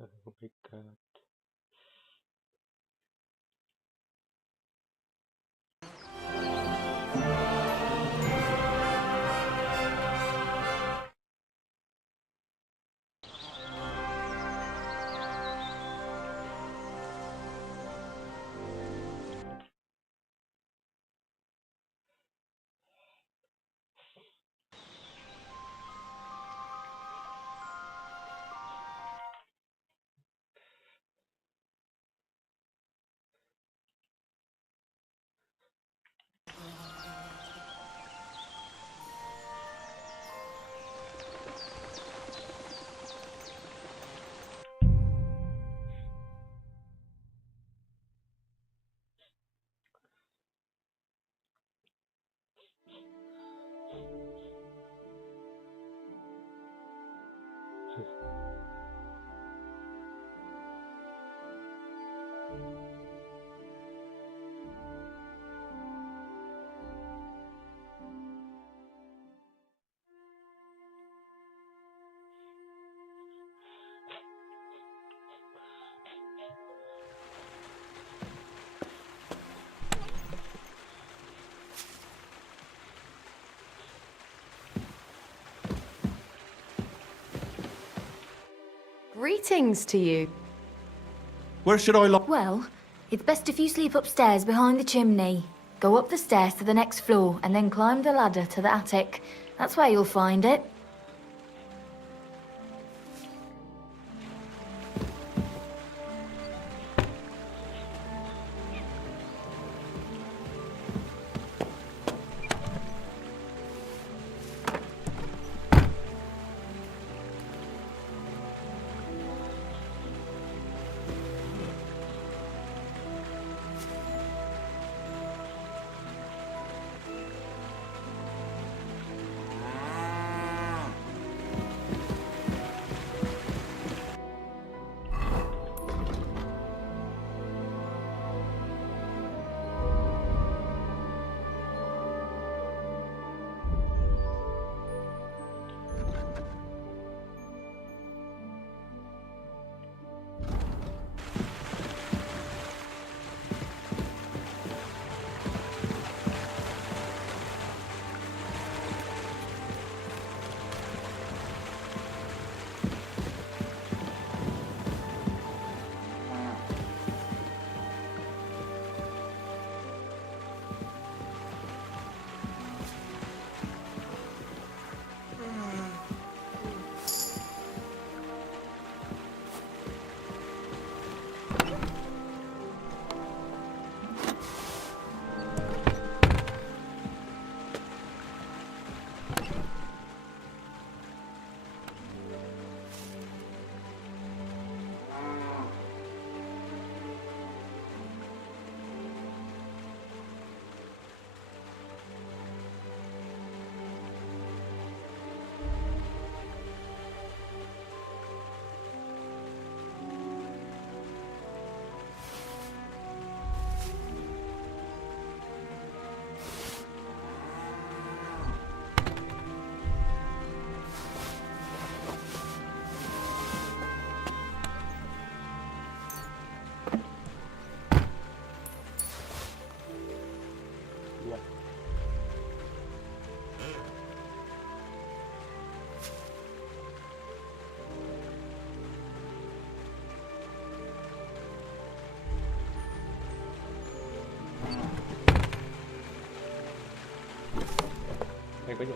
Oh my god. Greetings to you. Where should I look? Well, it's best if you sleep upstairs behind the chimney. Go up the stairs to the next floor and then climb the ladder to the attic. That's where you'll find it. Hay có gì?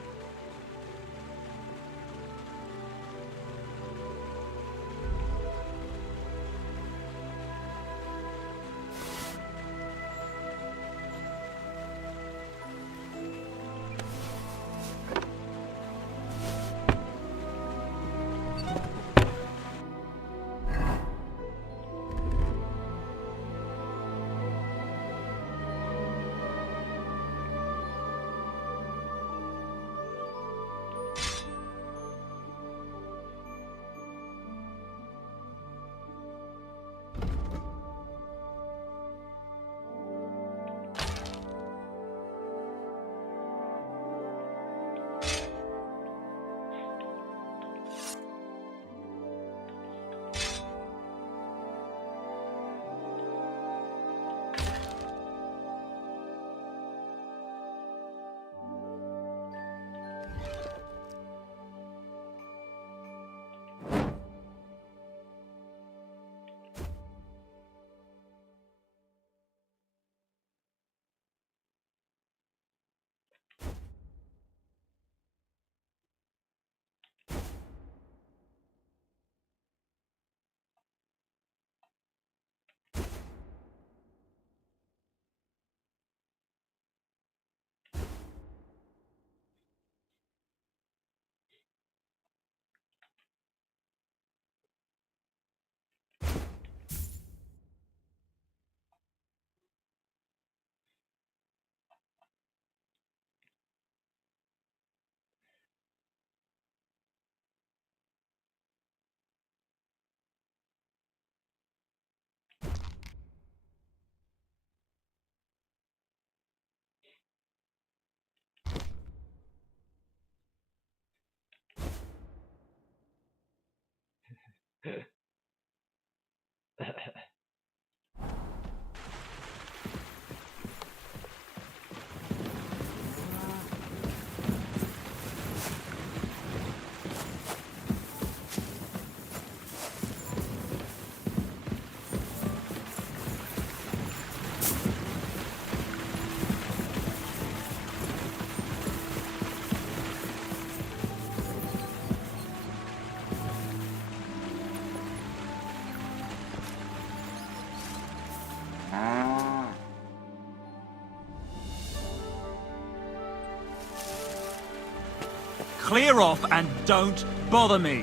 Clear off and don't bother me.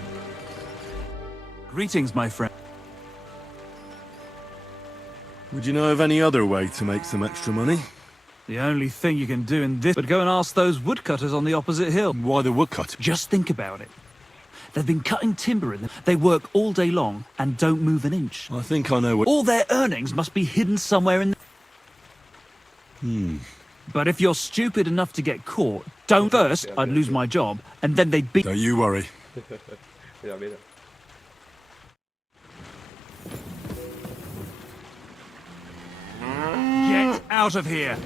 Greetings, my friend. Would you know of any other way to make some extra money? The only thing you can do in this, but go and ask those woodcutters on the opposite hill. Why the woodcut? Just think about it. They've been cutting timber in them. They work all day long and don't move an inch. I think I know what... All their earnings must be hidden somewhere in... But if you're stupid enough to get caught, don't. First, I'd lose my job, and then they'd beat... Don't you worry. Bây giờ biết rồi. Get out of here!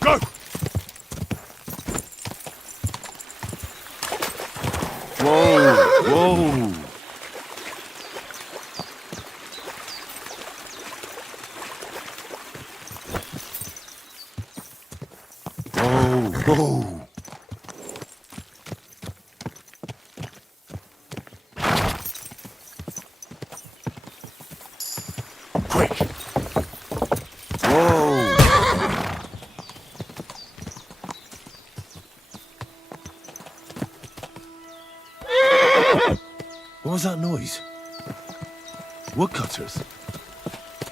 Go! Whoa! Whoa! Whoa! Whoa! Quick! Whoa! What was that noise? Woodcutters?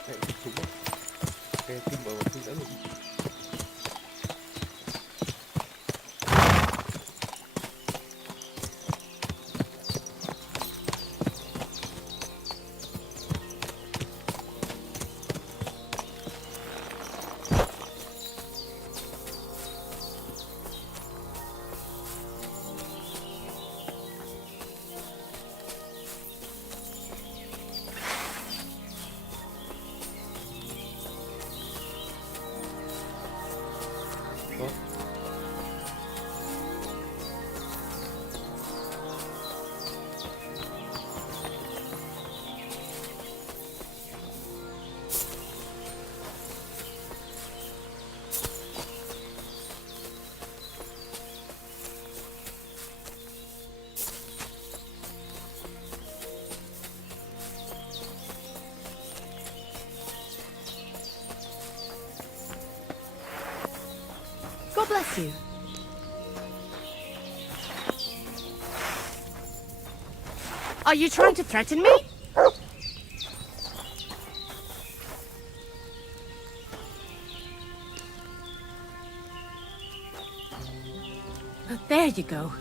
Cái súng á. Cái timber mà súng luôn. God bless you. Are you trying to threaten me? There you go.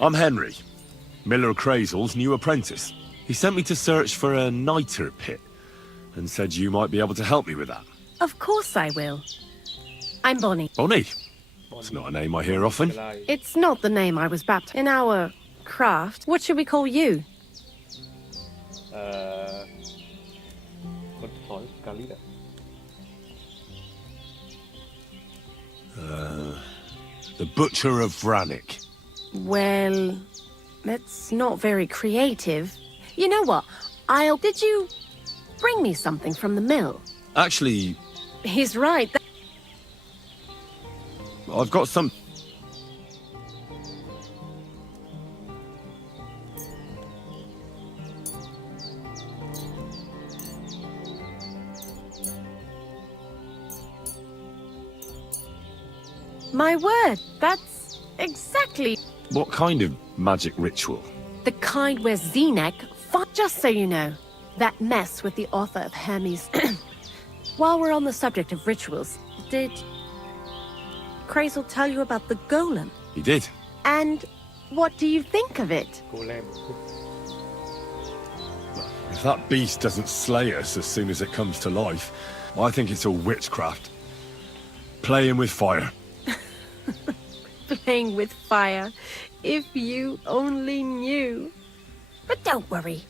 I'm Henry, Miller Crazel's new apprentice. He sent me to search for a niter pit and said you might be able to help me with that. Of course I will. I'm Bonnie. Bonnie? It's not a name I hear often. It's not the name I was baptized in our craft. What should we call you? Con sói Scarlet. The Butcher of Vranik. Well, that's not very creative. You know what? Did you bring me something from the mill? Actually, He's right. I've got some... My word, that's exactly What kind of magic ritual? the kind where Zenek just so you know, that mess with the author of Hermes. While we're on the subject of rituals, did Crazel tell you about the golem? He did. And what do you think of it? Cô Lam. If that beast doesn't slay us as soon as it comes to life, I think it's all witchcraft. Playing with fire. Playing with fire. If you only knew. But don't worry.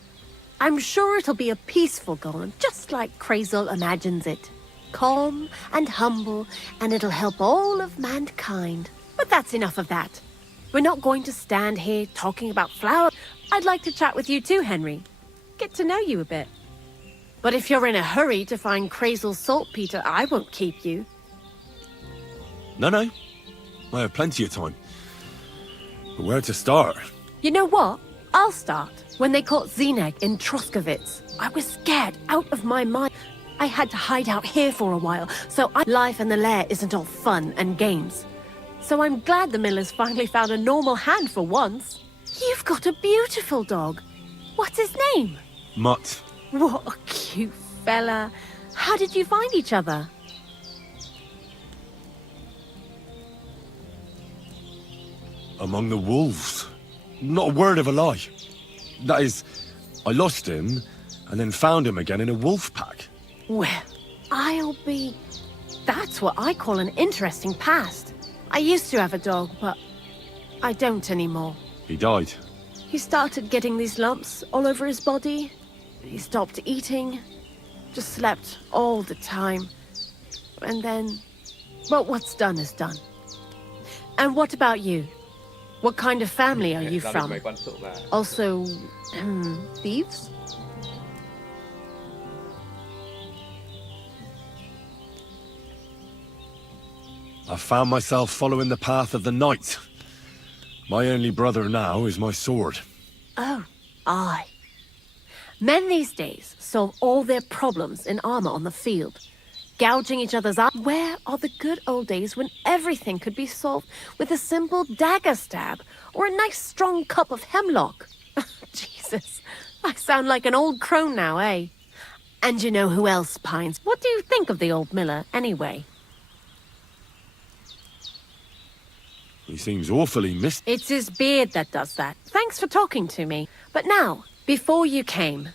I'm sure it'll be a peaceful golem, just like Crazel imagines it. Calm and humble, and it'll help all of mankind. But that's enough of that. We're not going to stand here talking about flowers. I'd like to chat with you too, Henry. Get to know you a bit. But if you're in a hurry to find Crazel's saltpeter, I won't keep you. No. I have plenty of time. But where to start? You know what? I'll start. When they caught Zeneg in Troskovitz, I was scared out of my mind. I had to hide out here for a while, life in the lair isn't all fun and games. So I'm glad the miller's finally found a normal hand for once. You've got a beautiful dog. What's his name? Mutt. What a cute fella. How did you find each other? Among the wolves. Not a word of a lie. That is, I lost him and then found him again in a wolf pack. Well, that's what I call an interesting past. I used to have a dog, but I don't anymore. He died. He started getting these lumps all over his body. He stopped eating, just slept all the time. And then, well, what's done is done. And what about you? What kind of family are you Gia đình from? mày có ấn tượng là Also, thieves? I found myself following the path of the knight. My only brother now is my sword. Oh, aye. Men these days solve all their problems in armor on the field, gouging each other's eyes. Where are the good old days when everything could be solved with a simple dagger stab or a nice strong cup of hemlock? Jesus, I sound like an old crone now, eh? And you know who else pines? What do you think of the old miller, anyway? He seems awfully It's his beard that does that. Thanks for talking to me. But now, before you came,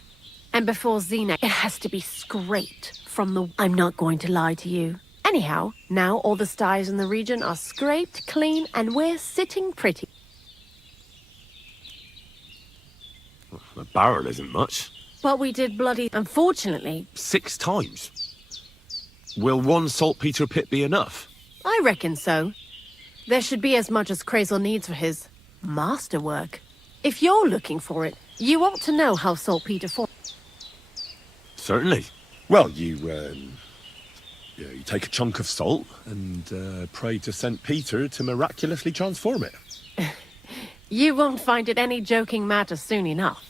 and before Xena, it has to be scraped from the... I'm not going to lie to you. Anyhow, now all the styes in the region are scraped clean and we're sitting pretty. The barrel isn't much. But we did bloody... Unfortunately, 6 times. Will one saltpeter pit be enough? I reckon so. There should be as much as Crazel needs for his masterwork. If you're looking for it, you ought to know how saltpeter forms. Certainly. Well, you take a chunk of salt and pray to St. Peter to miraculously transform it. You won't find it any joking matter soon enough.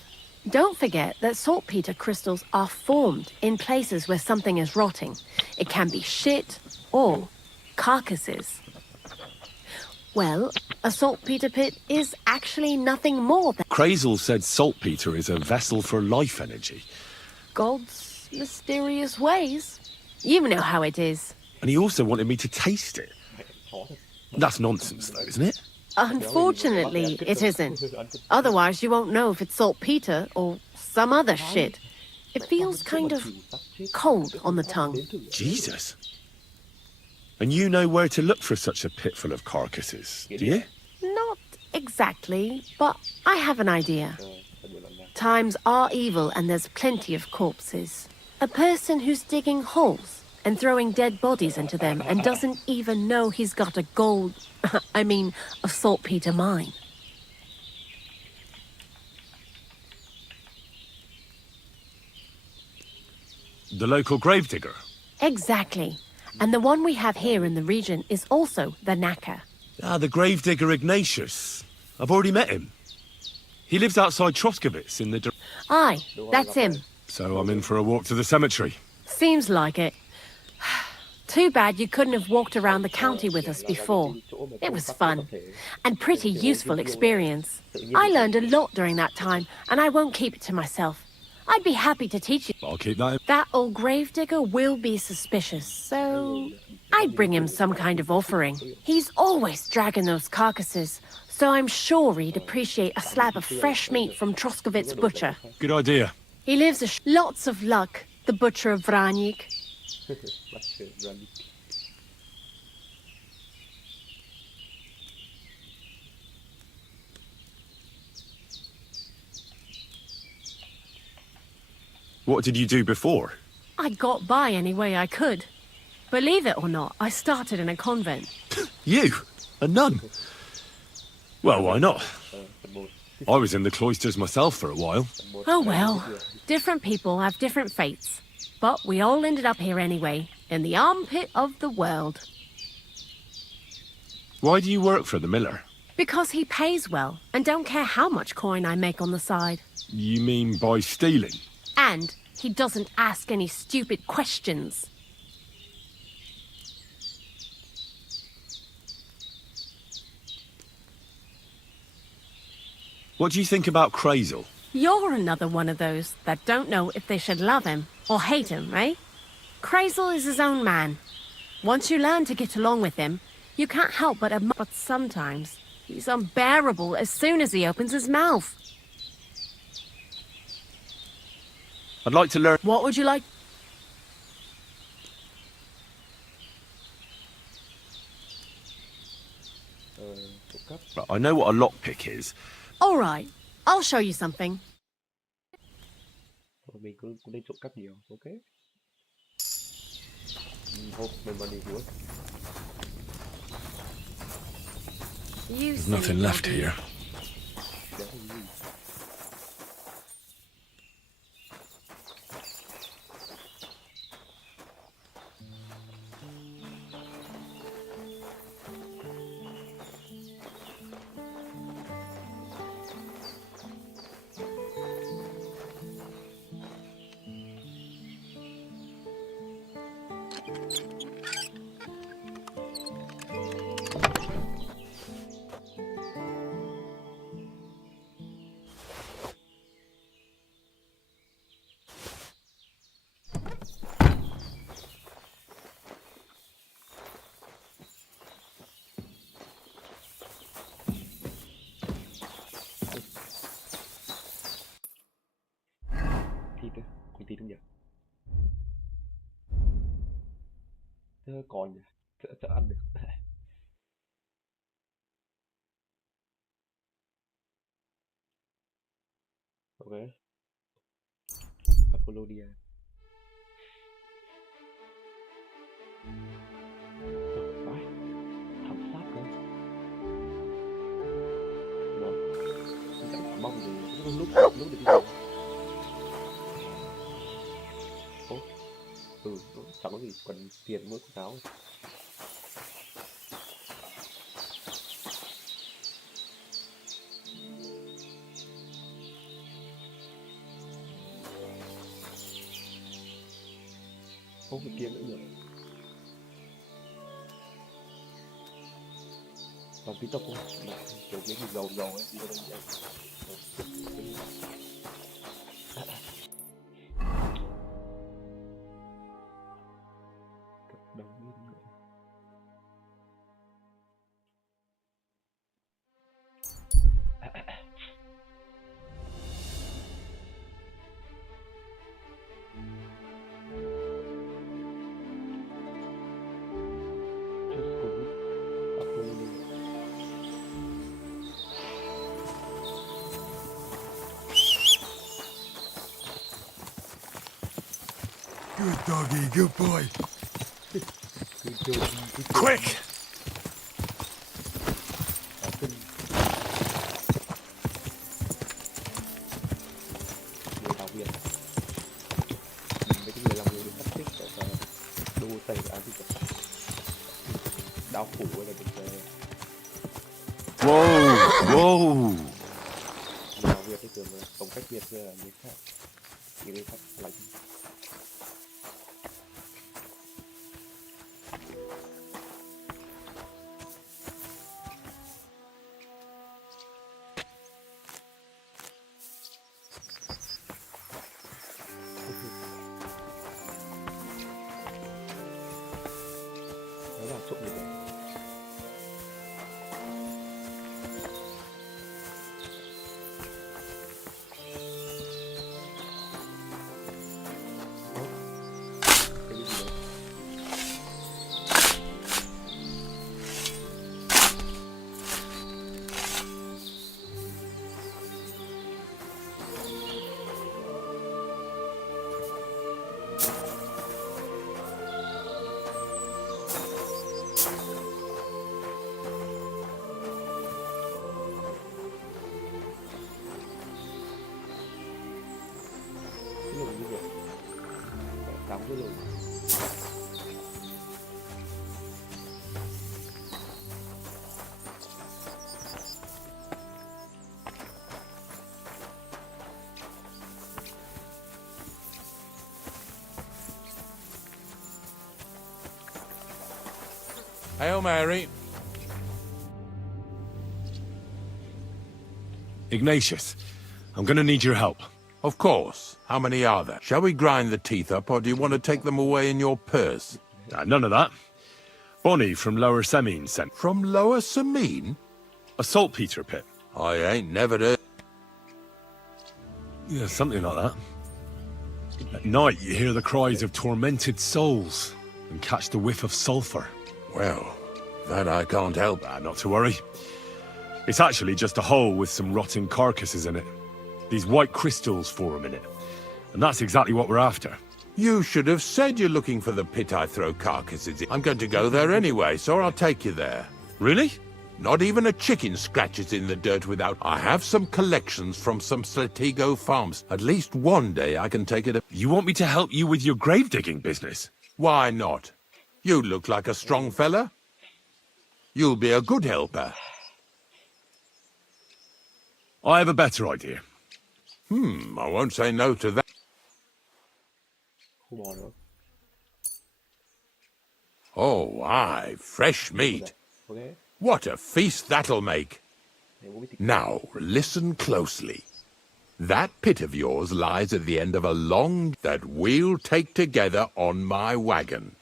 Don't forget that saltpeter crystals are formed in places where something is rotting. It can be shit or carcasses. Well, a saltpeter pit is actually nothing more than Crazel said saltpeter is a vessel for life energy. God's mysterious ways. You know how it is. And he also wanted me to taste it. That's nonsense, though, isn't it? Unfortunately, it isn't. Otherwise, you won't know if it's saltpeter or some other shit. It feels kind of cold on the tongue. Jesus. And you know where to look for such a pit full of carcasses, do you? Not exactly, but I have an idea. Times are evil and there's plenty of corpses. A person who's digging holes and throwing dead bodies into them and doesn't even know he's got a a saltpeter mine. The local gravedigger. Exactly. And the one we have here in the region is also the knacker. Ah, the gravedigger Ignatius. I've already met him. He lives outside Troskovitz in the... Aye, that's him. So I'm in for a walk to the cemetery. Seems like it. Too bad you couldn't have walked around the county with us before. It was fun and pretty useful experience. I learned a lot during that time, and I won't keep it to myself. I'd be happy to teach you. I'll keep that in. That old gravedigger will be suspicious, so I'd bring him some kind of offering. He's always dragging those carcasses, so I'm sure he'd appreciate a slab of fresh meat from Troskovit's butcher. Good idea. He lives lots of luck, the butcher of Vranik. What did you do before? I got by any way I could. Believe it or not, I started in a convent. You? A nun? Well, why not? I was in the cloisters myself for a while. Oh well, different people have different fates. But we all ended up here anyway, in the armpit of the world. Why do you work for the miller? Because he pays well, and don't care how much coin I make on the side. You mean by stealing? And he doesn't ask any stupid questions. What do you think about Crazel? You're another one of those that don't know if they should love him or hate him, right? Crazel is his own man. Once you learn to get along with him, you can't help but admire. But sometimes he's unbearable as soon as he opens his mouth. I'd like to learn. What would you like? I know what a lockpick is. All right, I'll show you something. Mình cũng nên trộm cắp nhiều, ok. Thôi, mình đi cuối. There's nothing left here. Mình tí đúng nhỉ? Thế còn nhỉ? Sợ ăn được. Ok. Apollonia. Phải. Thảm sát cơ. Đó. Mình chẳng mong gì lúc được đi đâu. Chẳng có gì cần tiền mỗi quần áo. Không phải kiếm nữa nhỉ. Làm tí tộc không? Kiểu mấy người giàu giàu ấy đi ra đây. Good doggy, good boy. Quick! Người đào Việt. Mấy cái người làm người được cắt tích và đô tây án thì đào phủ hay là được Whoa! Whoa! người đào Việt thì thường tổng cách Việt là người khác. Người khác lạnh. cắm cái lùi. Hail Mary. Ignatius, I'm gonna need your help. Of course. How many are there? Shall we grind the teeth up, or do you want to take them away in your purse? None of that. Bonnie from Lower Semine sent From Lower Semine? a saltpeter pit. I ain't never heard. Yeah, something like that. At night, you hear the cries of tormented souls and catch the whiff of sulphur. Well, that I can't help. Not to worry. It's actually just a hole with some rotting carcasses in it. These white crystals form in it. And that's exactly what we're after. You should have said you're looking for the pit I throw carcasses in. I'm going to go there anyway, so I'll take you there. Really? Not even a chicken scratches in the dirt without... I have some collections from some Slatigo farms. At least one day I can take it... You want me to help you with your grave digging business? Why not? You look like a strong fella. You'll be a good helper. I have a better idea. I won't say no to that. Không bò nữa. Oh, aye, fresh meat. Ok. What a feast that'll make. Để bố biết thịt. Now, listen closely. That pit of yours lies at the end of a long that we'll take together on my wagon.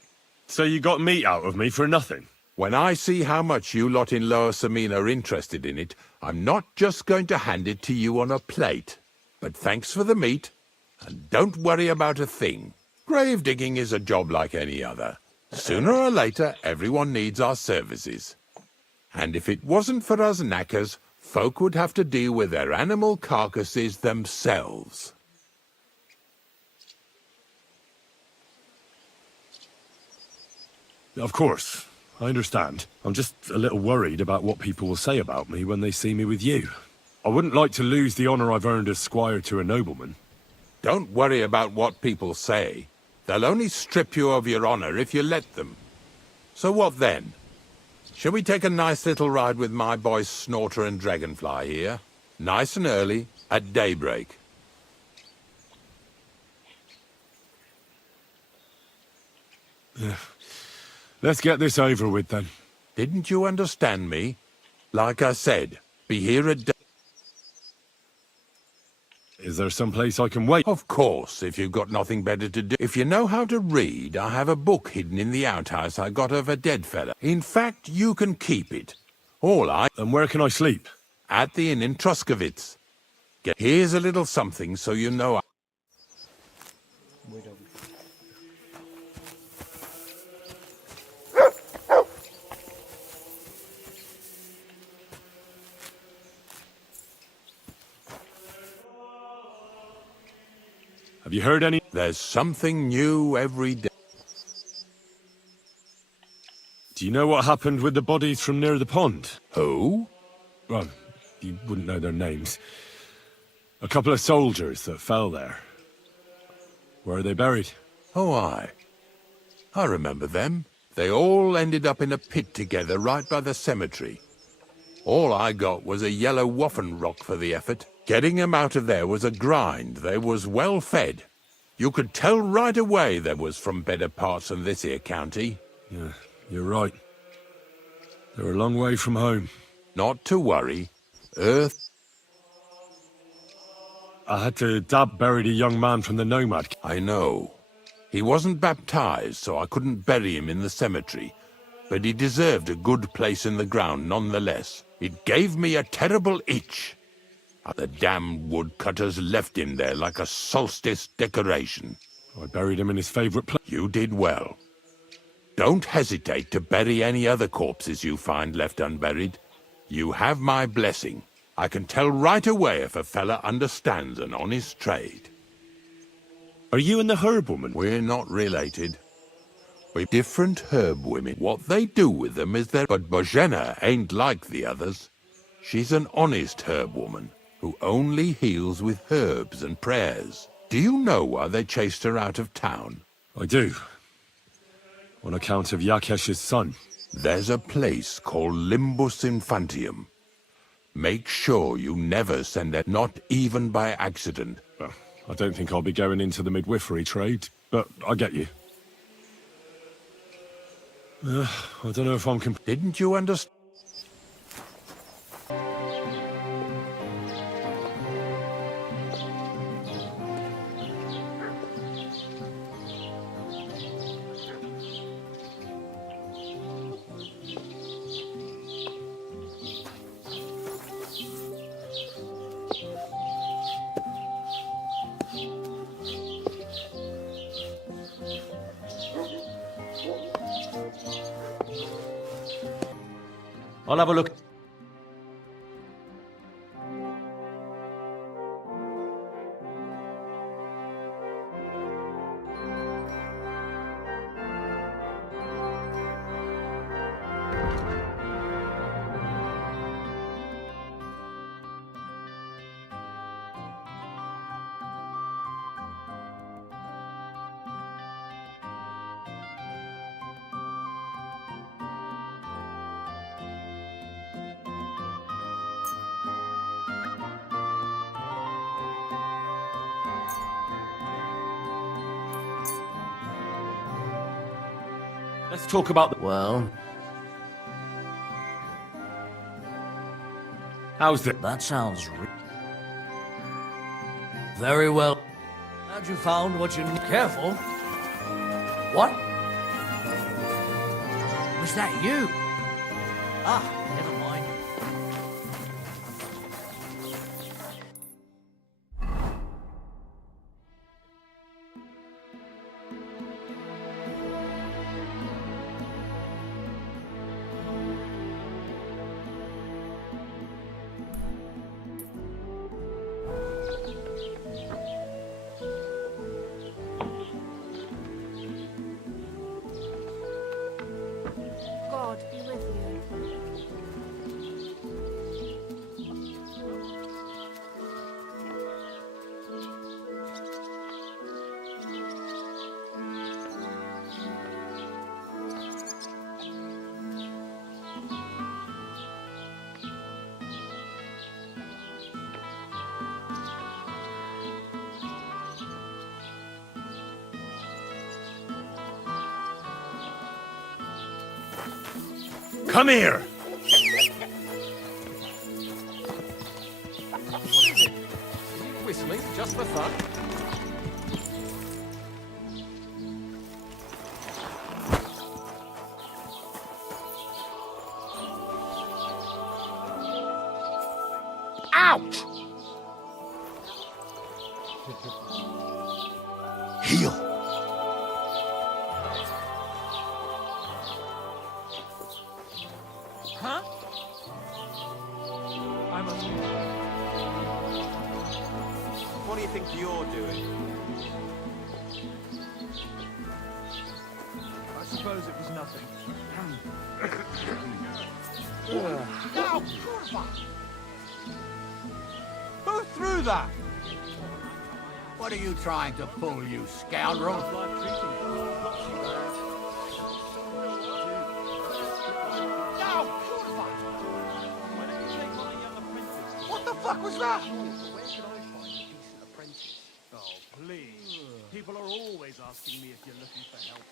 So you got meat out of me for nothing? When I see how much you lot in Lower Semine are interested in it, I'm not just going to hand it to you on a plate. But thanks for the meat, and don't worry about a thing. Grave digging is a job like any other. Sooner or later, everyone needs our services. And if it wasn't for us knackers, folk would have to deal with their animal carcasses themselves. Of course, I understand. I'm just a little worried about what people will say about me when they see me with you. I wouldn't like to lose the honor I've earned as squire to a nobleman. Don't worry about what people say. They'll only strip you of your honor if you let them. So what then? Shall we take a nice little ride with my boys Snorter and Dragonfly here? Nice and early, at daybreak. Let's get this over with then. Didn't you understand me? Like I said, be here at Is there some place I can wait? Of course, if you've got nothing better to do. If you know how to read, I have a book hidden in the outhouse I got of a dead fella. In fact, you can keep it. And where can I sleep? At the inn in Truskovitz. Here's a little something so you know. 10 đồng. Have you heard any? There's something new every day. Do you know what happened with the bodies from near the pond? Who? Well, you wouldn't know their names. A couple of soldiers that fell there. Where are they buried? Oh, I remember them. They all ended up in a pit together right by the cemetery. All I got was a yellow waffen rock for the effort. Getting them out of there was a grind. They was well fed. You could tell right away they was from better parts than this here county. Yeah, you're right. They're a long way from home. Not to worry. Earth... I had to dab buried a young man from the Nomad. I know. He wasn't baptized, so I couldn't bury him in the cemetery. But he deserved a good place in the ground nonetheless. It gave me a terrible itch. The damned woodcutters left him there like a solstice decoration. I buried him in his favorite place. You did well. Don't hesitate to bury any other corpses you find left unburied. You have my blessing. I can tell right away if a fella understands an honest trade. Are you and the herb woman? We're not related. We're different herb women. What they do with them is their... But Bozhena ain't like the others. She's an honest herb woman who only heals with herbs and prayers. Do you know why they chased her out of town? I do. On account of Yakesh's son. There's a place called Limbus Infantium. Make sure you never send it, not even by accident. Well, I don't think I'll be going into the midwifery trade, but I get you. I don't know if I'm Didn't you understand? I'll have a look. Let's talk about the... Well, How's it? that sounds very well. Glad you found what you need. Careful. What? Was that you? Ah, never mind. God be with you. Come here! Whistling, just for fun. Ouch! Heal. Huh? I must. What do you think you're doing? I suppose it was nothing. Now, who threw that? What are you trying to pull, you scoundrel? What the fuck was that? Oh, please. People are always asking me if you're looking for help,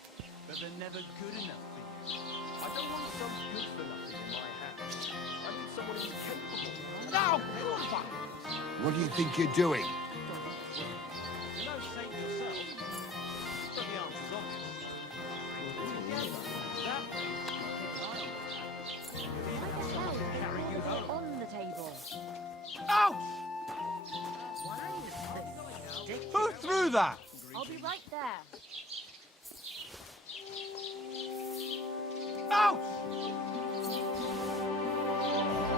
but they're never good enough for you. I don't want some good for nothing in my hands. I need someone who's capable. Now, What do you think you're doing? You know, say it yourself. But the answer's obvious. Together, that way, keep an eye on you. Even someone can carry you home. On the table. ouch! Why is this? Who threw that? I'll be right there. Ouch!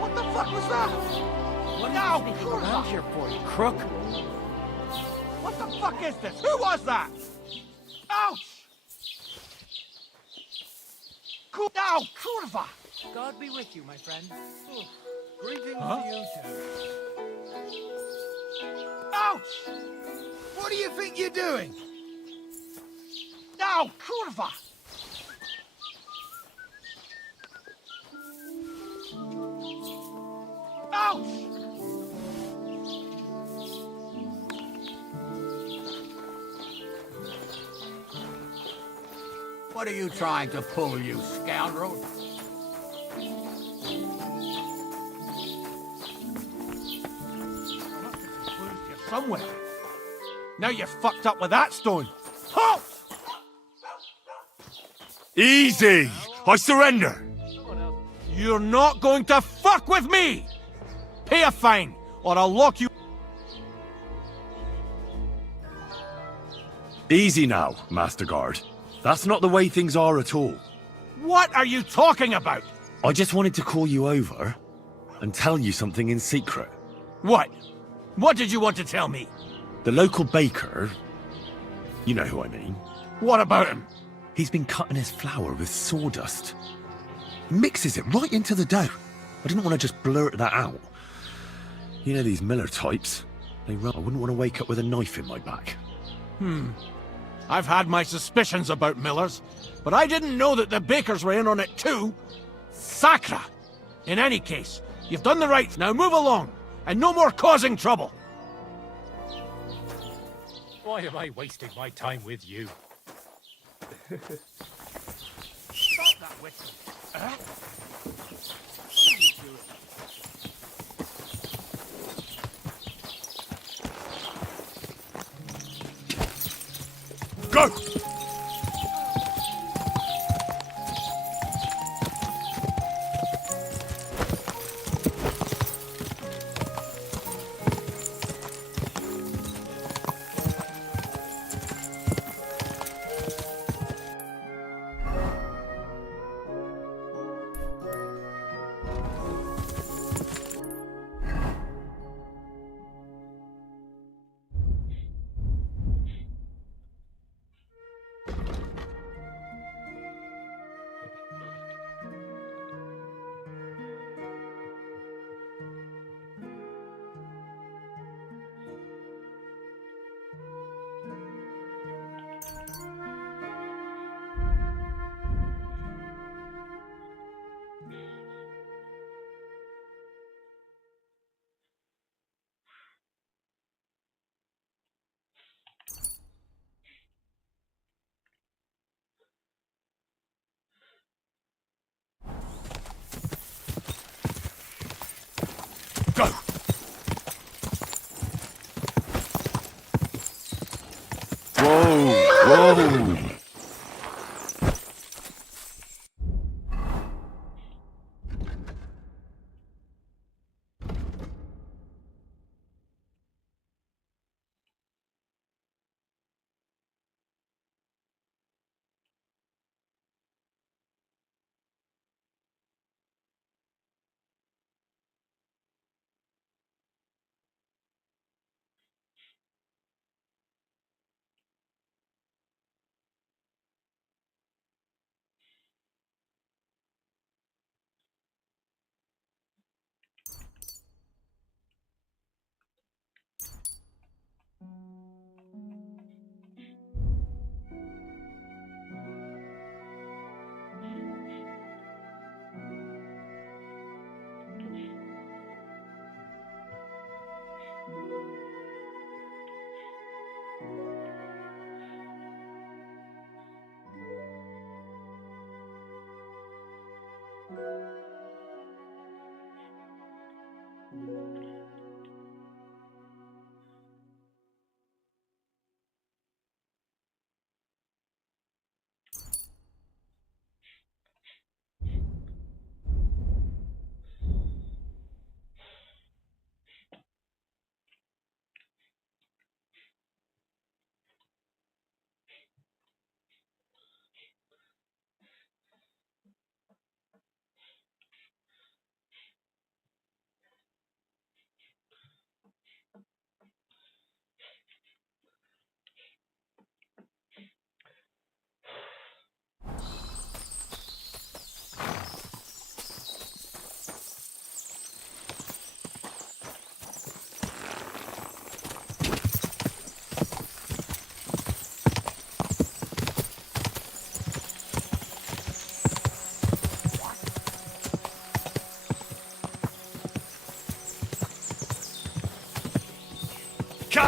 What the fuck was that? What Now, are you sneaking around here for, you crook? What the fuck is this? Who was that? Ouch! Now, kurva! God be with you, my friend. Greetings to you too. Ouch! What do you think you're doing? Ow, kurwa! Ouch! What are you trying to pull, you scoundrel? Somewhere. Now you're fucked up with that stone. Halt! Easy! I surrender! You're not going to fuck with me! Pay a fine, or I'll lock you... Easy now, Master Guard. That's not the way things are at all. What are you talking about? I just wanted to call you over and tell you something in secret. What? What did you want to tell me? The local baker, you know who I mean, What about him? he's been cutting his flour with sawdust. He mixes it right into the dough. I didn't want to just blurt that out. You know these Miller types, I wouldn't want to wake up with a knife in my back. I've had my suspicions about Millers, but I didn't know that the bakers were in on it too. Sacra! In any case, you've done the right. Now move along, and no more causing trouble. Why am I wasting my time with you? Stop that whistling. Huh? What are you doing? Go! Go! Whoa! Whoa! Rồi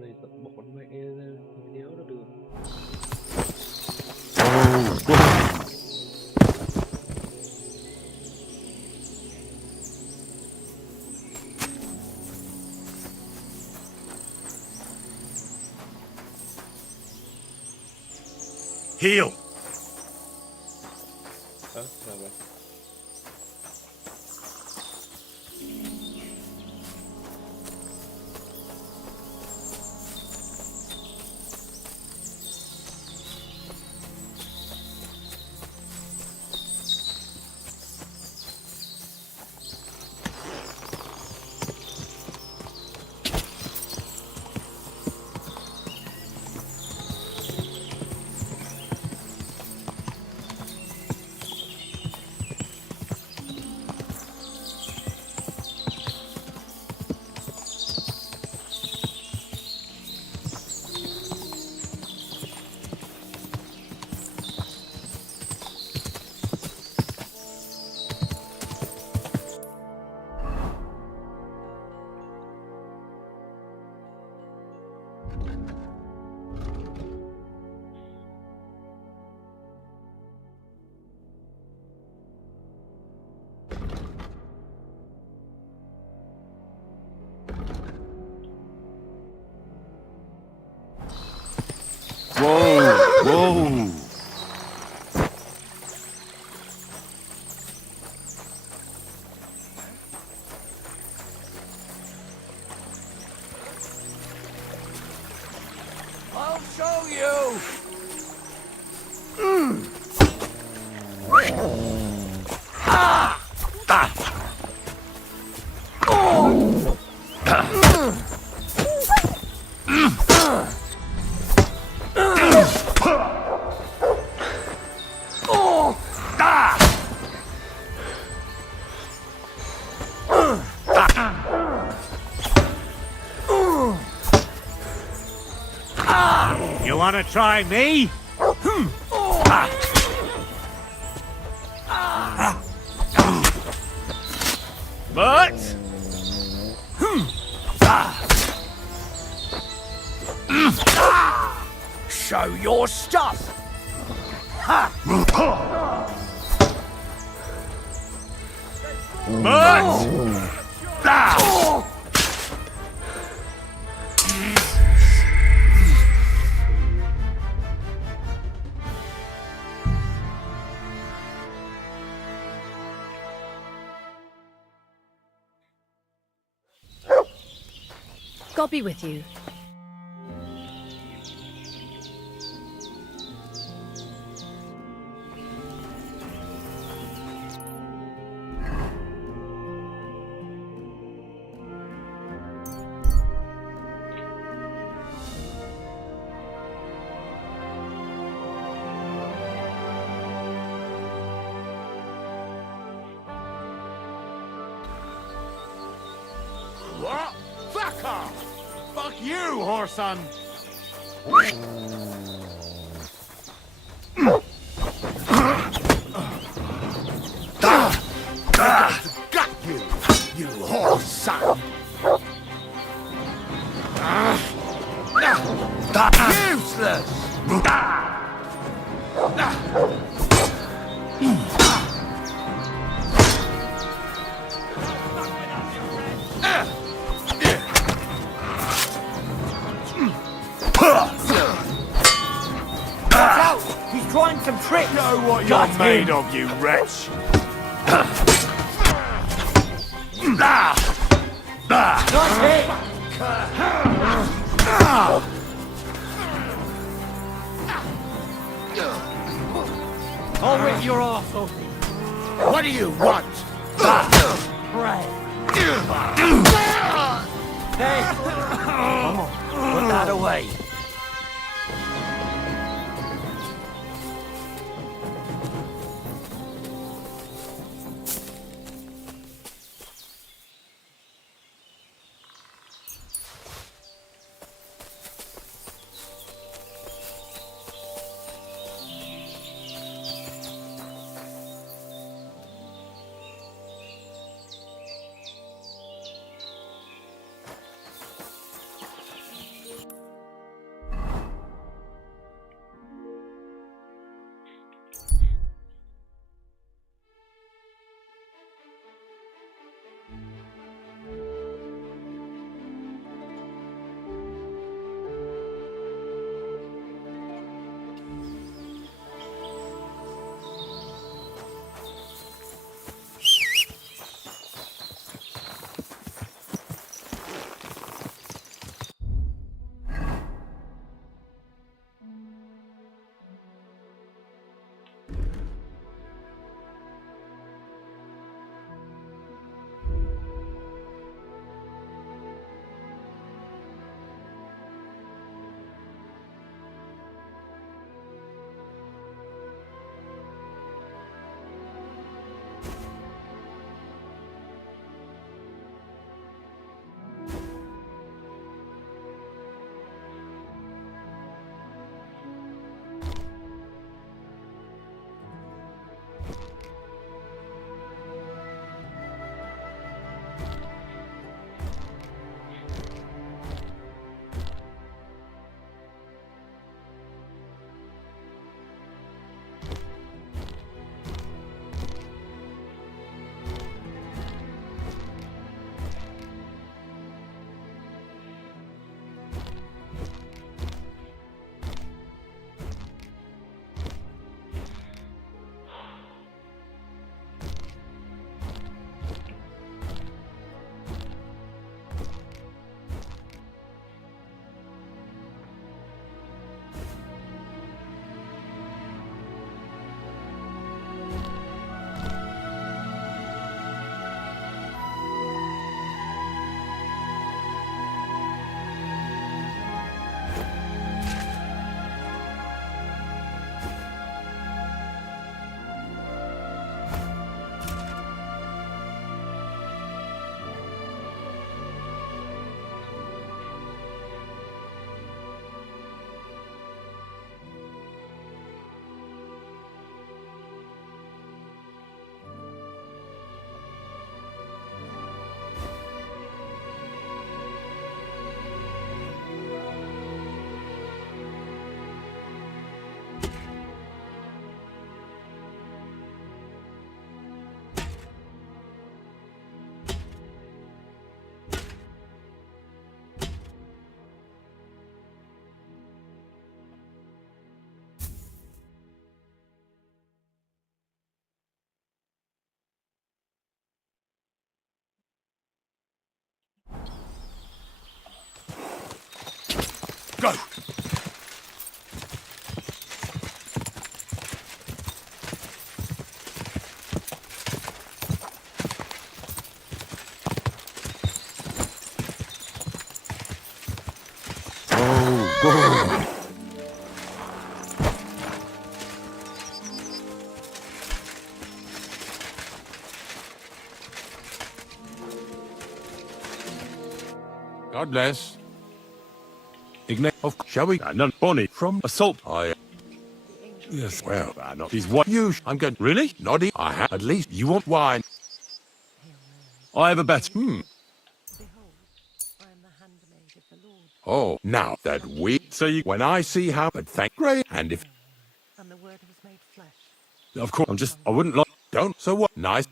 này tận bọn mẹ đéo nó được. Heal! Là vậy. Whoa! Whoa! I'll show you! You wanna try me? But... Show your stuff! God be with you. What? Fuck off! Fuck you, whoreson! Got you, you whoreson! Useless! He's trying some tricks! Know what Got you're made him. of, you wretch! Got him! I'll rip your ass off. What do you want? Pray. Hey! Come on, put that away. Go! God bless. Ignite. Shall we? None. Bonnie. From Assault. I. Yes. Well, Not. He's what? you. I'm good. Really? Noddy. I have. At least you want wine. I have a bet. Behold, I am the handmaid of the Lord, Oh, now that we. So you. When I see how. But thank Gray. And if. and the word was made flesh. Of course. I wouldn't like. Don't. So what? Nice.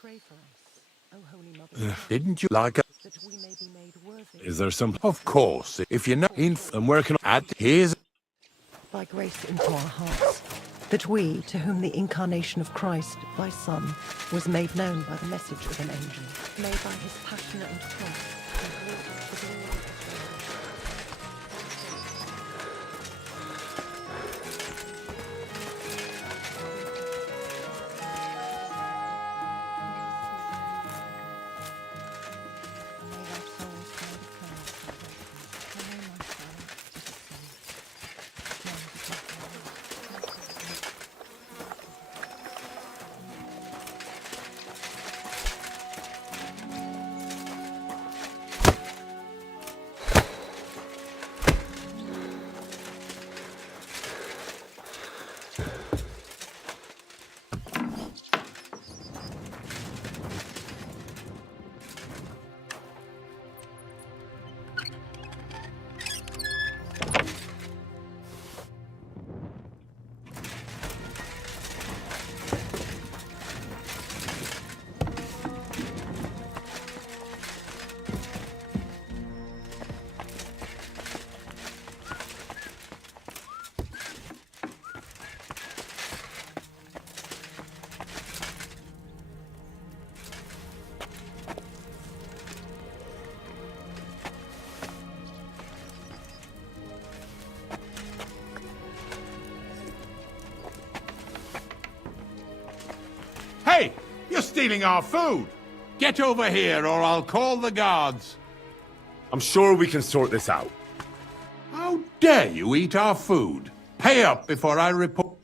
Pray for us, O Holy Mother, of God, Didn't you like it? that we may be made worthy Is there some? Of course. If you know. And where can I? Add. Here's. by grace into our hearts, that we, to whom the incarnation of Christ, thy Son, was made known by the message of an angel, may by his passion and cross, behold the glory of God. May thy soul stand declare salvation. I know my soul is saved. Now Hey! You're stealing our food! Get over here or I'll call the guards. I'm sure we can sort this out. How dare you eat our food? Pay up before I report.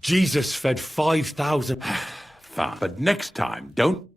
Jesus fed 5,000. Fine. But next time, don't.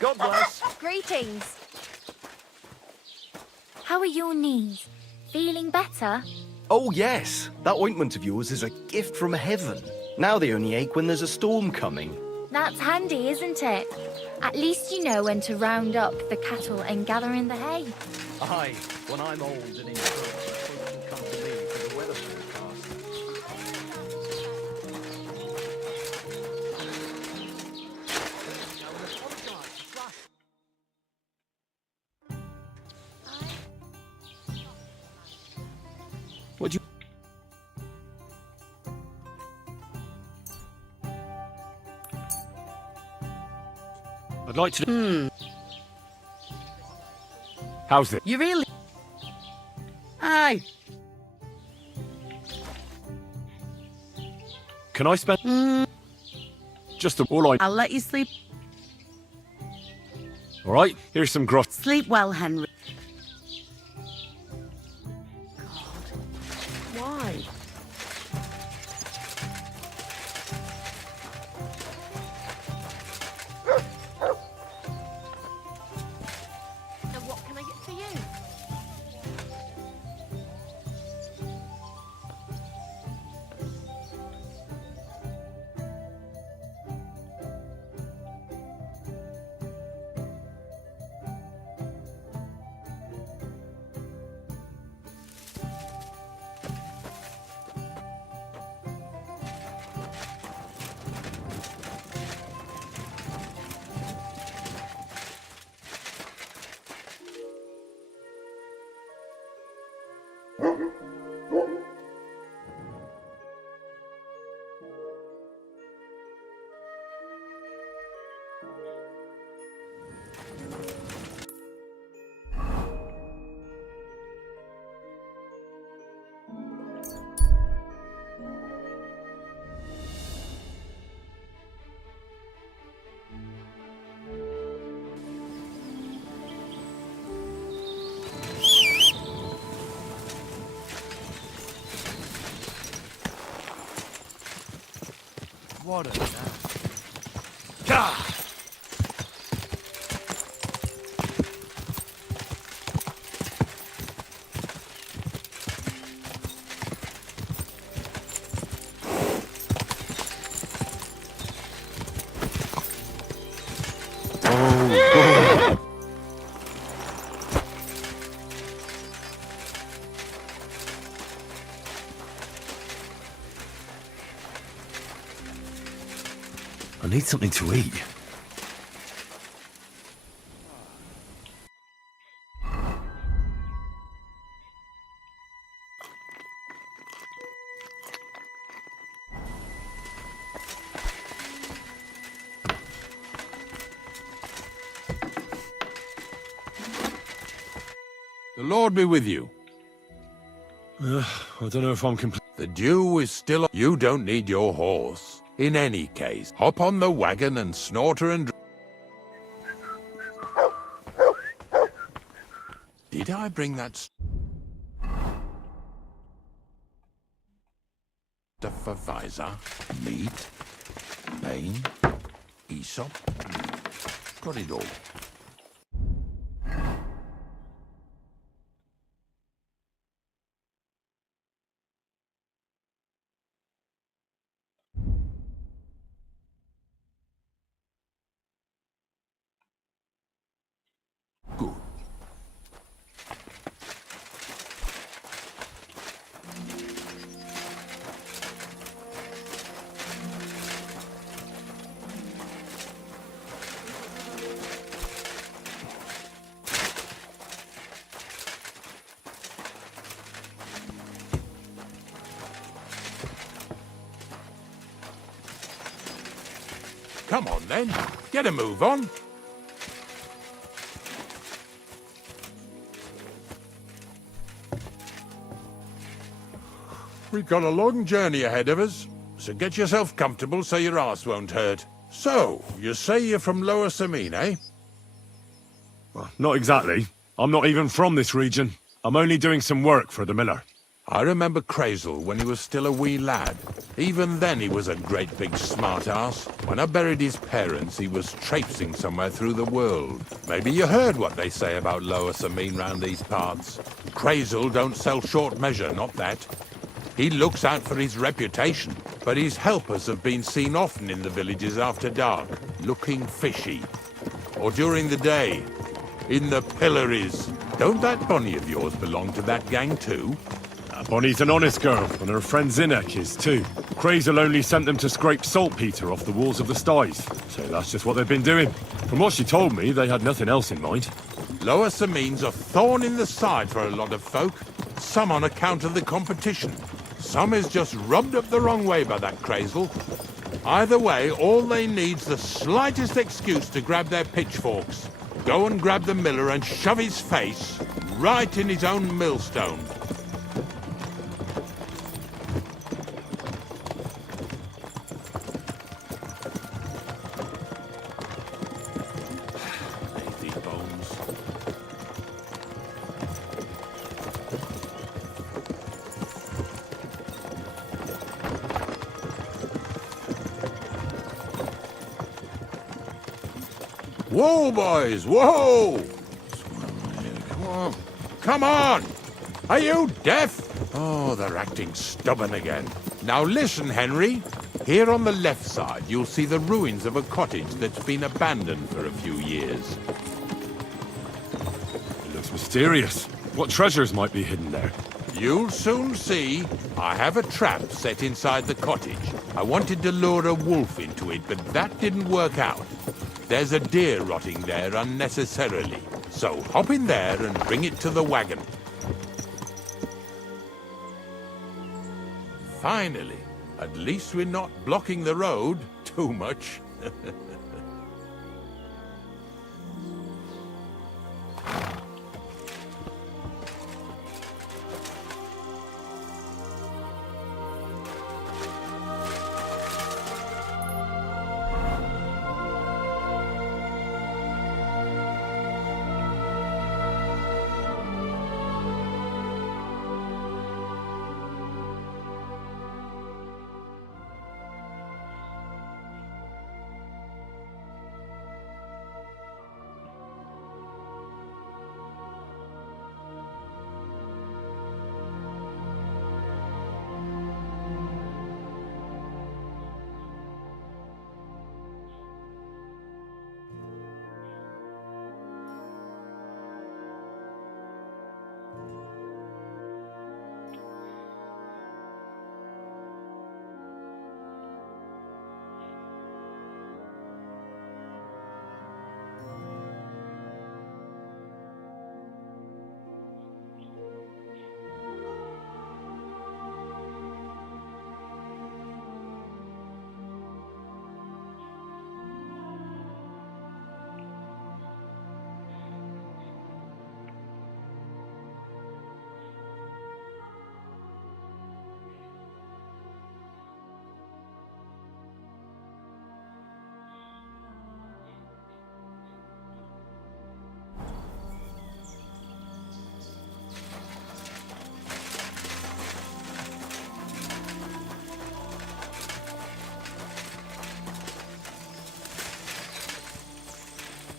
God bless. Greetings. How are your knees? Feeling better? Oh, yes. That ointment of yours is a gift from heaven. Now they only ache when there's a storm coming. That's handy, isn't it? At least you know when to round up the cattle and gather in the hay. Aye, when I'm old and in folks will come to me for the weather forecast. What do you... I'd like to... How's it? You really? Aye. Can I spend... Just all I... I'll let you sleep. All right, here's some grot. Sleep well, Henry. Why? What a man. I need something to eat. The Lord be with you. I don't know if I'm complete. The dew is still... You don't need your horse. In any case, hop on the wagon and snort her and... Did I bring that stuff for Visor? Meat? Bane? Aesop? Got it all. Good. Come on then, get a move on. We've got a long journey ahead of us, so get yourself comfortable so your arse won't hurt. So, you say you're from Lower Samine, eh? Well, not exactly. I'm not even from this region. I'm only doing some work for the miller. I remember Crazel when he was still a wee lad. Even then he was a great big smart-ass. When I buried his parents, he was traipsing somewhere through the world. Maybe you heard what they say about Lower Samine round these parts. Crazel don't sell short measure, not that. He looks out for his reputation, but his helpers have been seen often in the villages after dark, looking fishy. Or during the day, in the pillories. Don't that Bonnie of yours belong to that gang too? Bonnie's an honest girl, and her friend Zinnek is too. Crazel only sent them to scrape saltpeter off the walls of the sties, so that's just what they've been doing. From what she told me, they had nothing else in mind. Lower Samine's a thorn in the side for a lot of folk. Some on account of the competition. Some is just rubbed up the wrong way by that Crazel. Either way, all they need's the slightest excuse to grab their pitchforks. Go and grab the miller and shove his face right in his own millstone. Lazy bones. Whoa, boys, whoa! Come on. Come on! Are you deaf? Oh, they're acting stubborn again. Now listen, Henry. Here on the left side, you'll see the ruins of a cottage that's been abandoned for a few years. It looks mysterious. What treasures might be hidden there? You'll soon see. I have a trap set inside the cottage. I wanted to lure a wolf into it, but that didn't work out. There's a deer rotting there unnecessarily. So hop in there and bring it to the wagon. Finally. At least we're not blocking the road too much.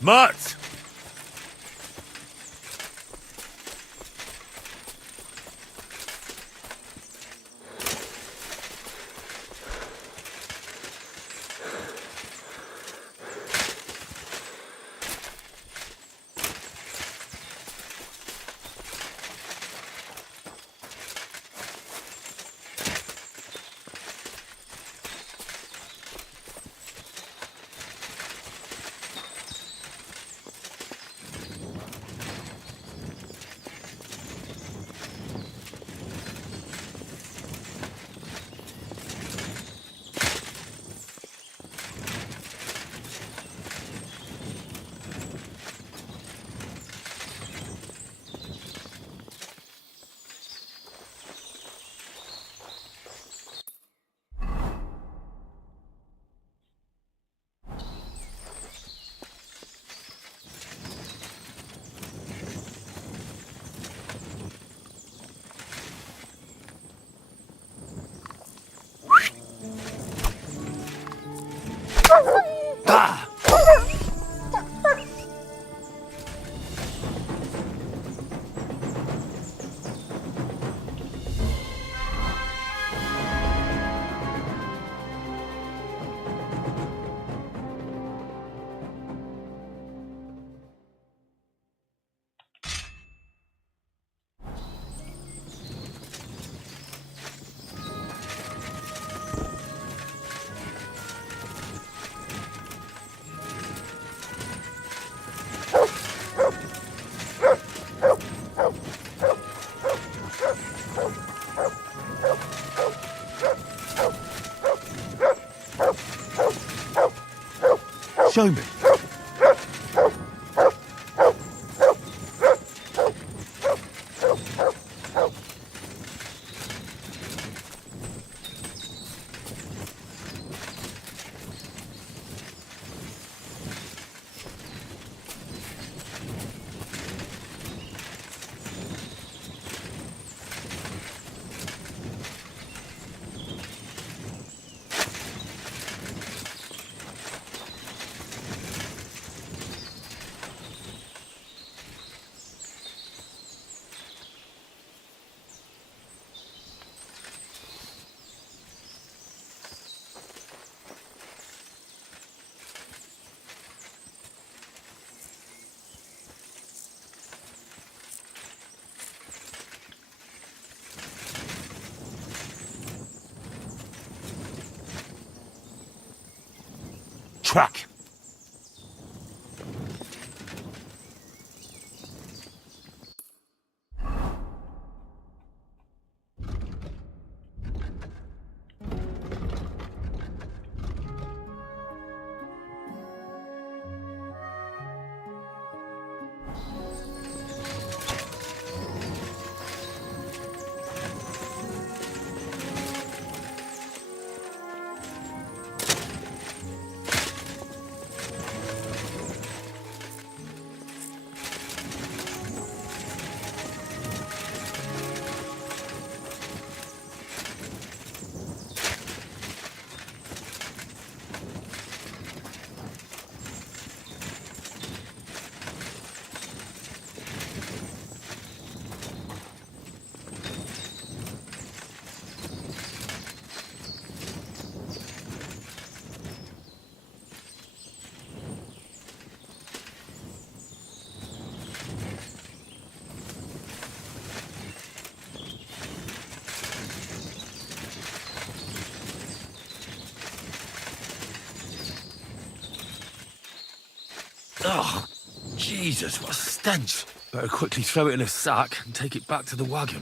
Mutt! Show me. Track. Oh, Jesus, what a stench. Better quickly throw it in a sack and take it back to the wagon.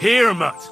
Here, Mutt.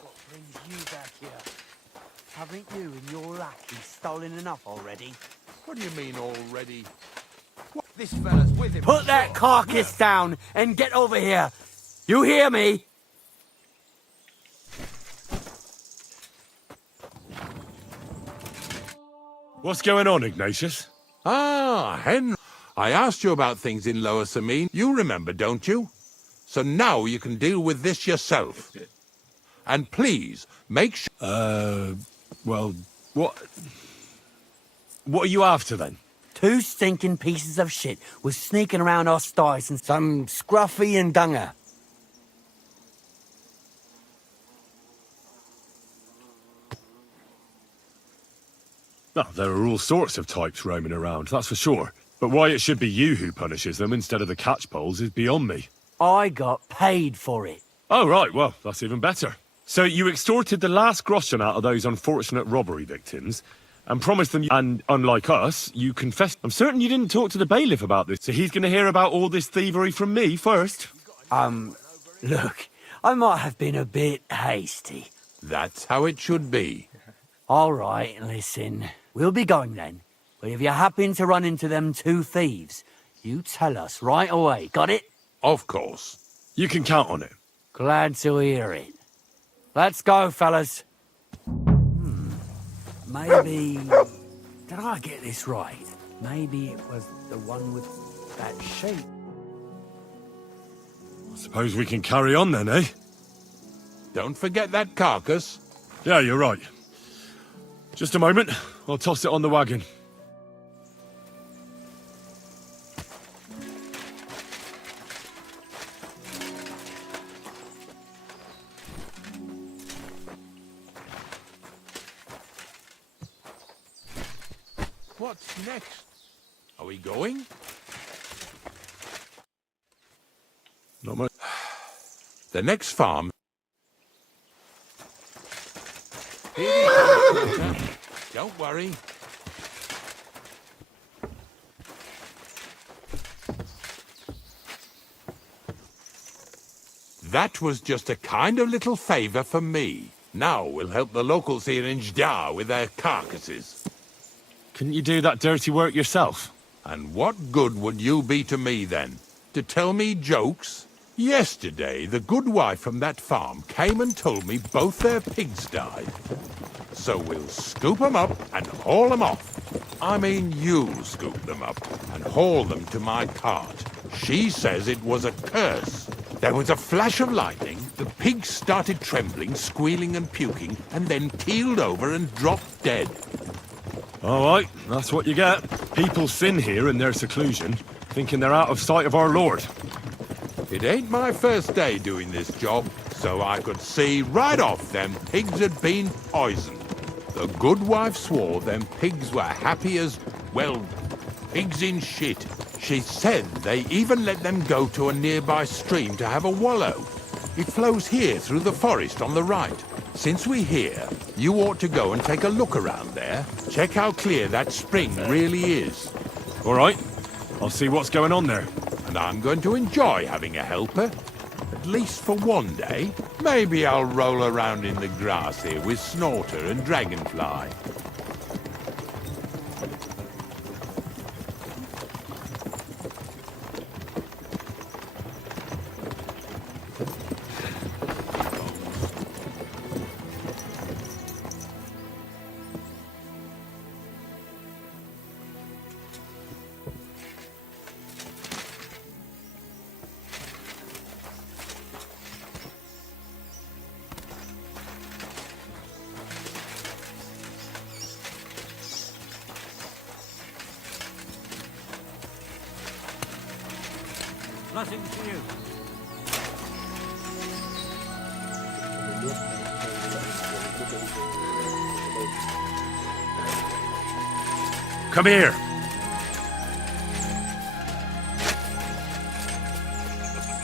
What brings you back here? Haven't you and your lackey stolen enough already? What do you mean already? This fella's with him. Put that carcass down and get over here. You hear me? What's going on, Ignatius? Ah, Henry. I asked you about things in Lower Samine. You remember, don't you? So now you can deal with this yourself. And please, make sure... Well, what are you after, then? Two stinking pieces of shit was sneaking around our sties and some scruffy and dunger. Oh, there are all sorts of types roaming around, that's for sure. But why it should be you who punishes them instead of the catchpoles is beyond me. I got paid for it. Oh, right, well, that's even better. So you extorted the last groschen out of those unfortunate robbery victims and promised them, and unlike us, you confessed. I'm certain you didn't talk to the bailiff about this, so he's going to hear about all this thievery from me first. Look, I might have been a bit hasty. That's how it should be. All right, listen. We'll be going then. But if you happen to run into them two thieves, you tell us right away. Got it? Of course. You can count on it. Glad to hear it. Let's go, fellas. Maybe... Did I get this right? Maybe it was the one with that sheep. I suppose we can carry on then, eh? Don't forget that carcass. Yeah, you're right. Just a moment. I'll toss it on the wagon. What's next? Are we going? Not much. The next farm... Don't worry. That was just a kind of little favour for me. Now we'll help the locals here in Jdar with their carcasses. Couldn't you do that dirty work yourself? And what good would you be to me then? To tell me jokes? Yesterday, the good wife from that farm came and told me both their pigs died. So we'll scoop 'em up and haul 'em off. I mean, you scoop them up and haul them to my cart. She says it was a curse. There was a flash of lightning, the pigs started trembling, squealing and puking, and then keeled over and dropped dead. All right, that's what you get. People sin here in their seclusion, thinking they're out of sight of our Lord. It ain't my first day doing this job, so I could see right off them pigs had been poisoned. The good wife swore them pigs were happy as, well, pigs in shit. She said they even let them go to a nearby stream to have a wallow. It flows here through the forest on the right. Since we're here, you ought to go and take a look around there. Check how clear that spring really is. All right. I'll see what's going on there. And I'm going to enjoy having a helper. At least for one day. Maybe I'll roll around in the grass here with Snorter and Dragonfly. Nothing to you. Come here.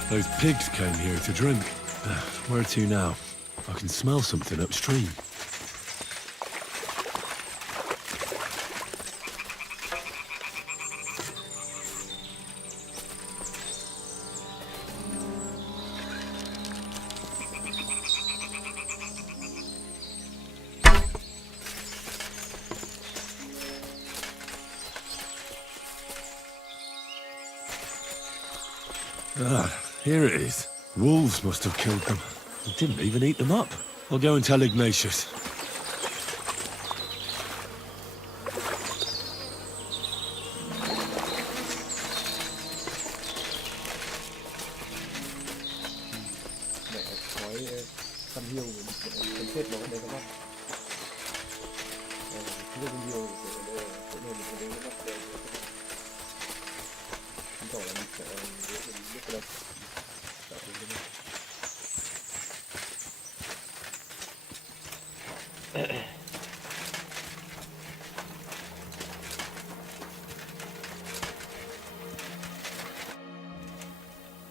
Those pigs came here to drink. Where to now? I can smell something upstream. Ah, here it is. Wolves must have killed them. They didn't even eat them up. I'll go and tell Ignatius.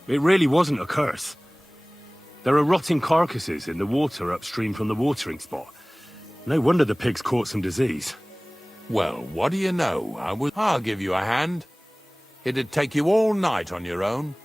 It really wasn't a curse. There are rotting carcasses in the water upstream from the watering spot. No wonder the pigs caught some disease. Well, what do you know? I'll give you a hand. It'd take you all night on your own.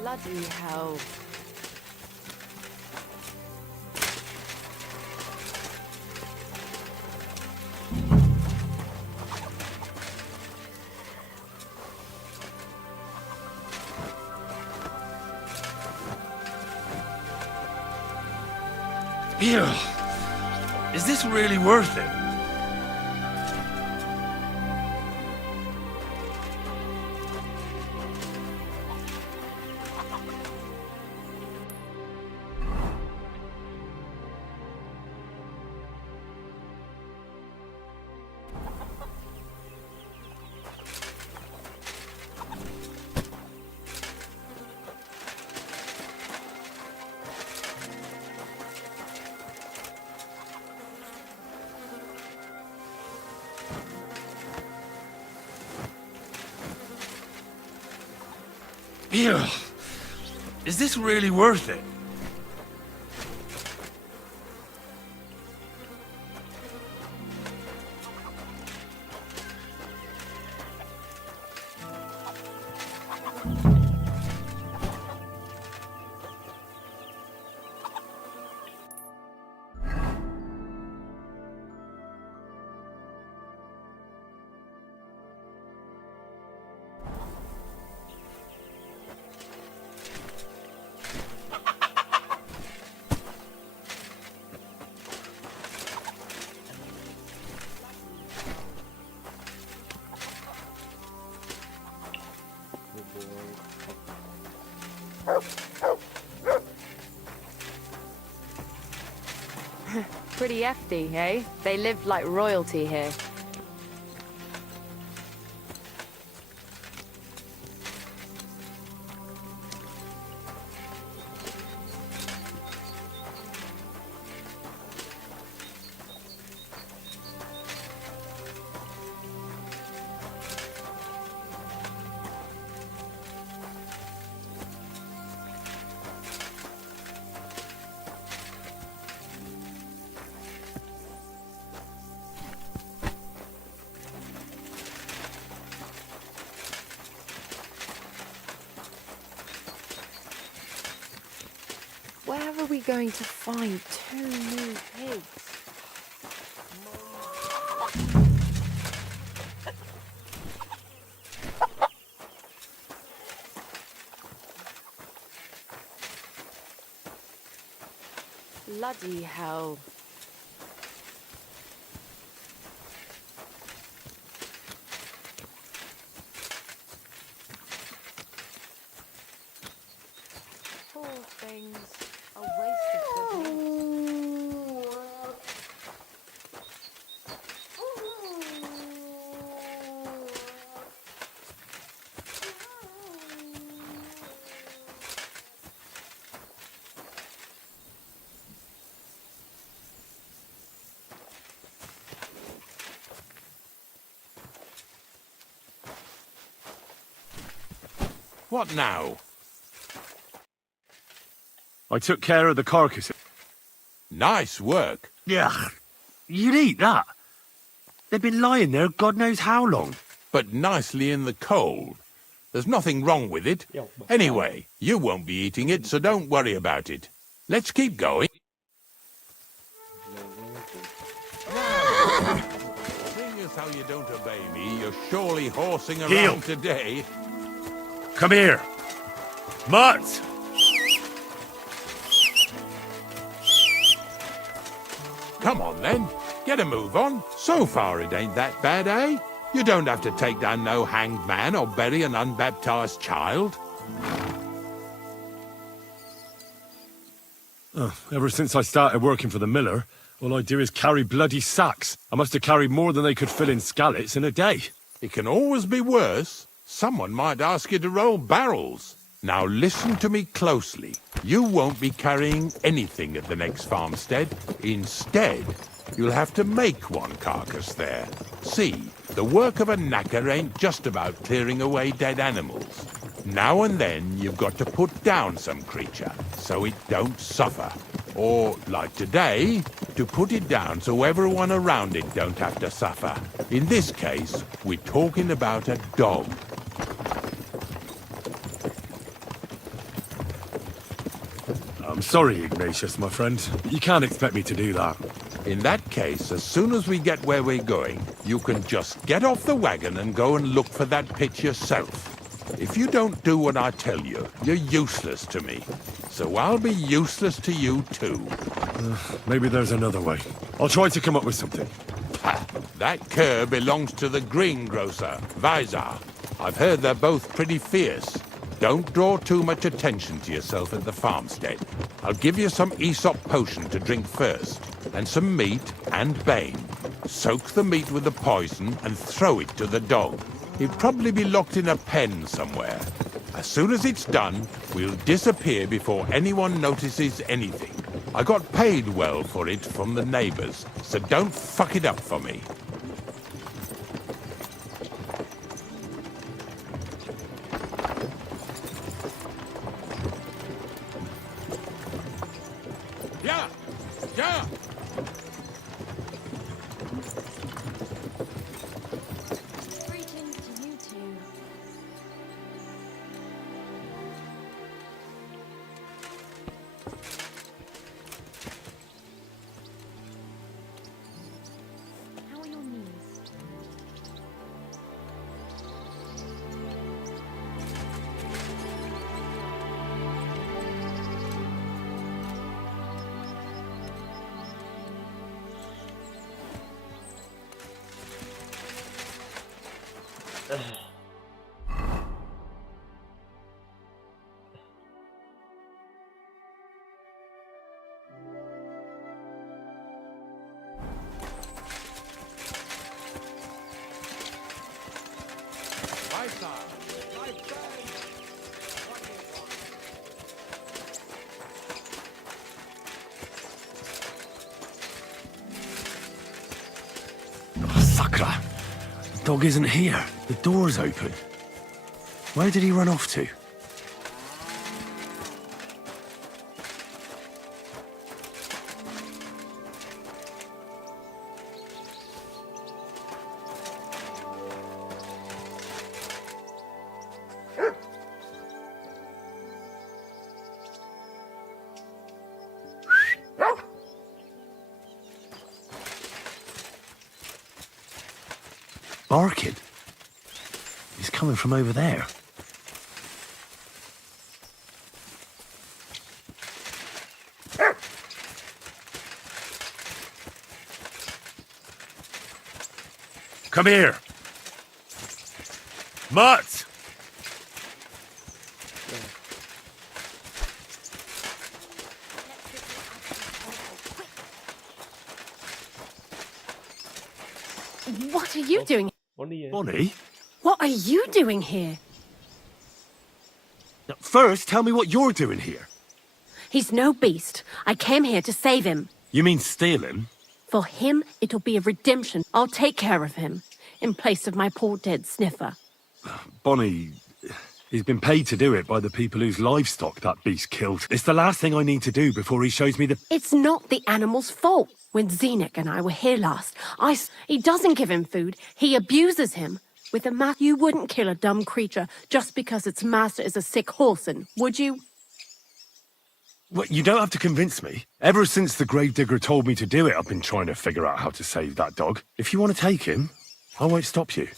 Bloody hell. Ew. Is this really worth it? Ew. Is this really worth it? Pretty hefty, eh? They live like royalty here. Where are we going to find 2 new pigs? Bloody hell. Poor things. A waste of good meat. What now? I took care of the carcasses. Nice work. Yeah, you'd eat that. They've been lying there God knows how long. But nicely in the cold. There's nothing wrong with it. Anyway, you won't be eating it, so don't worry about it. Let's keep going. Seeing as how you don't obey me, you're surely horsing around Heel. today. Come here. Mutt! Come on then, get a move on. So far it ain't that bad, eh? You don't have to take down no hanged man or bury an unbaptized child. Ever since I started working for the miller, all I do is carry bloody sacks. I must have carried more than they could fill in skallets in a day. It can always be worse. Someone might ask you to roll barrels. Now listen to me closely. You won't be carrying anything at the next farmstead. Instead, you'll have to make one carcass there. See, the work of a knacker ain't just about clearing away dead animals. Now and then you've got to put down some creature, so it don't suffer. Or, like today, to put it down so everyone around it don't have to suffer. In this case, we're talking about a dog. I'm sorry, Ignatius, my friend. You can't expect me to do that. In that case, as soon as we get where we're going, you can just get off the wagon and go and look for that pitch yourself. If you don't do what I tell you, you're useless to me. So I'll be useless to you too. Maybe there's another way. I'll try to come up with something. Ha! That cur belongs to the greengrocer, Vizar. I've heard they're both pretty fierce. Don't draw too much attention to yourself at the farmstead. I'll give you some Aesop potion to drink first, and some meat and bane. Soak the meat with the poison and throw it to the dog. He'll probably be locked in a pen somewhere. As soon as it's done, we'll disappear before anyone notices anything. I got paid well for it from the neighbors, so don't fuck it up for me. Yeah! Yeah! Greetings to you two. How are your knees? Oh, Sakra! The dog isn't here. The door's open. Where did he run off to? Barking. He's coming from over there. Come here. Mutt! What are you doing? Bonnie? What are you doing here? Now, first, tell me what you're doing here. He's no beast. I came here to save him. You mean steal him? For him, it'll be a redemption. I'll take care of him, in place of my poor dead sniffer. Bonnie, he's been paid to do it by the people whose livestock that beast killed. It's the last thing I need to do before he shows me the... It's not the animal's fault. When Zenek and I were here last, he doesn't give him food. He abuses him. With a mat, you wouldn't kill a dumb creature just because its master is a sick horseman, would you? Well, you don't have to convince me. Ever since the gravedigger told me to do it, I've been trying to figure out how to save that dog. If you want to take him, I won't stop you.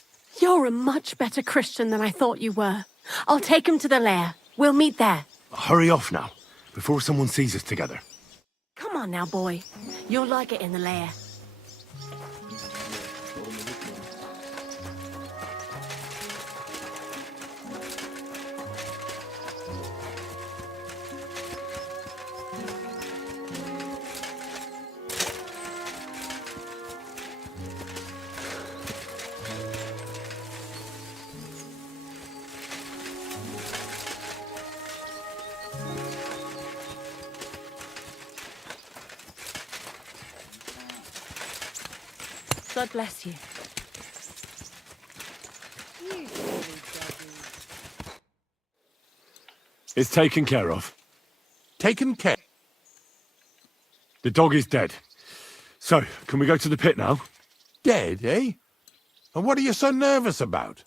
You're a much better Christian than I thought you were. I'll take him to the lair. We'll meet there. Hurry off now, before someone sees us together. Come on now, boy. You'll like it in the lair. God bless you. It's taken care of. Taken care? The dog is dead. So, can we go to the pit now? Dead, eh? And what are you so nervous about?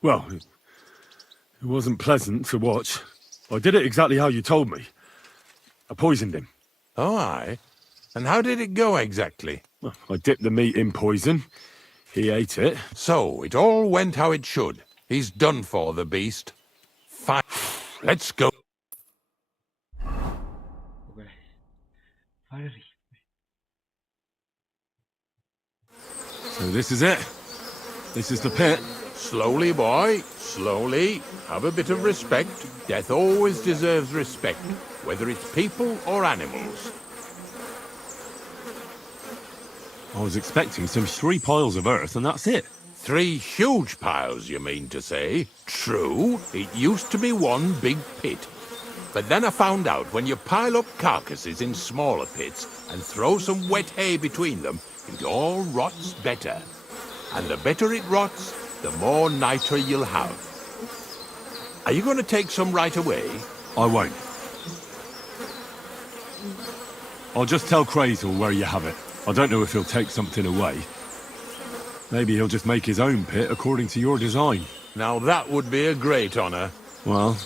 Well, it wasn't pleasant to watch. I did it exactly how you told me. I poisoned him. Oh, aye? And how did it go exactly? Well, I dipped the meat in poison. He ate it. So, it all went how it should. He's done for, the beast. Fine. Let's go. So this is it. This is the pit. Slowly, boy. Slowly. Have a bit of respect. Death always deserves respect, whether it's people or animals. I was expecting some 3 piles of earth and that's it. 3 huge piles, you mean to say? True, it used to be one big pit. But then I found out when you pile up carcasses in smaller pits and throw some wet hay between them, it all rots better. And the better it rots, the more nitre you'll have. Are you going to take some right away? I won't. I'll just tell Crazel where you have it. I don't know if he'll take something away. Maybe he'll just make his own pit according to your design. Now that would be a great honour. Well,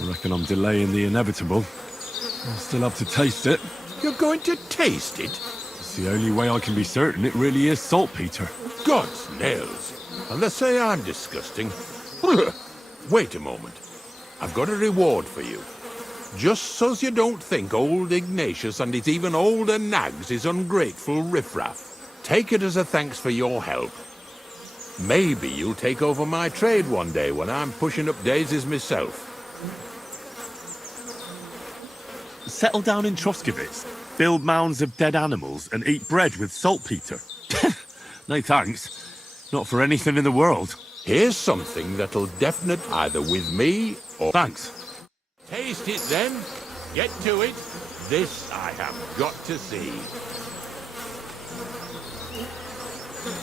I reckon I'm delaying the inevitable. I'll still have to taste it. You're going to taste it? It's the only way I can be certain it really is saltpeter. God's nails. And they say I'm disgusting. Wait a moment. I've got a reward for you. Just so's you don't think old Ignatius and his even older nags is ungrateful riffraff. Take it as a thanks for your help. Maybe you'll take over my trade one day when I'm pushing up daisies myself. Settle down in Troskowitz, build mounds of dead animals, and eat bread with saltpeter. No thanks. Not for anything in the world. Here's something that'll definite either with me or... Thanks. Taste it then. Get to it. This I have got to see.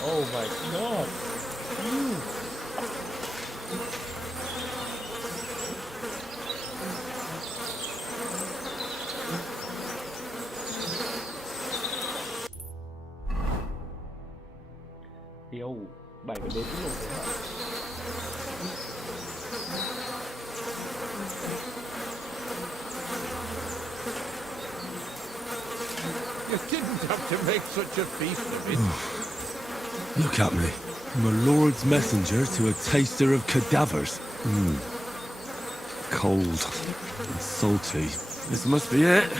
Oh my god. Điều 7 đến luôn đấy hả? You didn't have to make such a feast of it. Look at me. I'm a lord's messenger to a taster of cadavers. Cold and salty. This must be it.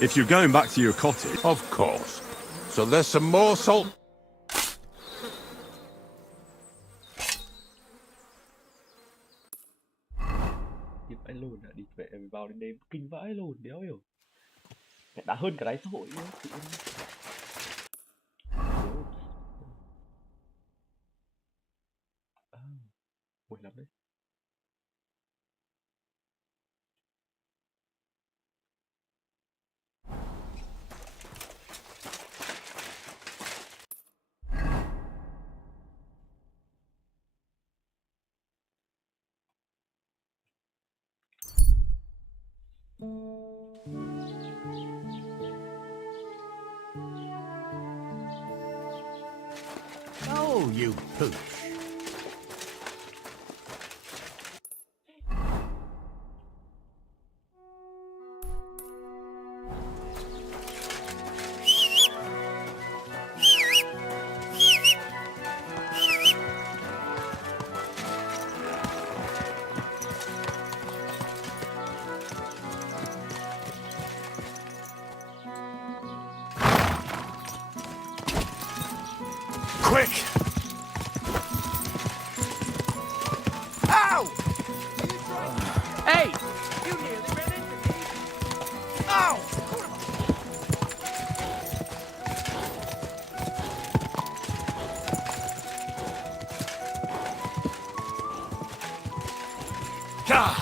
If you're going back to your cottage... Of course. So there's some more salt. Đi vãi lồn à, đi về vào đến đêm kinh vãi lồn, đéo hiểu. Đã hơn cả đáy xã hội nữa. Buồn lắm đấy. Oh, you pooch. Quick! Ow! Hey! You nearly ran into me! Ow! God!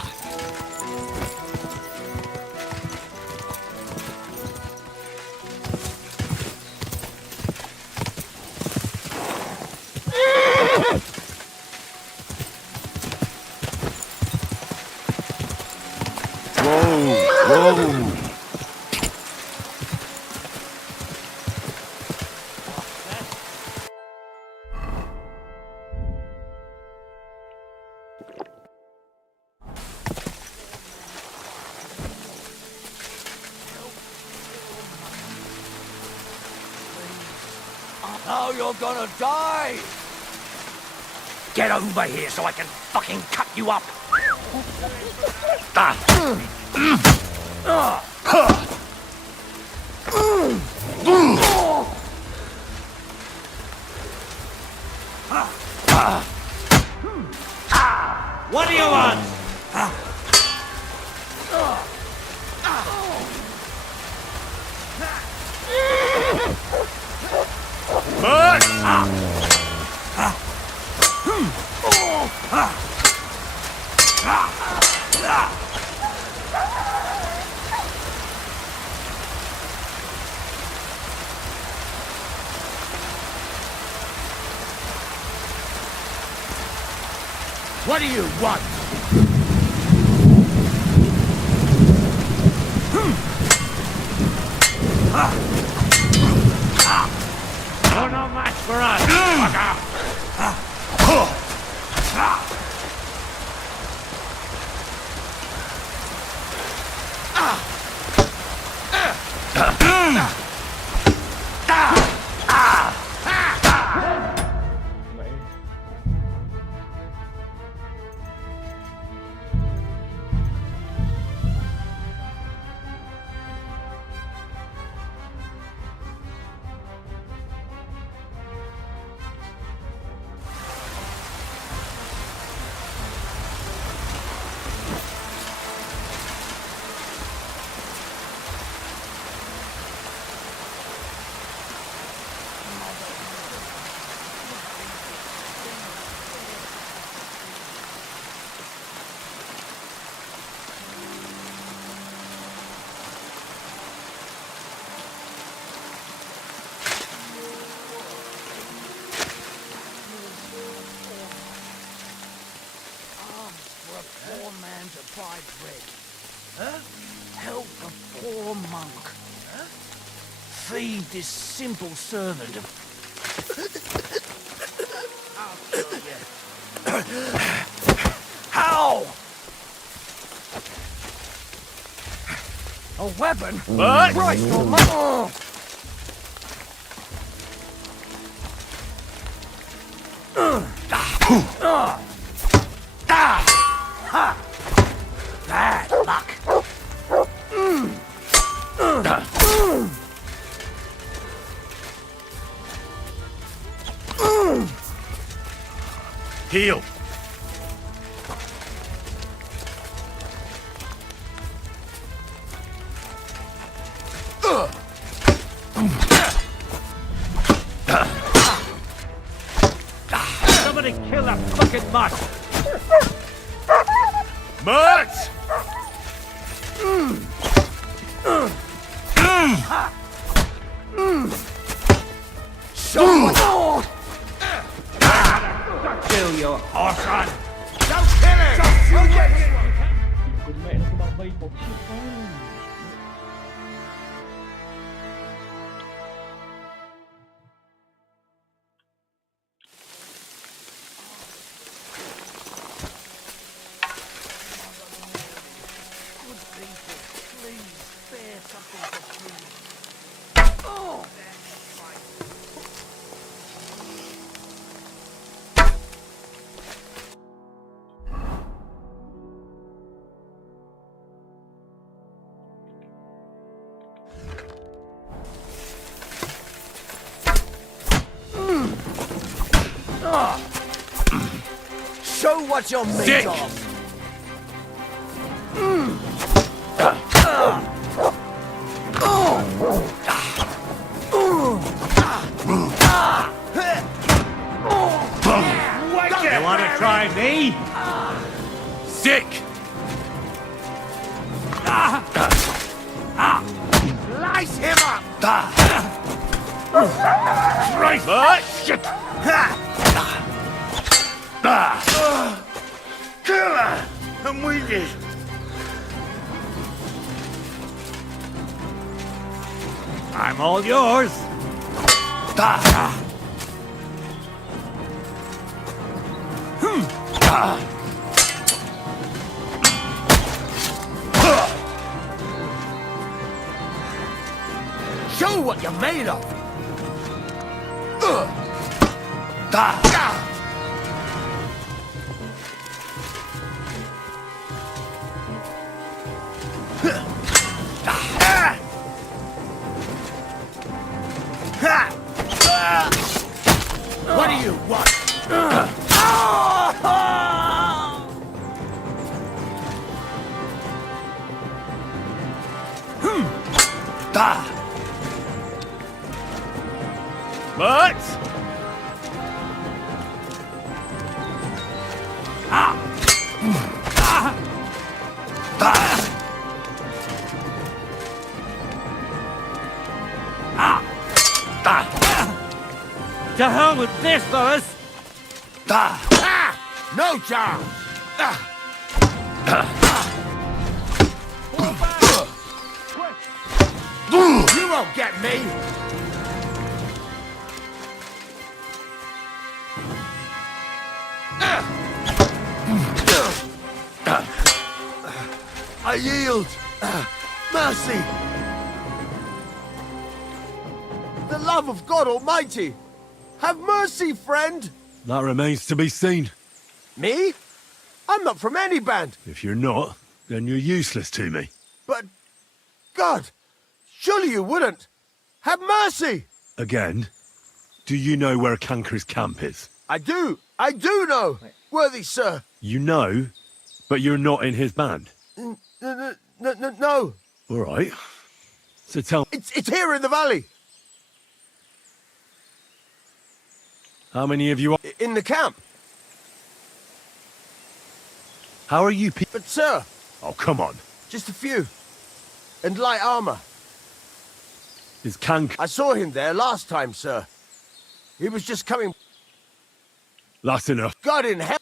Whoa! Now you're gonna die! Get over here so I can fucking cut you up! What do you want? What do you want? You're no match for us, feed this simple servant of... How? A weapon? What? Christ almighty! Bad luck. Heal. Somebody kill that fucking mutt! Mutt! Kill your horse on! Don't kill him! Con mẹ nó có bao vây có chiếc phá. Show what you're made Dick! of! You wanna try me? Sick! Lice him up! Right! Mutt! Shit! Kill her! I'm with you. I'm all yours. Show what you're made of! What do you want? Mutt! To hell with this, fellas. No chance! You won't get me! I yield! Mercy! The love of God Almighty! Have mercy, friend! That remains to be seen. Me? I'm not from any band. If you're not, then you're useless to me. But, God, surely you wouldn't. Have mercy! Again, do you know where Canker's camp is? I do know, worthy sir. You know, but you're not in his band. No. All right. So tell me, It's here in the valley. how many of you are... In the camp. How are you But, sir, Oh, come on. just a few. And light armor. Is Canker... I saw him there last time, sir. He was just coming. That's enough. God in hell.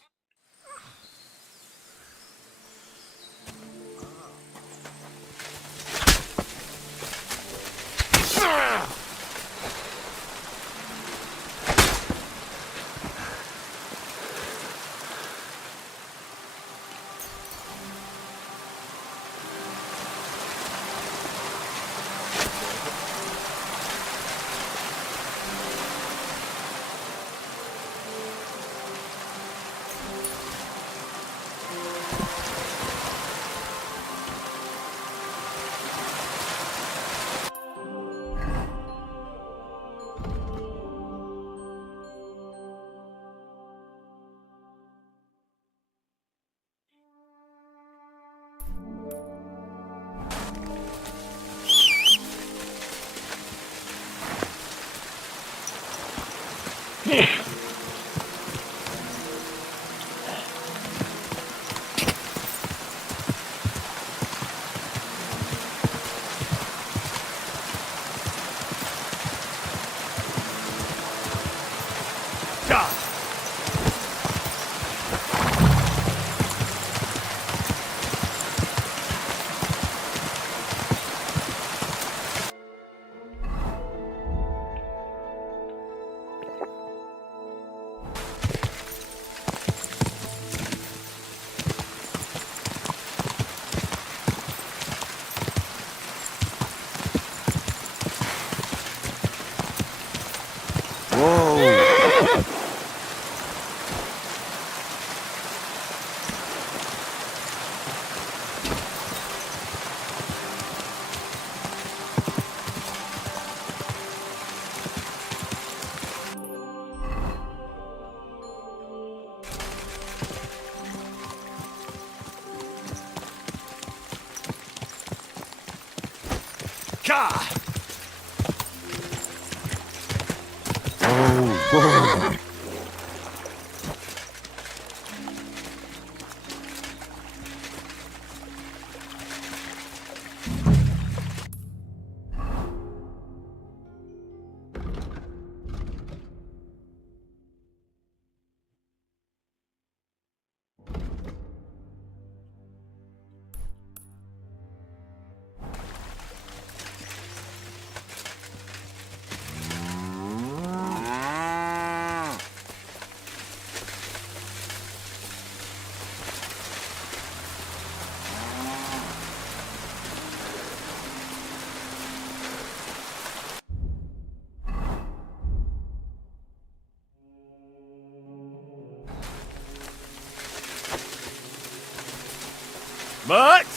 But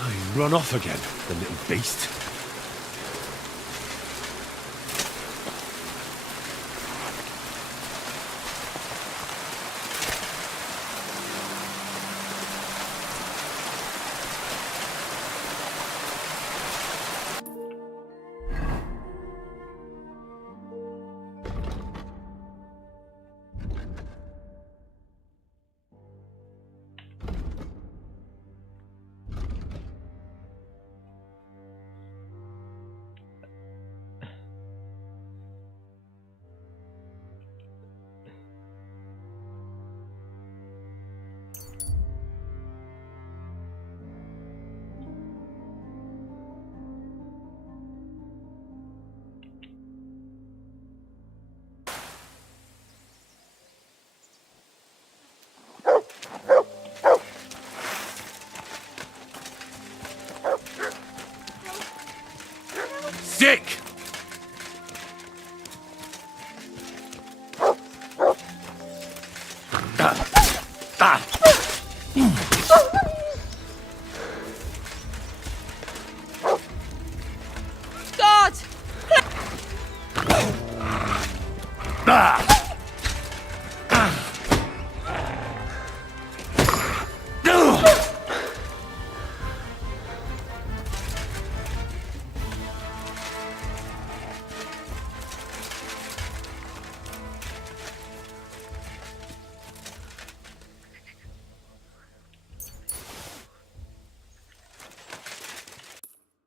I run off again, the little beast. Sick! God!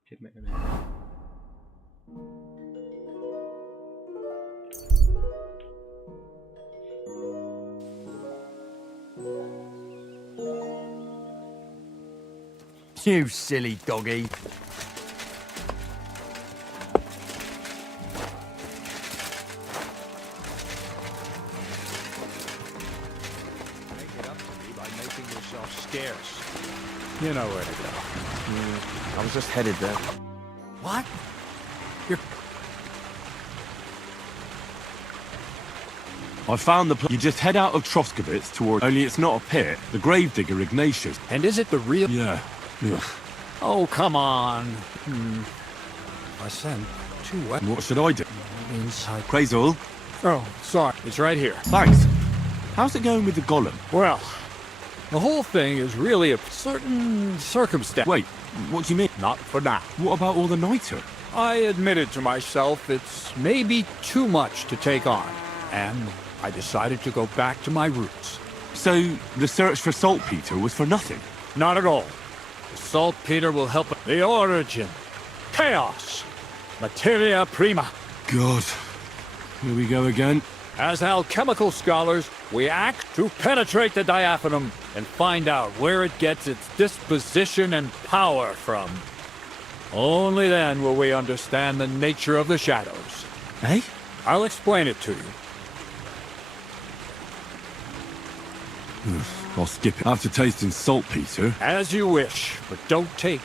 Chết mẹ mày. You silly doggy. Make it up to me by making yourself scarce. You know where to go. I was just headed there. What? I found the you just head out of Troskowitz toward, only it's not a pit, the gravedigger Ignatius. And is it the real... Yeah. Ugh. Oh, come on. I sent too wet. What should I do? Inside. Crazel? Oh, sorry. It's right here. Thanks. How's it going with the golem? Well, the whole thing is really a certain circumstance. Wait, what do you mean? Not for now. What about all the niter? I admitted to myself it's maybe too much to take on. And I decided to go back to my roots. So the search for saltpeter was for nothing? Not at all. The saltpeter will help the origin. Chaos. Materia prima. God. Here we go again. As alchemical scholars, we act to penetrate the diaphanum and find out where it gets its disposition and power from. Only then will we understand the nature of the shadows. Eh? I'll explain it to you. I'll skip it. After tasting saltpeter. As you wish, but don't take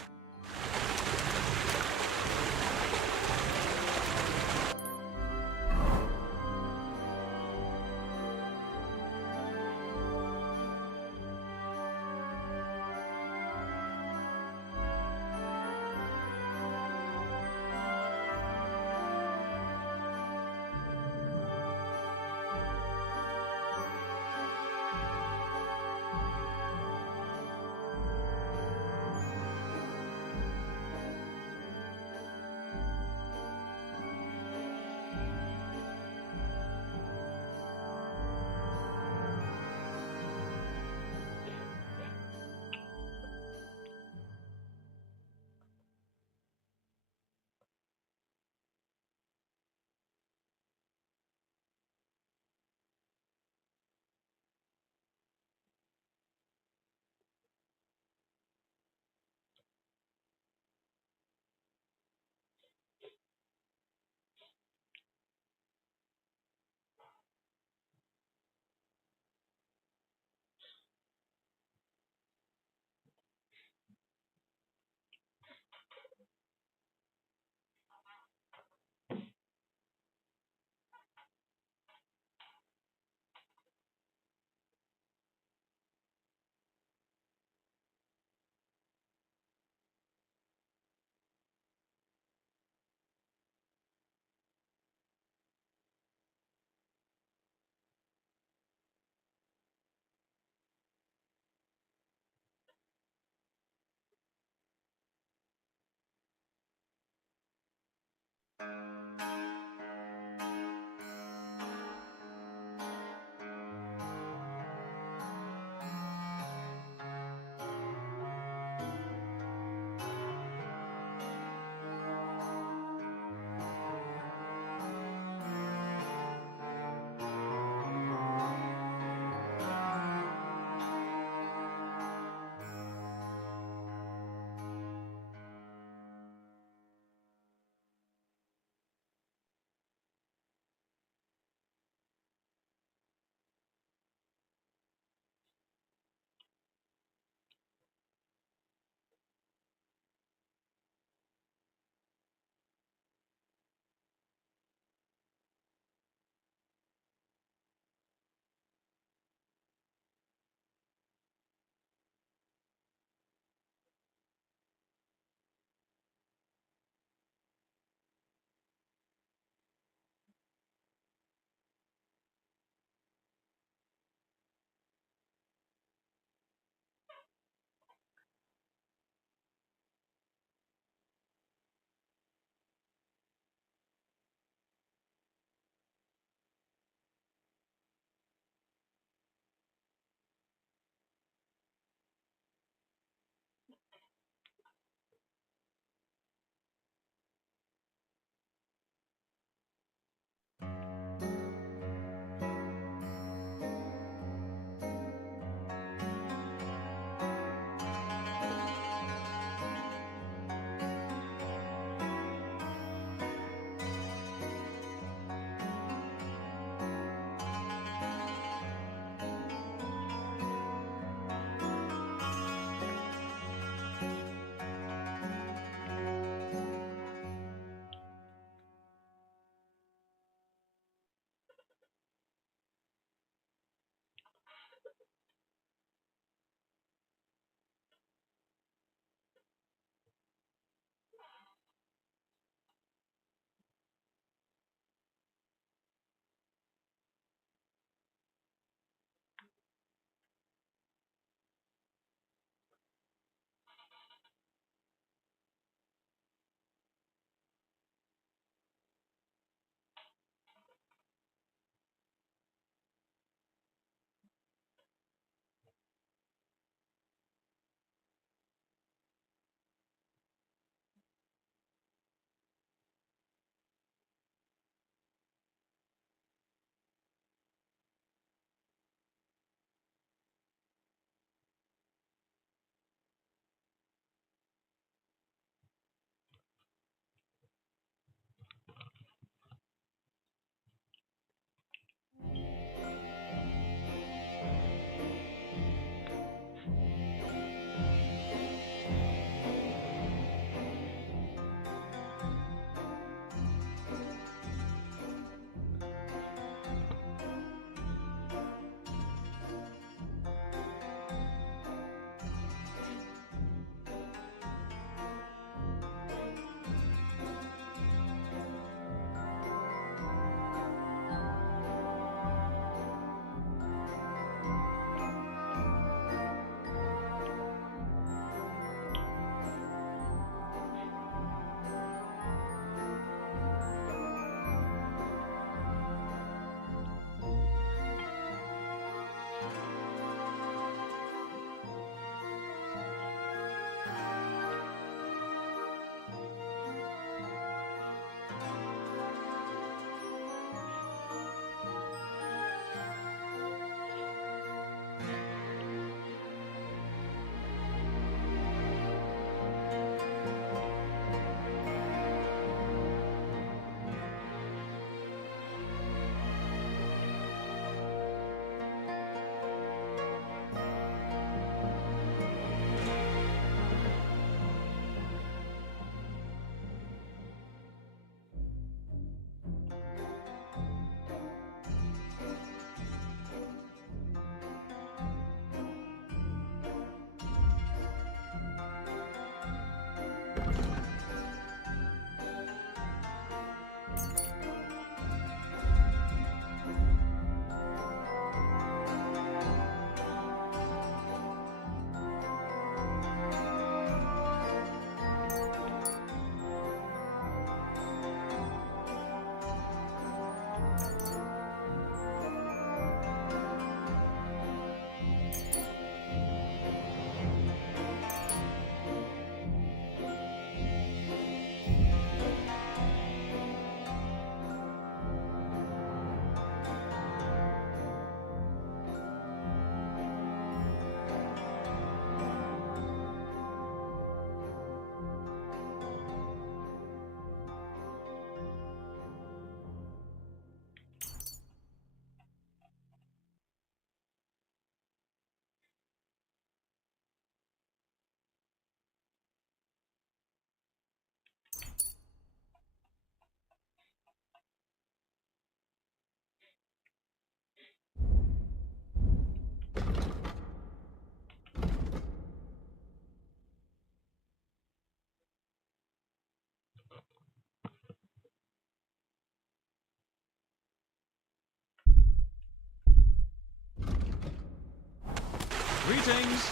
Greetings.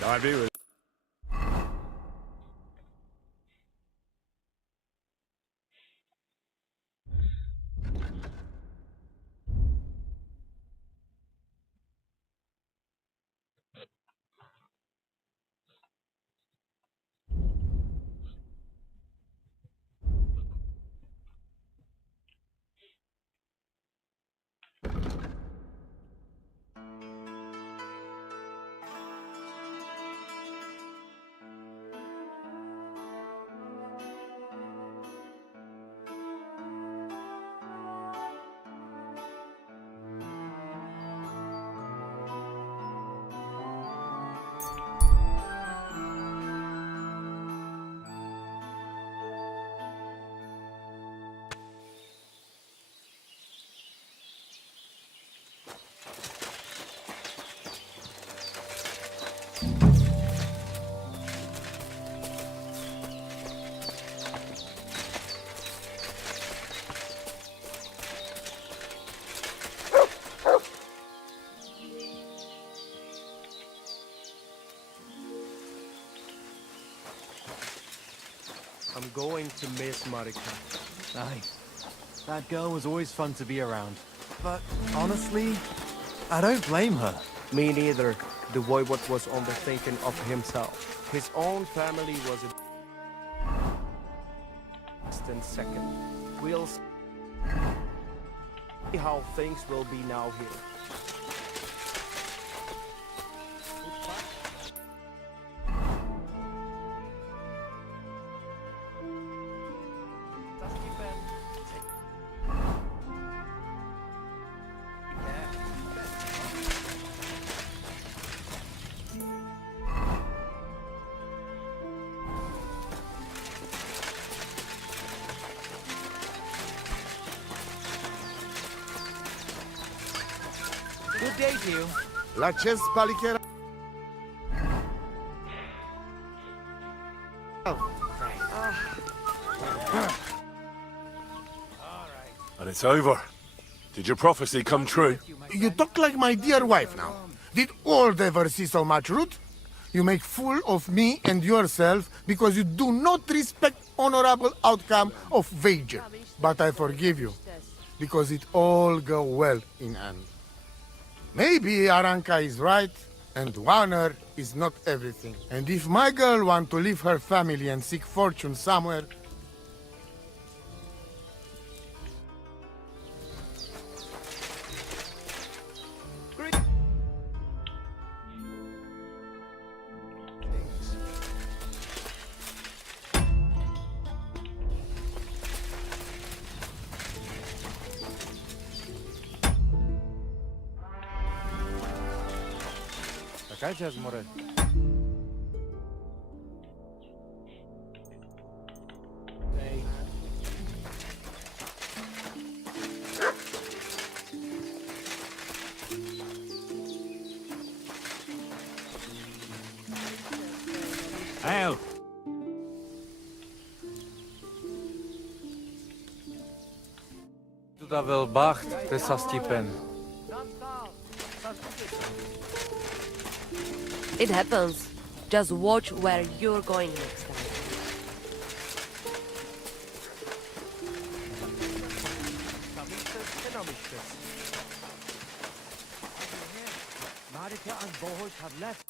God be with I'm going to miss Marika. Aye. That girl was always fun to be around. But honestly, I don't blame her. Me neither. The voivod was on the thinking of himself. His own family was a distant second. We'll see how things will be now here. Good day to you. La Ches Paliquera. And it's over. Did your prophecy come true? You talk like my dear wife now. Did old ever see so much root? You make fool of me and yourself because you do not respect honorable outcome of wager. But I forgive you, because it all go well in end. Maybe Aranka is right, and honor is not everything. And if my girl want to leave her family and seek fortune somewhere, Czekajcie, Zmory. Al. Tuda wel bacht, te sastipen. It happens. Just watch where you're going next time. Marika and Bohos have left.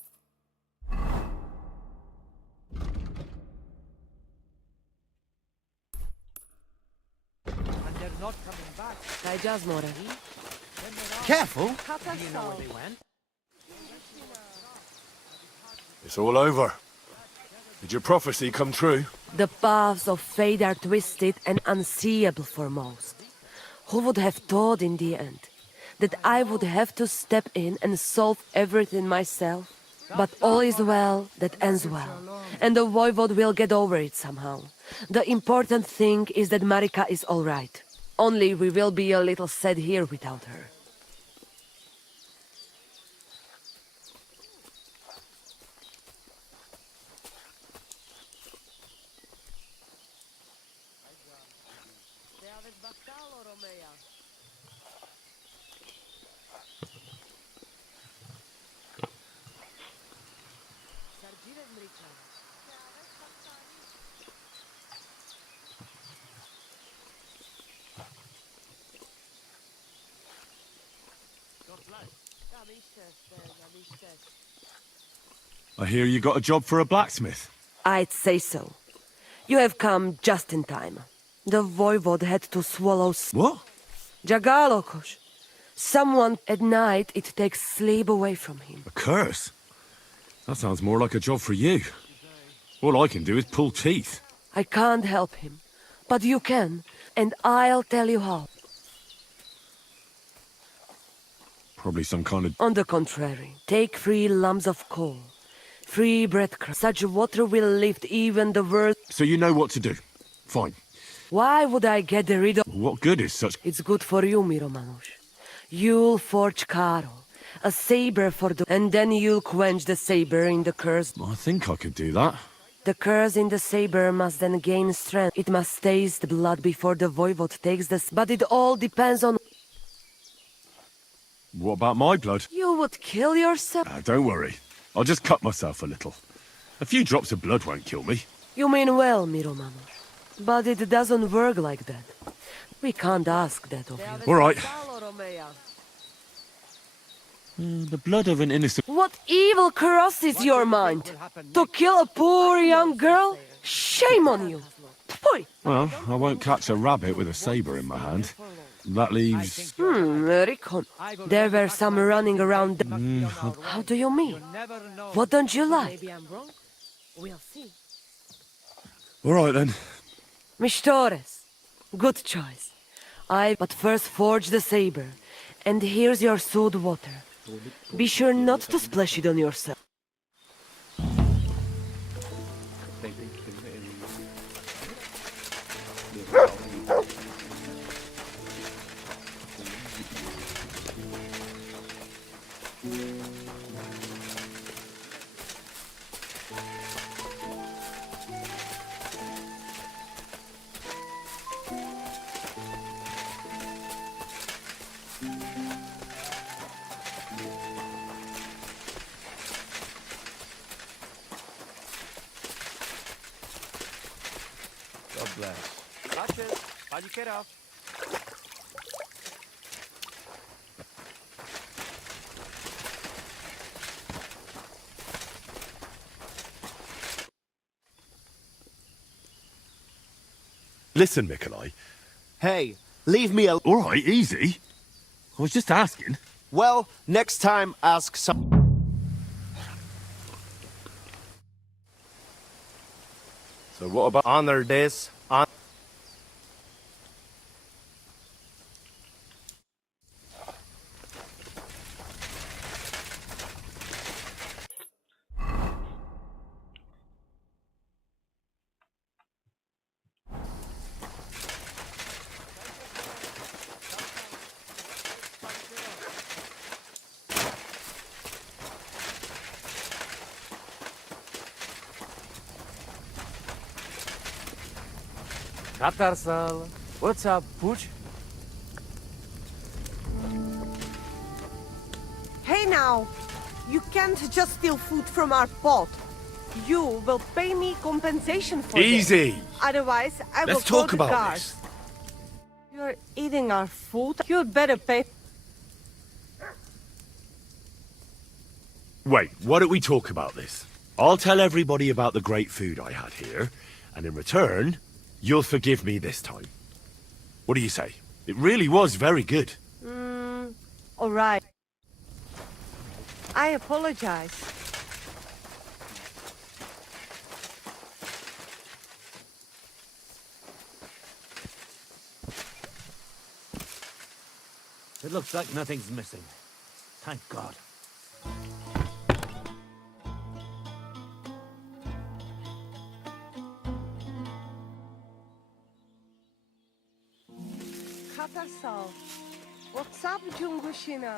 And they're not coming back. Daj jazz, more. careful. Do you know where they went? It's all over. Did your prophecy come true? The paths of fate are twisted and unseeable for most. Who would have thought in the end that I would have to step in and solve everything myself? But all is well that ends well, and the voivod will get over it somehow. The important thing is that Marika is all right. Only we will be a little sad here without her. I hear you got a job for a blacksmith. I'd say so. You have come just in time. The voivode had to swallow... What? Jagalokos. Someone at night, it takes sleep away from him. A curse? That sounds more like a job for you. All I can do is pull teeth. I can't help him. But you can, and I'll tell you how. Probably some kind of... On the contrary, take 3 lumps of coal. 3 breadcrumbs. Such water will lift even the world. So you know what to do. Fine. Why would I get rid of... What good is such... It's good for you, Miromanush. You'll forge Karo, a saber for the... And then you'll quench the saber in the curse. I think I could do that. The curse in the saber must then gain strength. It must taste blood before the voivode takes this. But it all depends on... What about my blood? You would kill yourself? Don't worry. I'll just cut myself a little. A few drops of blood won't kill me. You mean well, Miromanush. But it doesn't work like that. We can't ask that of you. All right. The blood of an innocent... What evil crosses your mind? To kill a poor young girl? Shame on you! Poi! Well, I won't catch a rabbit with a saber in my hand. That leaves... Rikon. There were some running around... How do you mean? What don't you like? We'll see. All right, then. Mistores. Good choice. But first forge the saber. And here's your sewed water. Be sure not to splash it on yourself. God bless. Watch it. How'd you get off? Listen, Mikolai. Hey, leave me alone. All right, easy. I was just asking. Well, next time ask some... So what about... Honor this. Katarsal. What's up, Pooch? Hey now! You can't just steal food from our pot. You will pay me compensation for Easy! this. Otherwise, I will Let's call talk the about guards. this. You're eating our food. You'd better pay. Wait, why don't we talk about this? I'll tell everybody about the great food I had here, and in return, you'll forgive me this time. What do you say? It really was very good. All right. I apologize. It looks like nothing's missing. Thank God. Katarsal. What's up, Jungushina?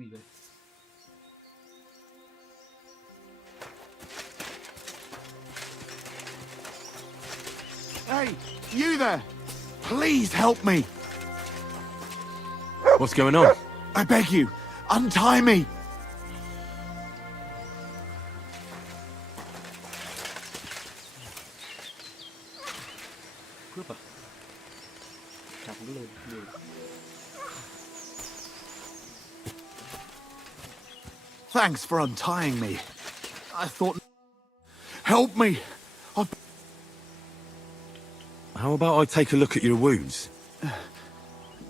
gì vậy? Hey, you there! Please help me! What's going on? I beg you, untie me! Cướp à? Chặt cái lồn nhiều. Thanks for untying me. I thought... Help me! How about I take a look at your wounds?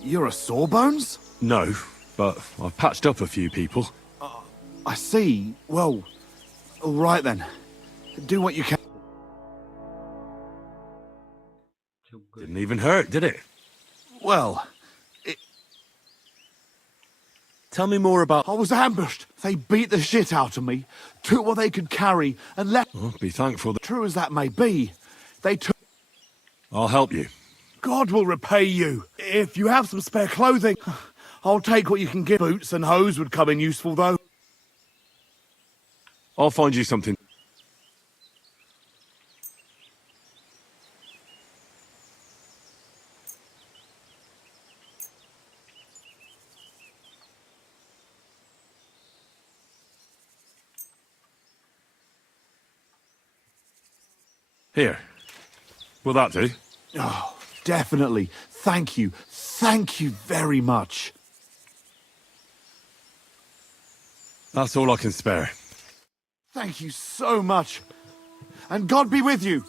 You're a Sawbones? No, but I've patched up a few people. I see. Well, all right then. Do what you can. Didn't even hurt, did it? Well, Tell me more about... I was ambushed. They beat the shit out of me, took what they could carry, and left... Oh, be thankful that... True as that may be, they took... I'll help you. God will repay you. If you have some spare clothing, I'll take what you can give. Boots and hose would come in useful, though. I'll find you something. Here. Will that do? Oh, definitely. Thank you. Thank you very much. That's all I can spare. Thank you so much. And God be with you.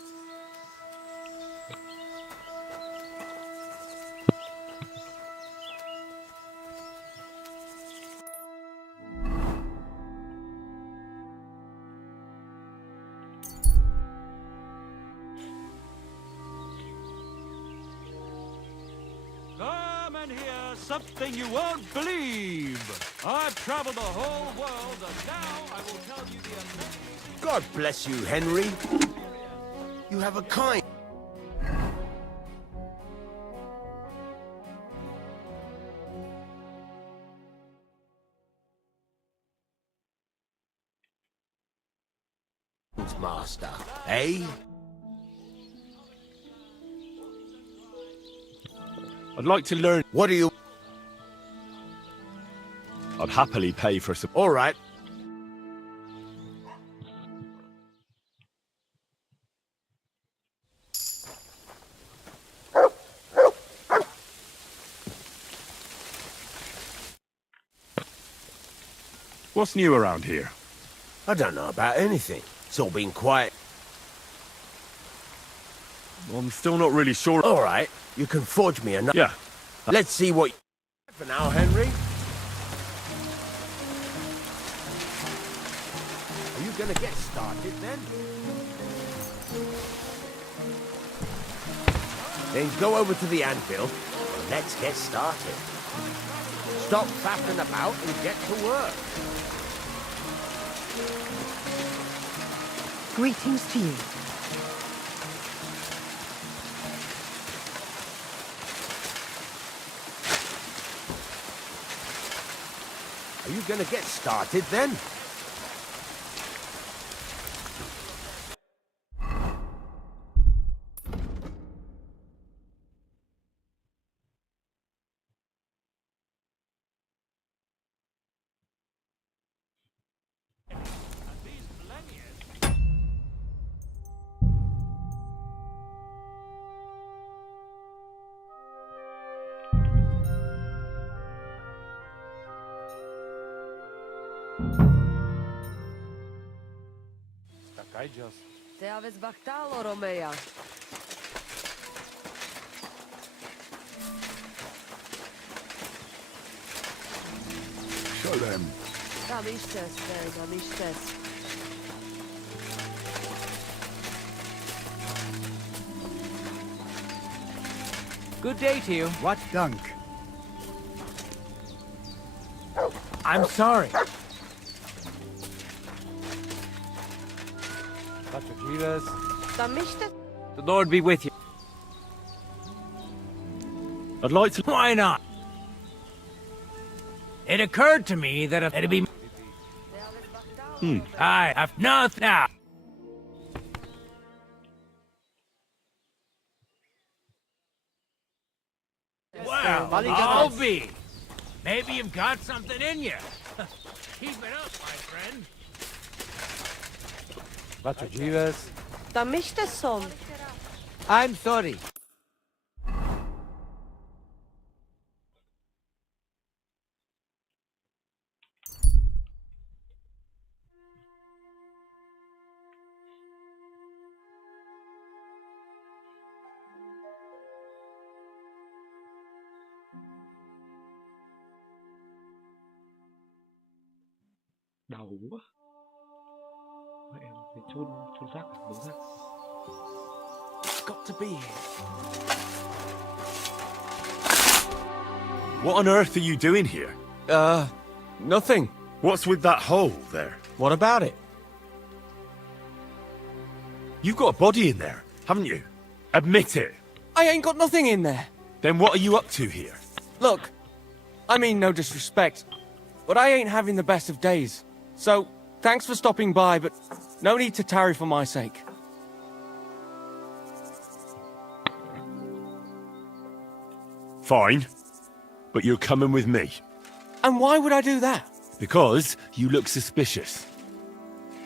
Come and hear something you won't believe. I've traveled the whole world, and now I will tell you the amazing... God bless you, Henry. You have a kind... master, eh? I'd like to learn... What do you... I'd happily pay for some... All right. What's new around here? I don't know about anything. It's all been quiet. I'm still not really sure... All right. You can forge me another... Yeah. Let's see what... For now, Henry. Are you gonna get started, then? Then go over to the anvil, and let's get started. Stop faffing about and get to work. Greetings to you. Are you gonna get started, then? Te aveți bactalo, Romea. Show them. Tam ištes, tam ištes. Good day to you. What gunk? I'm sorry. Dr. Jeeves. Tam ištes. The Lord be with you. I'd like to... Why not? It occurred to me that it'd be... I have nothing now. Well, I'll be. Maybe you've got something in you. Keep it up, my friend. Tam işte son. I'm sorry. Đau quá. Mẹ em phải chôn xác à? Đúng xác. It's got to be here. What on earth are you doing here? Nothing. What's with that hole there? What about it? You've got a body in there, haven't you? Admit it. I ain't got nothing in there. Then what are you up to here? Look, I mean no disrespect, but I ain't having the best of days. So, thanks for stopping by, but no need to tarry for my sake. Fine. But you're coming with me. And why would I do that? Because you look suspicious.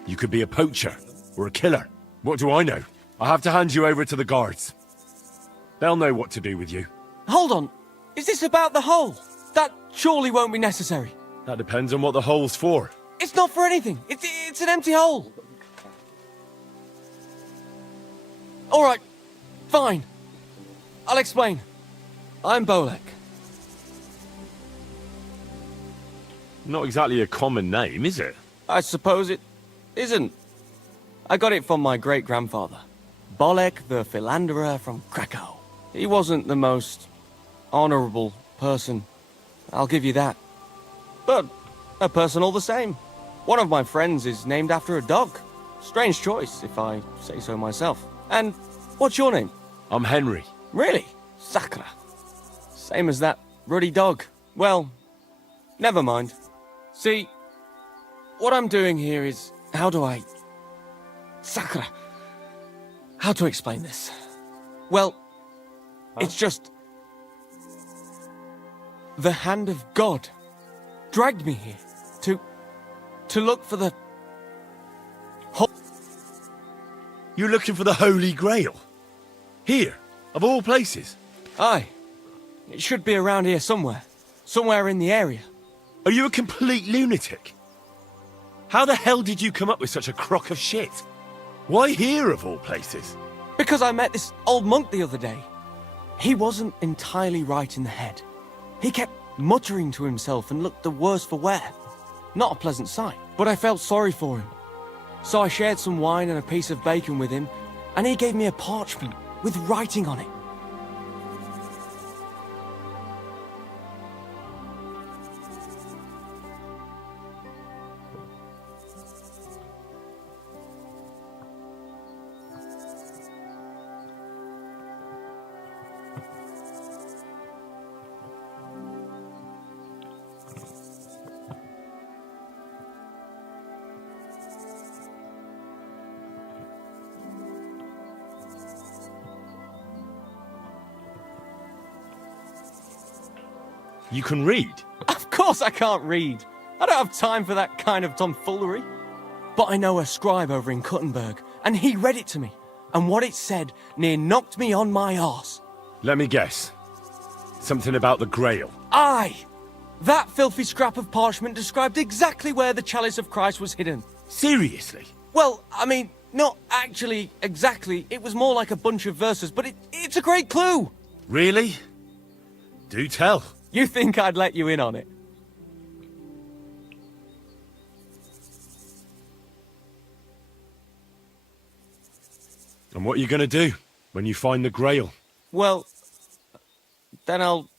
You could be a poacher or a killer. What do I know? I have to hand you over to the guards. They'll know what to do with you. Hold on. Is this about the hole? That surely won't be necessary. That depends on what the hole's for. It's not for anything. It's an empty hole. All right. Fine. I'll explain. I'm Bolek. Not exactly a common name, is it? I suppose it isn't. I got it from my great-grandfather, Bolek the Philanderer from Krakow. He wasn't the most honorable person, I'll give you that. But a person all the same. One of my friends is named after a dog. Strange choice, if I say so myself. And what's your name? I'm Henry. Really? Sakra. Same as that ruddy dog. Well, never mind. See, what I'm doing here is, Sakra. How to explain this? Well, it's just... the hand of God dragged me here to look for the... You're looking for the Holy Grail? Here, of all places? Aye. It should be around here somewhere. Somewhere in the area. Are you a complete lunatic? How the hell did you come up with such a crock of shit? Why here, of all places? Because I met this old monk the other day. He wasn't entirely right in the head. He kept muttering to himself and looked the worse for wear. Not a pleasant sight, but I felt sorry for him. So I shared some wine and a piece of bacon with him, and he gave me a parchment with writing on it. You can read? Of course I can't read. I don't have time for that kind of tomfoolery. But I know a scribe over in Kuttenberg, and he read it to me. And what it said near knocked me on my arse. Let me guess. Something about the Grail. Aye! That filthy scrap of parchment described exactly where the chalice of Christ was hidden. Seriously? Well, I mean, not actually exactly. It was more like a bunch of verses, but it's a great clue. Really? Do tell. You think I'd let you in on it? And what are you going to do when you find the Grail? Well, then I'll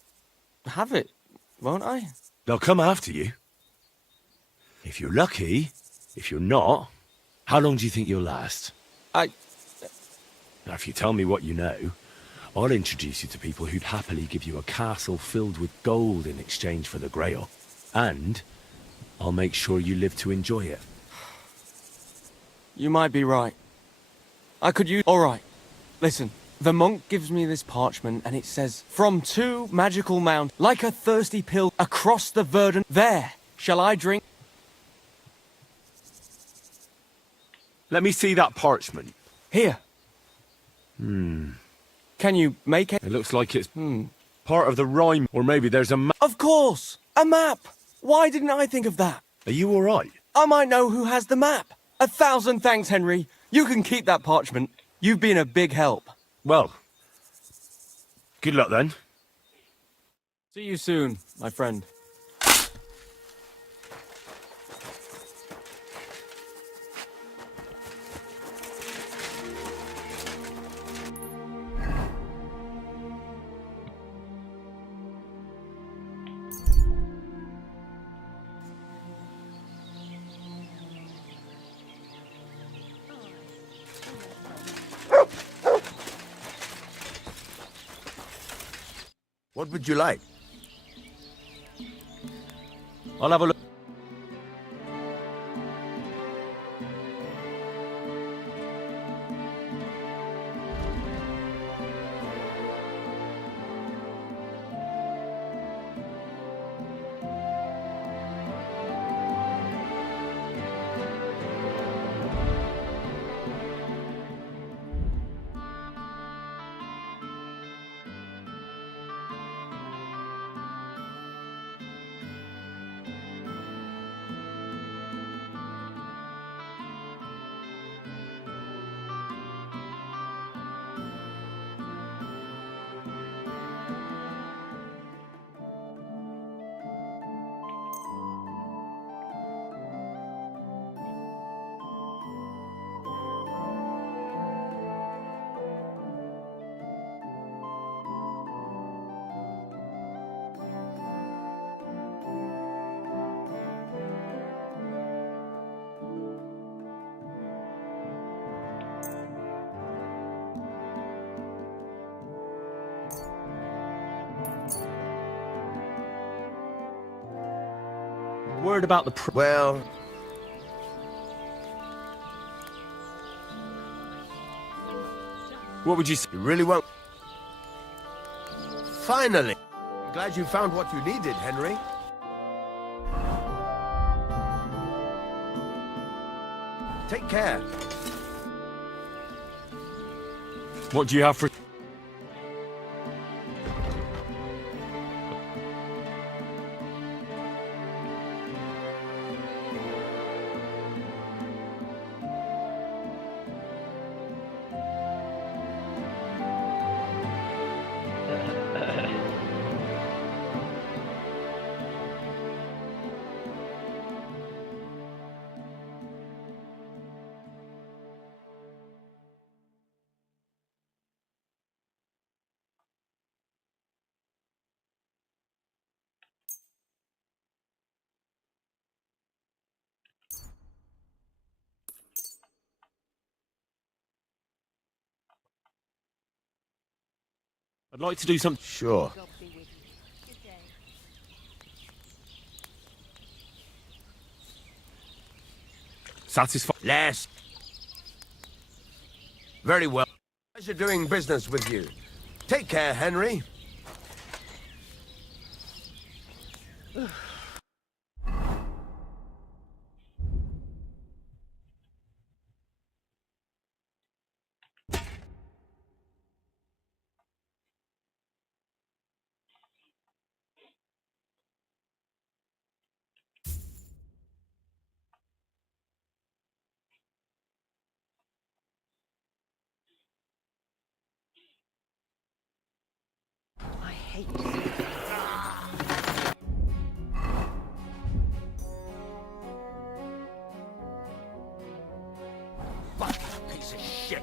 have it, won't I? They'll come after you. If you're lucky, if you're not, how long do you think you'll last? Now, if you tell me what you know, I'll introduce you to people who'd happily give you a castle filled with gold in exchange for the Grail. And I'll make sure you live to enjoy it. You might be right. I could use... Alright, listen. The monk gives me this parchment and it says, "From 2 magical mountains, like a thirsty pill across the verdant, there shall I drink..." Let me see that parchment. Here. Hmm. Can you make it? It looks like it's part of the rhyme, or maybe there's a map. Of course! A map! Why didn't I think of that? Are you alright? I might know who has the map. 1,000 thanks, Henry. You can keep that parchment. You've been a big help. Well, good luck then. See you soon, my friend. What would you like? I'll have a look. Word about the well... What would you say? You really won't... Finally! I'm glad you found what you needed, Henry. Take care. What do you have for... I'd like to do something. Sure. Satisfied. Less. Very well. Pleasure doing business with you. Take care, Henry. I hate to see it. Fuck, piece of shit.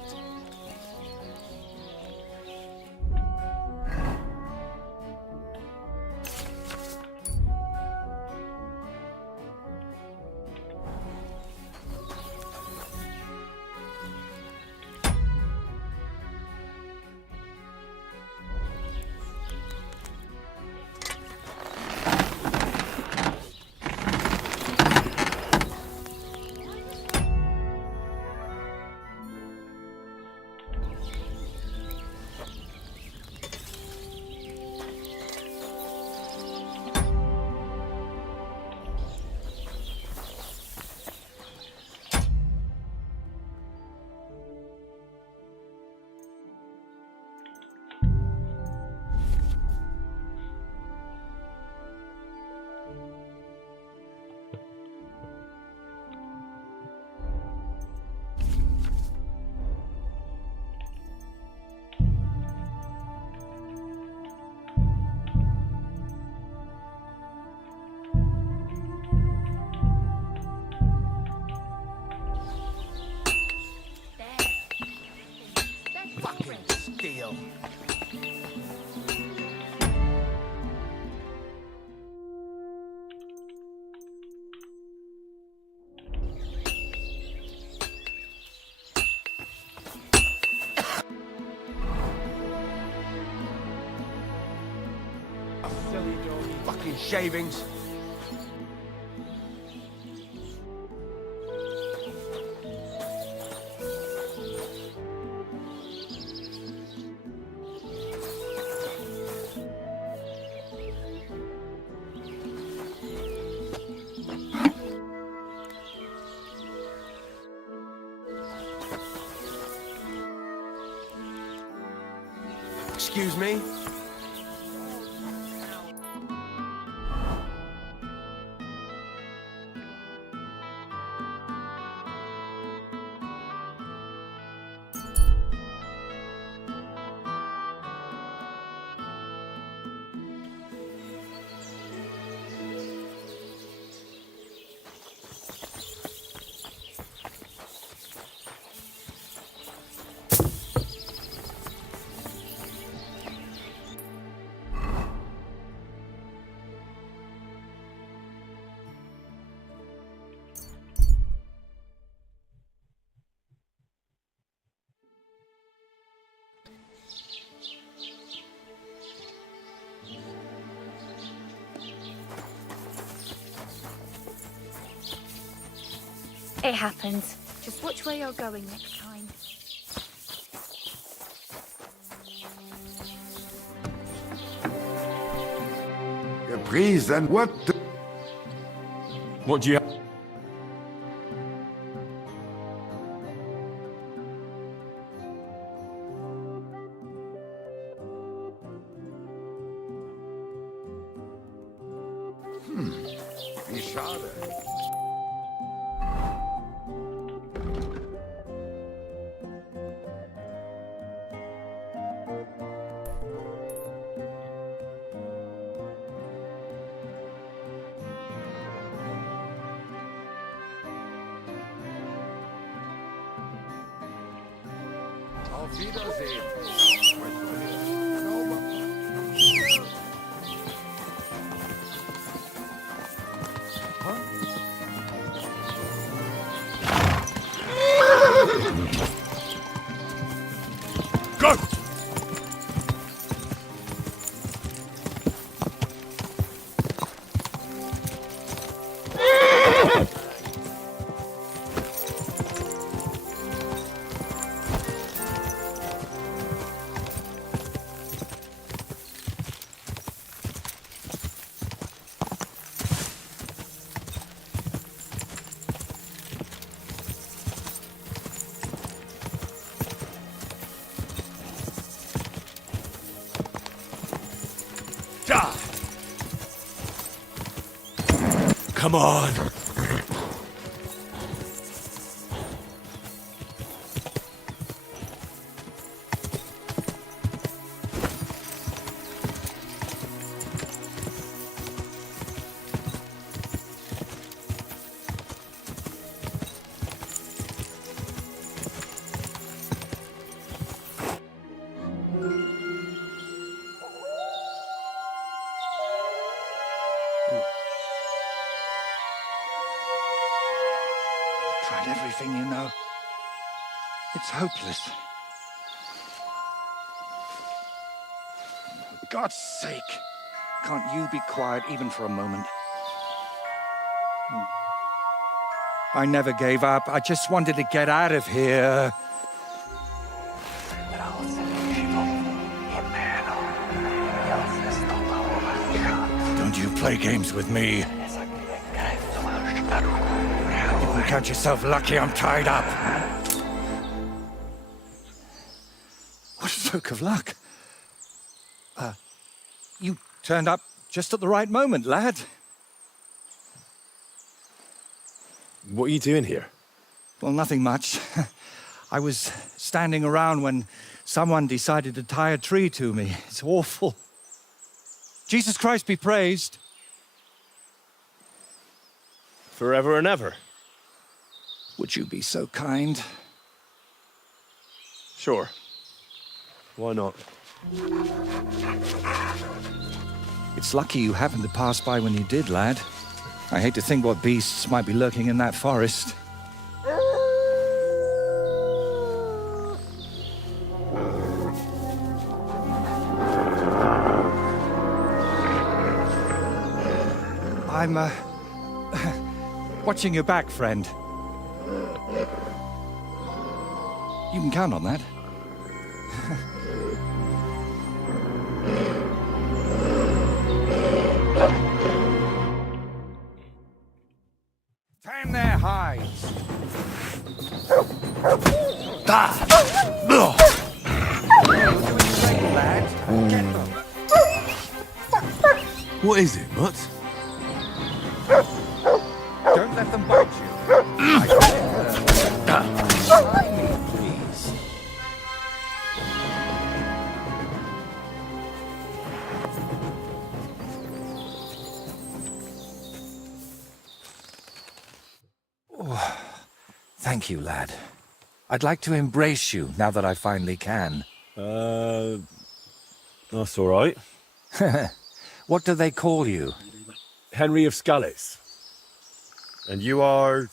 fucking shavings. Excuse me? It happens. Just watch where you're going next time. Please, then what the... What do you... Schade. Auf Wiedersehen. Go! Come on! Tried everything, you know. It's hopeless. For God's sake, can't you be quiet even for a moment? I never gave up. I just wanted to get out of here. Don't you play games with me. You can count yourself lucky I'm tied up. What a stroke of luck. You turned up just at the right moment, lad. What are you doing here? Well, nothing much. I was standing around when someone decided to tie a tree to me. It's awful. Jesus Christ be praised. Forever and ever. Would you be so kind? Sure. Why not? It's lucky you happened to pass by when you did, lad. I hate to think what beasts might be lurking in that forest. I'm, watching your back, friend. You can count on that. Time their hides. What is it, Mutt? Don't let them bite you. Please. Oh, thank you, lad. I'd like to embrace you now that I finally can. That's all right. What do they call you? Henry of Scallis. And you are?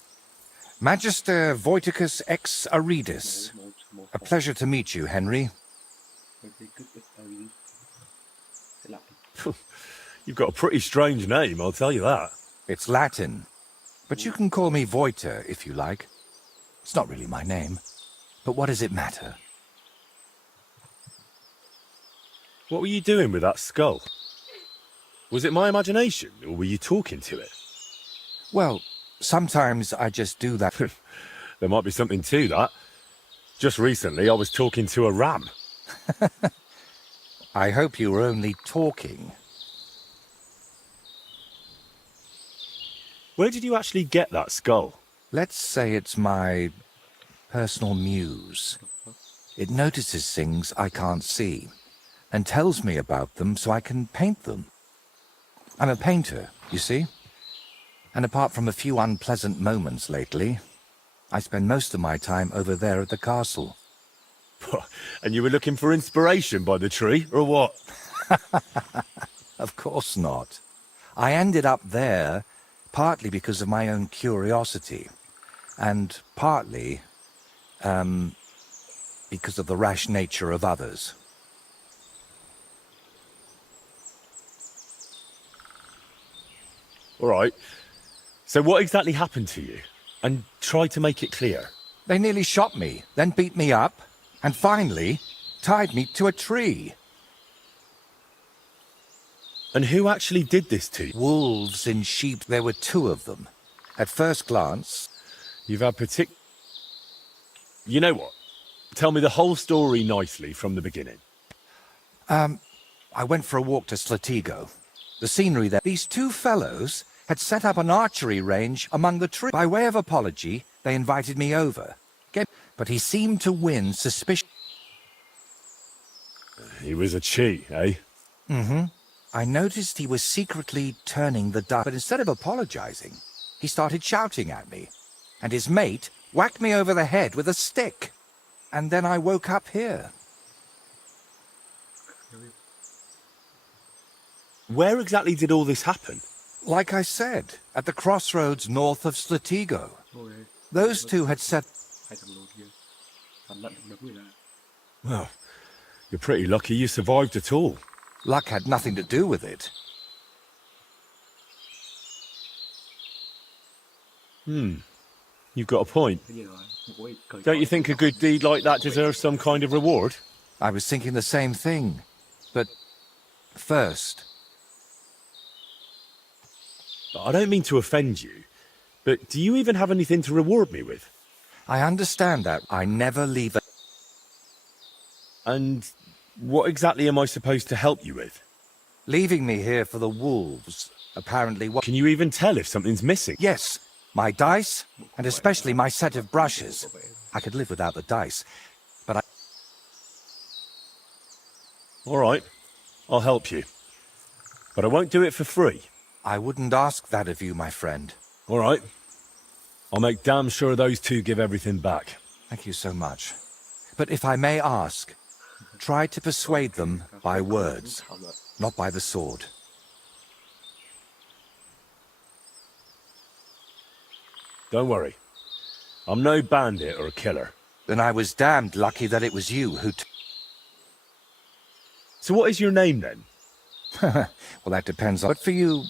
Magister Voiticus ex Aridus. A pleasure to meet you, Henry. You've got a pretty strange name, I'll tell you that. It's Latin, but you can call me Voiter if you like. It's not really my name, but what does it matter? What were you doing with that skull? Was it my imagination, or were you talking to it? Well, sometimes I just do that. There might be something to that. Just recently, I was talking to a ram. I hope you were only talking. Where did you actually get that skull? Let's say it's my personal muse. It notices things I can't see and tells me about them so I can paint them. I'm a painter, you see? And apart from a few unpleasant moments lately, I spend most of my time over there at the castle. And you were looking for inspiration by the tree, or what? Of course not. I ended up there partly because of my own curiosity, and partly, because of the rash nature of others. All right. So what exactly happened to you? And try to make it clear. They nearly shot me, then beat me up, and finally tied me to a tree. And who actually did this to you? Wolves in sheep. There were two of them. At first glance... You've had You know what? Tell me the whole story nicely from the beginning. I went for a walk to Slatigo. The scenery there... These two fellows had set up an archery range among the trees. By way of apology, they invited me over. But he seemed to win suspicion. He was a cheat, eh? Mm-hmm. I noticed he was secretly turning the dice, but instead of apologizing, he started shouting at me. And his mate whacked me over the head with a stick. And then I woke up here. Where exactly did all this happen? Like I said, at the crossroads north of Slatigo. Those two had set... Well, you're pretty lucky you survived at all. Luck had nothing to do with it. You've got a point. Don't you think a good deed like that deserves some kind of reward? I was thinking the same thing. But first... I don't mean to offend you, but do you even have anything to reward me with? I understand that. I never leave a... And what exactly am I supposed to help you with? Leaving me here for the wolves, apparently what... Can you even tell if something's missing? Yes, my dice, and especially my set of brushes. I could live without the dice, but I... All right, I'll help you. But I won't do it for free. I wouldn't ask that of you, my friend. All right. I'll make damn sure those two give everything back. Thank you so much. But if I may ask, try to persuade them by words, not by the sword. Don't worry. I'm no bandit or a killer. Then I was damned lucky that it was you who... So what is your name, then? Well, that depends on... But for you,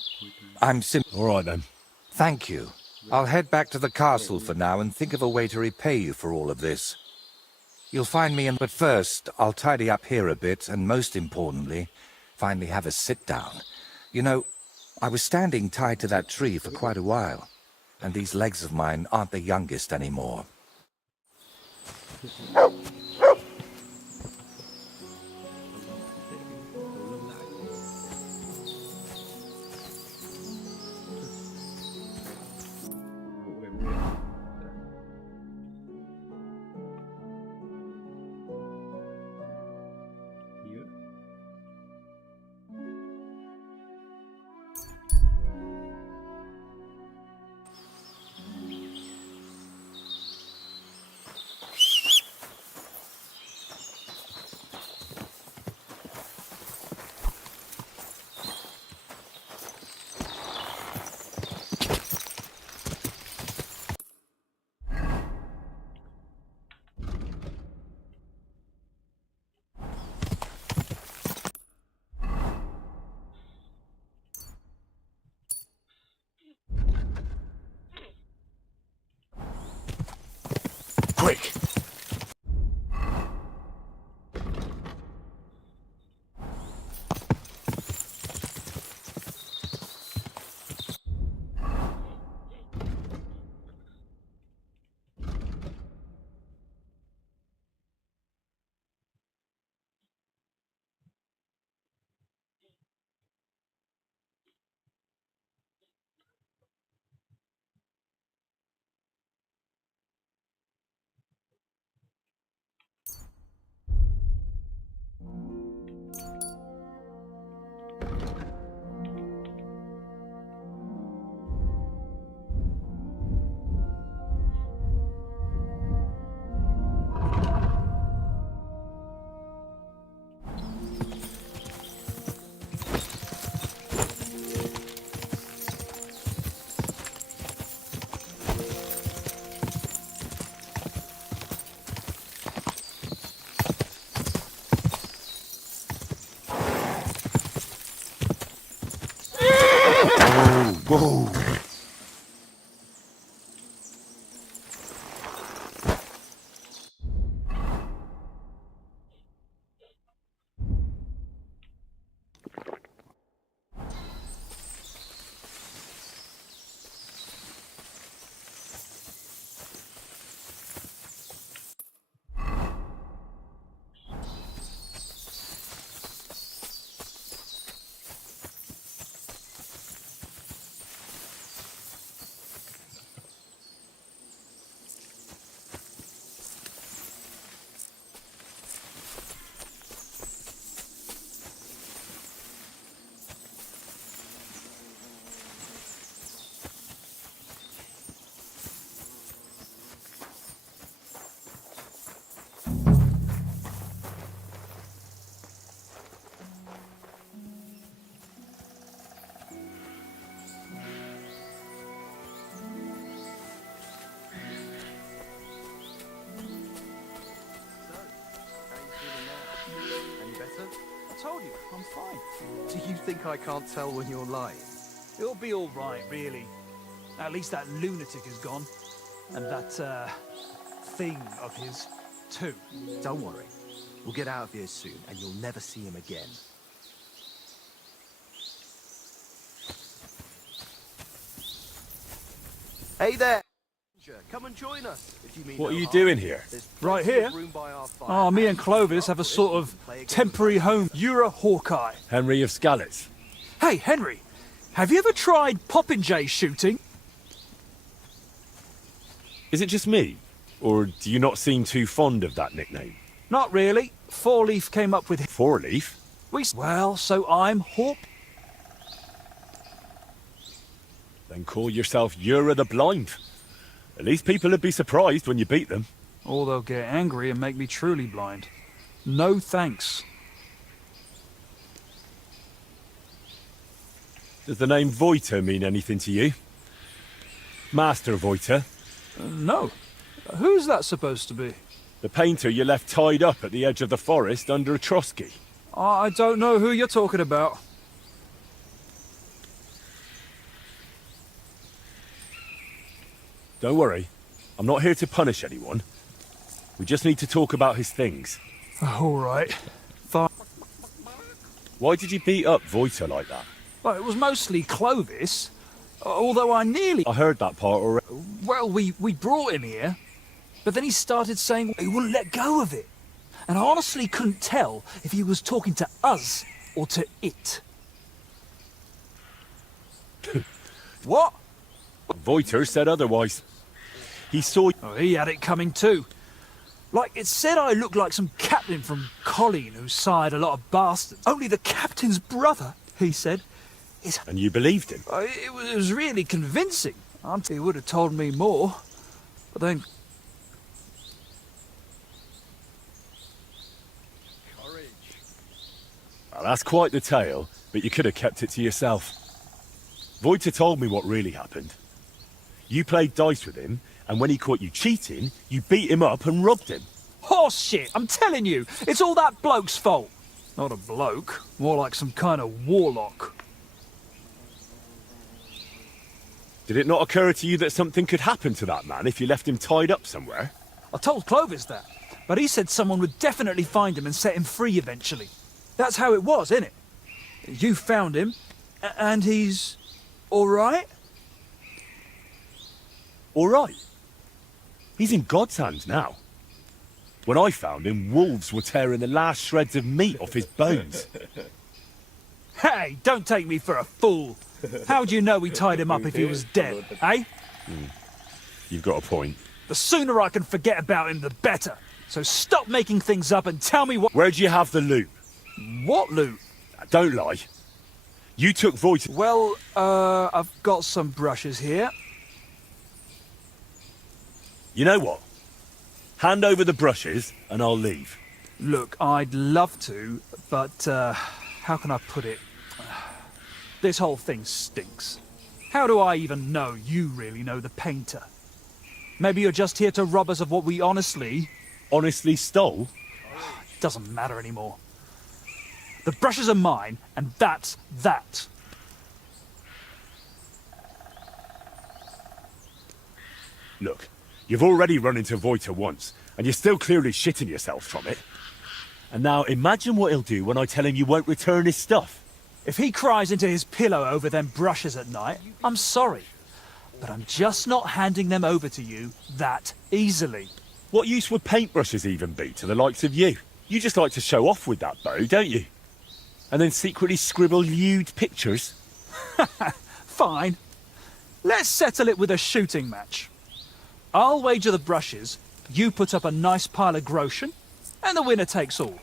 I'm All right, then. Thank you. I'll head back to the castle for now and think of a way to repay you for all of this. You'll find me in... But first, I'll tidy up here a bit, and most importantly, finally have a sit-down. You know, I was standing tied to that tree for quite a while, and these legs of mine aren't the youngest anymore. Quick! Whoa! Any better? I told you, I'm fine. Do you think I can't tell when you're lying? It'll be all right, really. At least that lunatic is gone. And that, thing of his, too. Don't worry. We'll get out of here soon, and you'll never see him again. Hey there! Come and join us, if you mean What no are you harm. doing here? There's Right plenty here? of room by our fire. Oh, me and Clovis have a sort of temporary home. You're a Hawkeye. Henry of Scallis. Hey, Henry, have you ever tried popinjay shooting? Is it just me? Or do you not seem too fond of that nickname? Not really. Four Leaf came up with it. Four Leaf? Well, so I'm Hawk. Then call yourself Ura the Blind. At least people would be surprised when you beat them. Or they'll get angry and make me truly blind. No thanks. Does the name Voiter mean anything to you? Master Voiter? No. Who's that supposed to be? The painter you left tied up at the edge of the forest under a Trotsky. I don't know who you're talking about. Don't worry. I'm not here to punish anyone. We just need to talk about his things. All right. Fine. Why did you beat up Voita like that? Well, it was mostly Clovis, although I nearly... I heard that part already. Well, we brought him here, but then he started saying he wouldn't let go of it. And I honestly couldn't tell if he was talking to us or to it. What? Voiter said otherwise. He saw... Oh, he had it coming too. Like, it said I looked like some captain from Colleen who sired a lot of bastards. Only the captain's brother, he said, is... And you believed him? It was really convincing. He would have told me more, but then... Well, that's quite the tale, but you could have kept it to yourself. Voiter told me what really happened. You played dice with him, and when he caught you cheating, you beat him up and robbed him. Horse shit, I'm telling you, it's all that bloke's fault. Not a bloke, more like some kind of warlock. Did it not occur to you that something could happen to that man if you left him tied up somewhere? I told Clovis that, but he said someone would definitely find him and set him free eventually. That's how it was, innit? You found him, and he's... all right? All right. He's in God's hands now. When I found him, wolves were tearing the last shreds of meat off his bones. Hey, don't take me for a fool. How do you know we tied him up if he was dead, eh? You've got a point. The sooner I can forget about him, the better. So stop making things up and tell me what... Where'd you have the loot? What loot? Don't lie. You took Voiter... Well, I've got some brushes here. You know what? Hand over the brushes and I'll leave. Look, I'd love to, but, how can I put it? This whole thing stinks. How do I even know you really know the painter? Maybe you're just here to rob us of what we honestly... Honestly stole? Doesn't matter anymore. The brushes are mine, and that's that. Look, you've already run into Voiter once, and you're still clearly shitting yourself from it. And now imagine what he'll do when I tell him you won't return his stuff. If he cries into his pillow over them brushes at night, I'm sorry. But I'm just not handing them over to you that easily. What use would paintbrushes even be to the likes of you? You just like to show off with that bow, don't you? And then secretly scribble lewd pictures? Fine. Let's settle it with a shooting match. I'll wager the brushes, you put up a nice pile of groschen, and the winner takes all.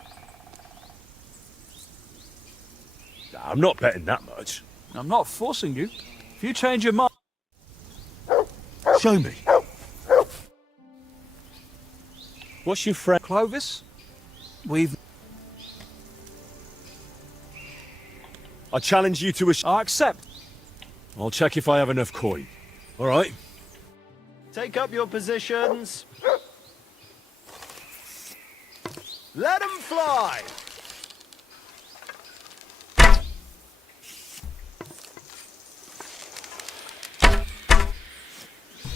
I'm not betting that much. I'm not forcing you. If you change your mind... Show me. What's your friend? Clovis? We've... I challenge you to a... I accept. I'll check if I have enough coin. All right? Take up your positions. Let 'em fly!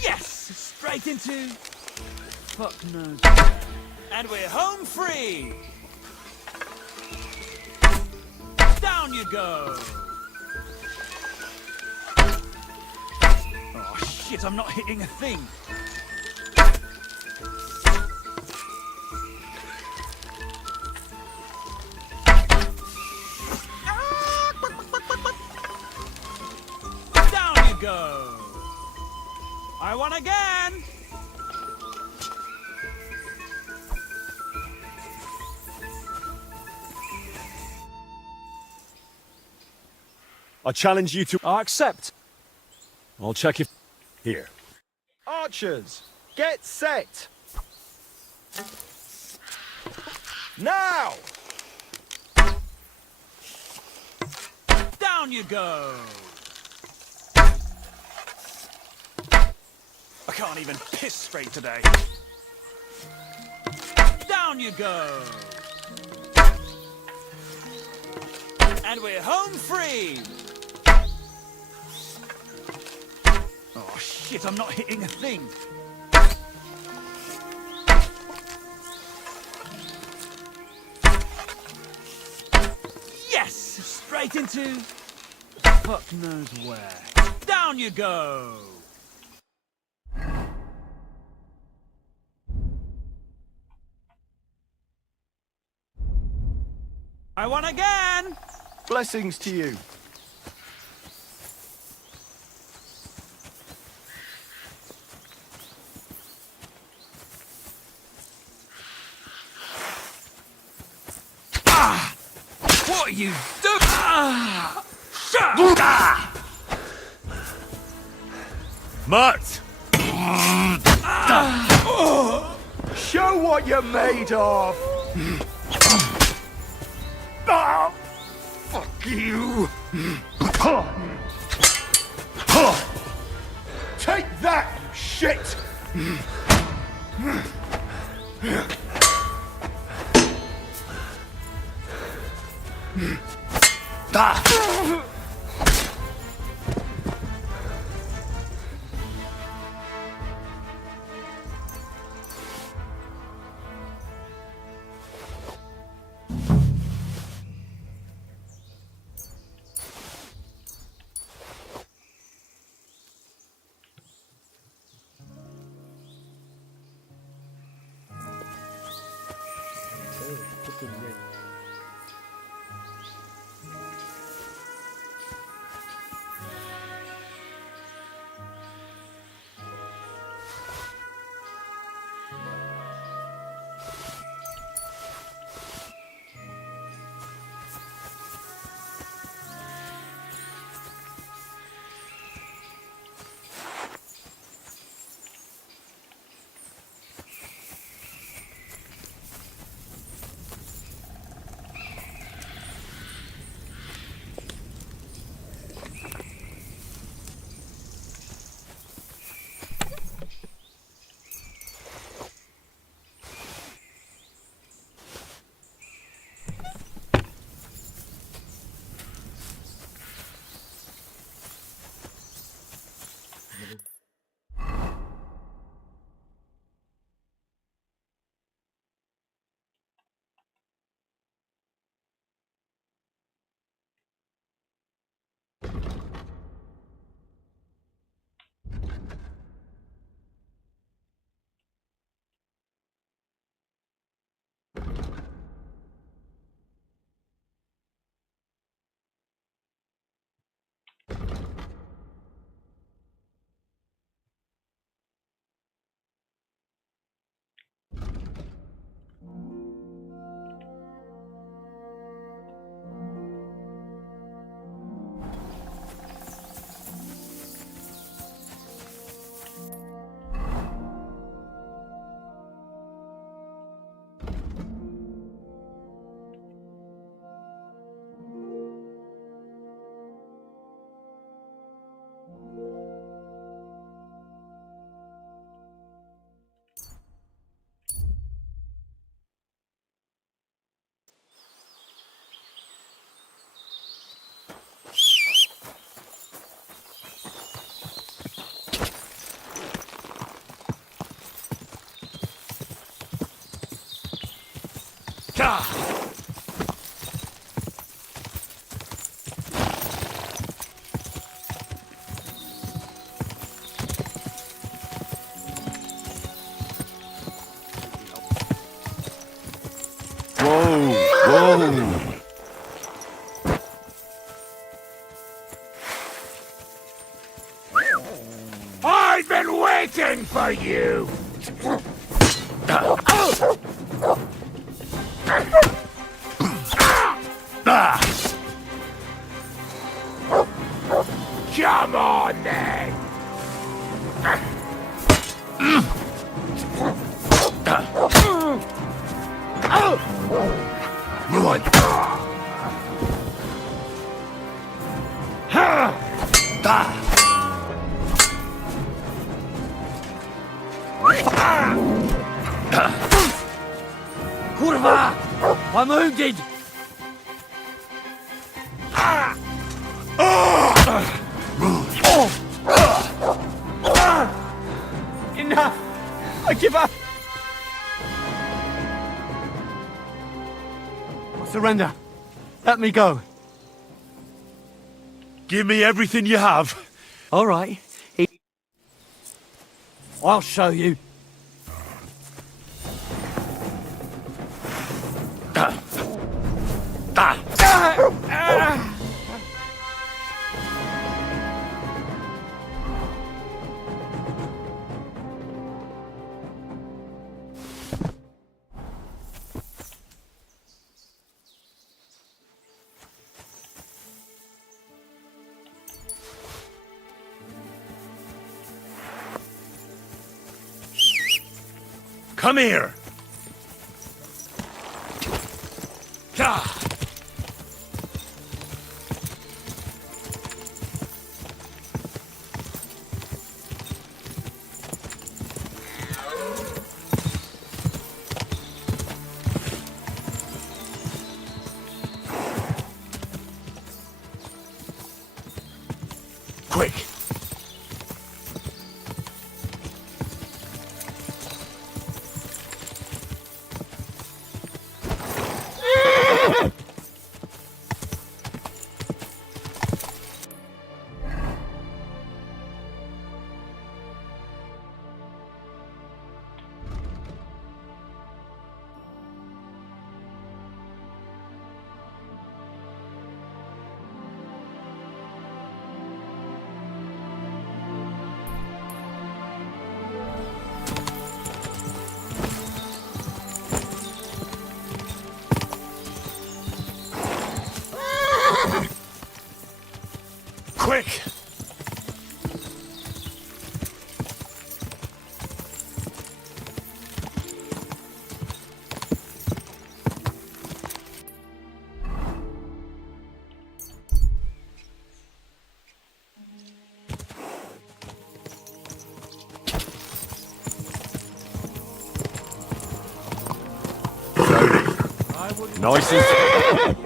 Yes! Straight into... fuck knows. And we're home free! Down you go! Oh shit, I'm not hitting a thing. Down you go! I won again! I challenge you to... I accept. I'll check if... Here. Archers, get set! Now! Down you go! I can't even piss straight today. Down you go! And we're home free! Oh, shit. Shit, I'm not hitting a thing. Yes! Straight into... fuck knows where. Down you go! I won again! Blessings to you. What are you doing? Shut up! Mutt! Show what you're made of! Ah, fuck you! Take that, you shit! Whoa! I've been waiting for you! Come on, then! Kurwa! I'm wounded! I give up! I surrender. Let me go. Give me everything you have. All right. I'll show you. Come here! Ah. Quick! Quick! Nice and...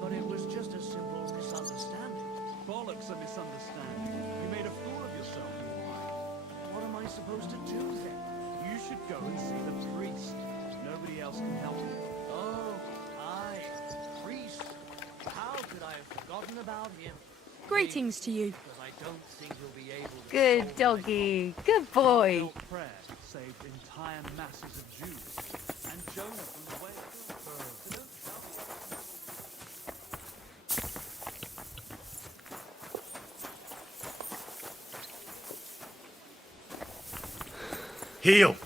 But it was just a simple misunderstanding. Bollocks a misunderstanding. You made a fool of yourself. What am I supposed to do then? You should go and see the priest. Nobody else can help you. Oh, aye, priest. How could I have forgotten about him? Greetings to you. Because I don't think he'll be able to... Good doggy. Good boy. Prayer saved entire masses of Jews. And Jonah from the way... Heal!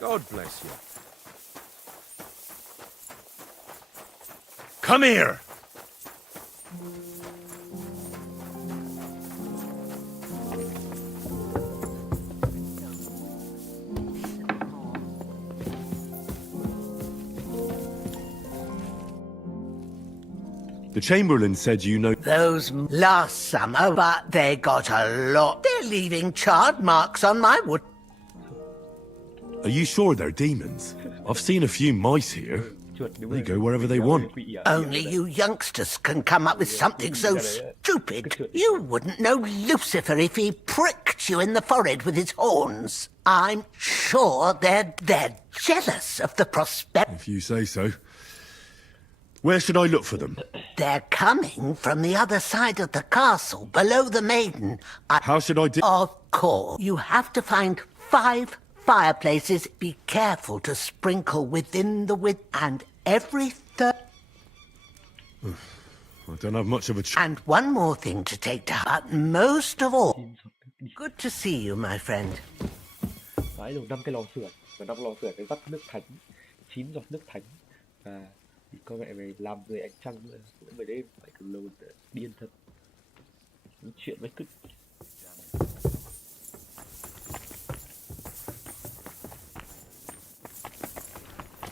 God bless you. Come here! The Chamberlain said you know... Those last summer, but they got a lot. They're leaving charred marks on my wood. Are you sure they're demons? I've seen a few mice here. They go wherever they want. Only you youngsters can come up with something so stupid. You wouldn't know Lucifer if he pricked you in the forehead with his horns. I'm sure they're jealous of the prosperity. If you say so. Where should I look for them? They're coming from the other side of the castle, below the maiden. How should I do? Of course. You have to find 5 fireplaces. Be careful to sprinkle within the width and every third. I don't have much of a And one more thing to take to heart, most of all. Good to see you, my friend. Vãi luôn 5 cái lon sưởi và 5 lon sưởi cái vắt nước thánh, 9 giọt nước thánh và thì con mẹ mày làm người ánh trăng nữa, mày đêm phải cứ lồn điên thật. Nói chuyện với cứ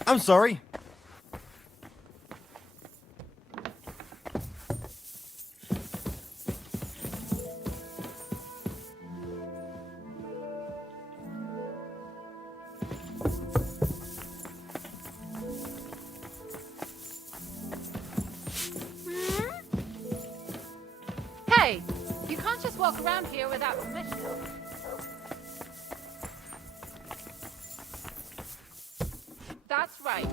I'm sorry. Hey, you can't just walk around here without permission. That's right.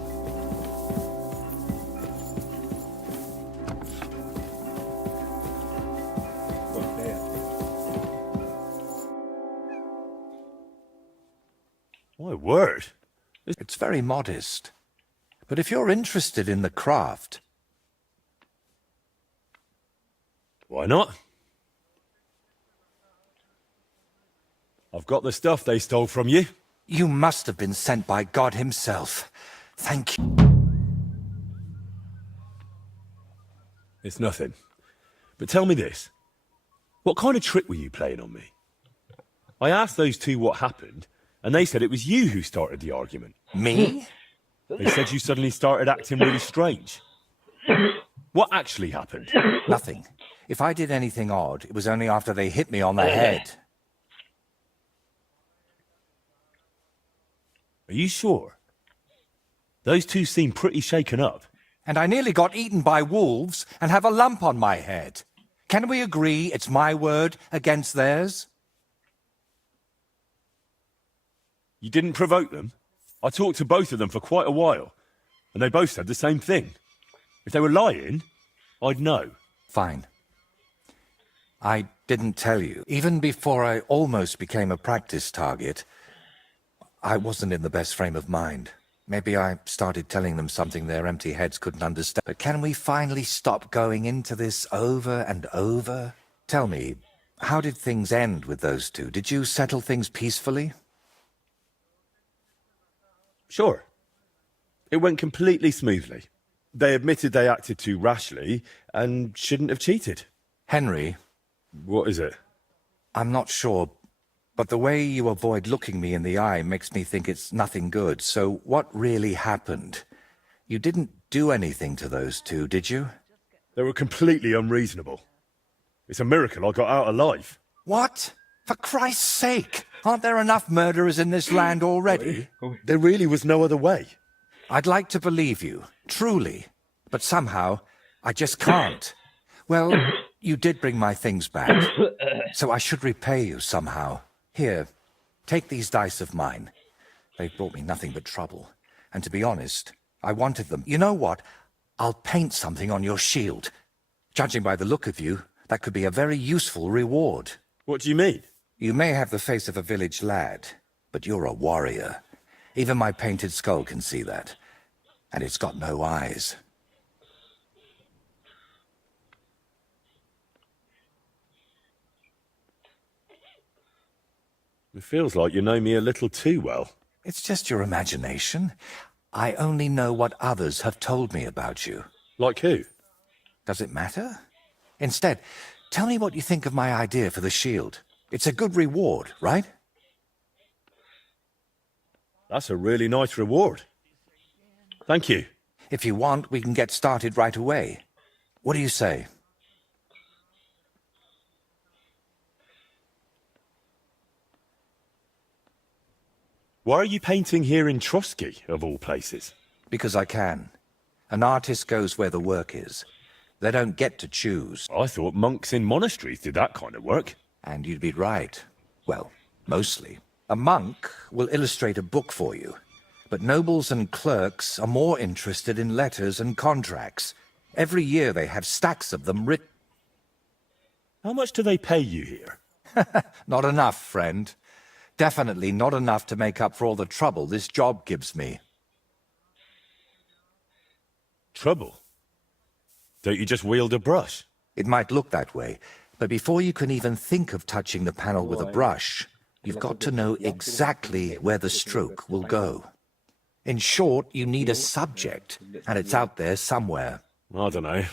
My word. It's very modest. But if you're interested in the craft... Why not? I've got the stuff they stole from you. You must have been sent by God himself. Thank you. It's nothing. But tell me this. What kind of trick were you playing on me? I asked those two what happened, and they said it was you who started the argument. Me? They said you suddenly started acting really strange. What actually happened? Nothing. If I did anything odd, it was only after they hit me on the head. Are you sure? Those two seem pretty shaken up. And I nearly got eaten by wolves and have a lump on my head. Can we agree it's my word against theirs? You didn't provoke them? I talked to both of them for quite a while, and they both said the same thing. If they were lying, I'd know. Fine. I didn't tell you. Even before I almost became a practice target, I wasn't in the best frame of mind. Maybe I started telling them something their empty heads couldn't understand. But can we finally stop going into this over and over? Tell me, how did things end with those two? Did you settle things peacefully? Sure. It went completely smoothly. They admitted they acted too rashly and shouldn't have cheated. Henry. What is it? I'm not sure, but the way you avoid looking me in the eye makes me think it's nothing good. So what really happened? You didn't do anything to those two, did you? They were completely unreasonable. It's a miracle I got out alive. What? For Christ's sake! Aren't there enough murderers in this land already? There really was no other way. I'd like to believe you, truly, but somehow I just can't. Well, you did bring my things back, so I should repay you somehow. Here, take these dice of mine. They've brought me nothing but trouble, and to be honest, I wanted them. You know what? I'll paint something on your shield. Judging by the look of you, that could be a very useful reward. What do you mean? You may have the face of a village lad, but you're a warrior. Even my painted skull can see that. And it's got no eyes. It feels like you know me a little too well. It's just your imagination. I only know what others have told me about you. Like who? Does it matter? Instead, tell me what you think of my idea for the shield. It's a good reward, right? That's a really nice reward. Thank you. If you want, we can get started right away. What do you say? Why are you painting here in Trotsky, of all places? Because I can. An artist goes where the work is. They don't get to choose. I thought monks in monasteries did that kind of work. And you'd be right. Well, mostly. A monk will illustrate a book for you. But nobles and clerks are more interested in letters and contracts. Every year they have stacks of them written. How much do they pay you here? Not enough, friend. Definitely not enough to make up for all the trouble this job gives me. Trouble? Don't you just wield a brush? It might look that way, but before you can even think of touching the panel with a brush, you've got to know exactly where the stroke will go. In short, you need a subject, and it's out there somewhere. I don't know.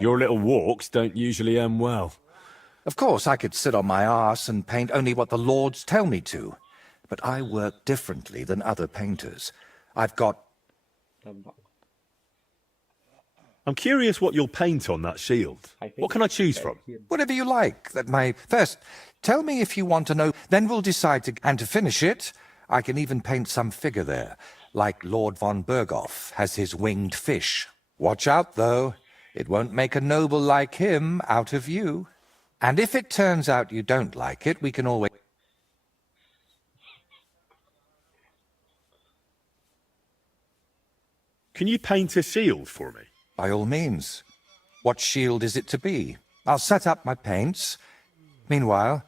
Your little walks don't usually end well. Of course, I could sit on my arse and paint only what the lords tell me to, but I work differently than other painters. I've got... I'm curious what you'll paint on that shield. What can I choose from? Whatever you like. First, tell me if you want to know, then we'll decide to... And to finish it, I can even paint some figure there, like Lord von Berghoff has his winged fish. Watch out, though. It won't make a noble like him out of you. And if it turns out you don't like it, we can always... Can you paint a shield for me? By all means. What shield is it to be? I'll set up my paints. Meanwhile,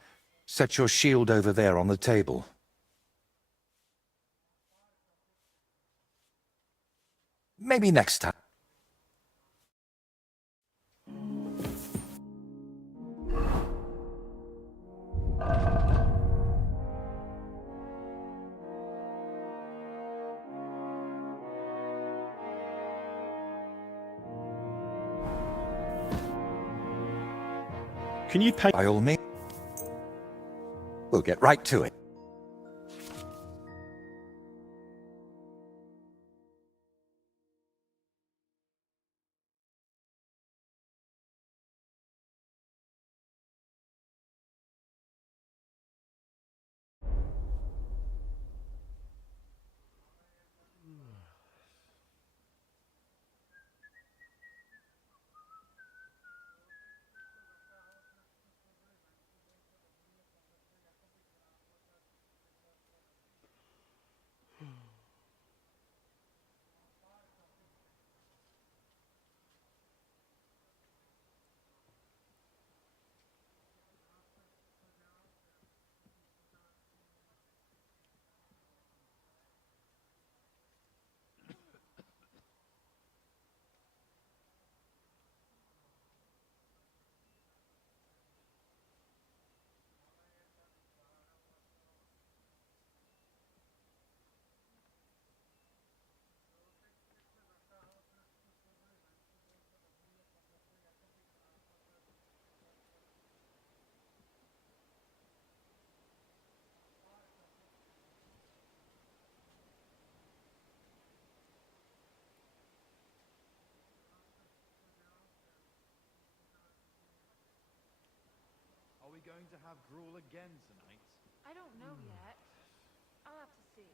set your shield over there on the table. Maybe next time. Can you paint... By all means. We'll get right to it. Are we going to have gruel again tonight? I don't know yet. I'll have to see.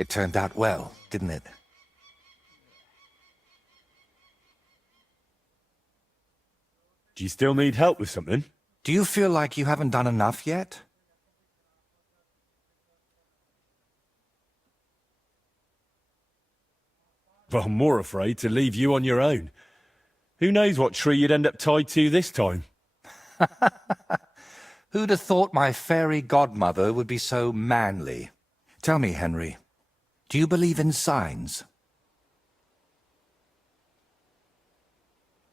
It turned out well, didn't it? Do you still need help with something? Do you feel like you haven't done enough yet? Well, I'm more afraid to leave you on your own. Who knows what tree you'd end up tied to this time? Who'd have thought my fairy godmother would be so manly? Tell me, Henry, do you believe in signs?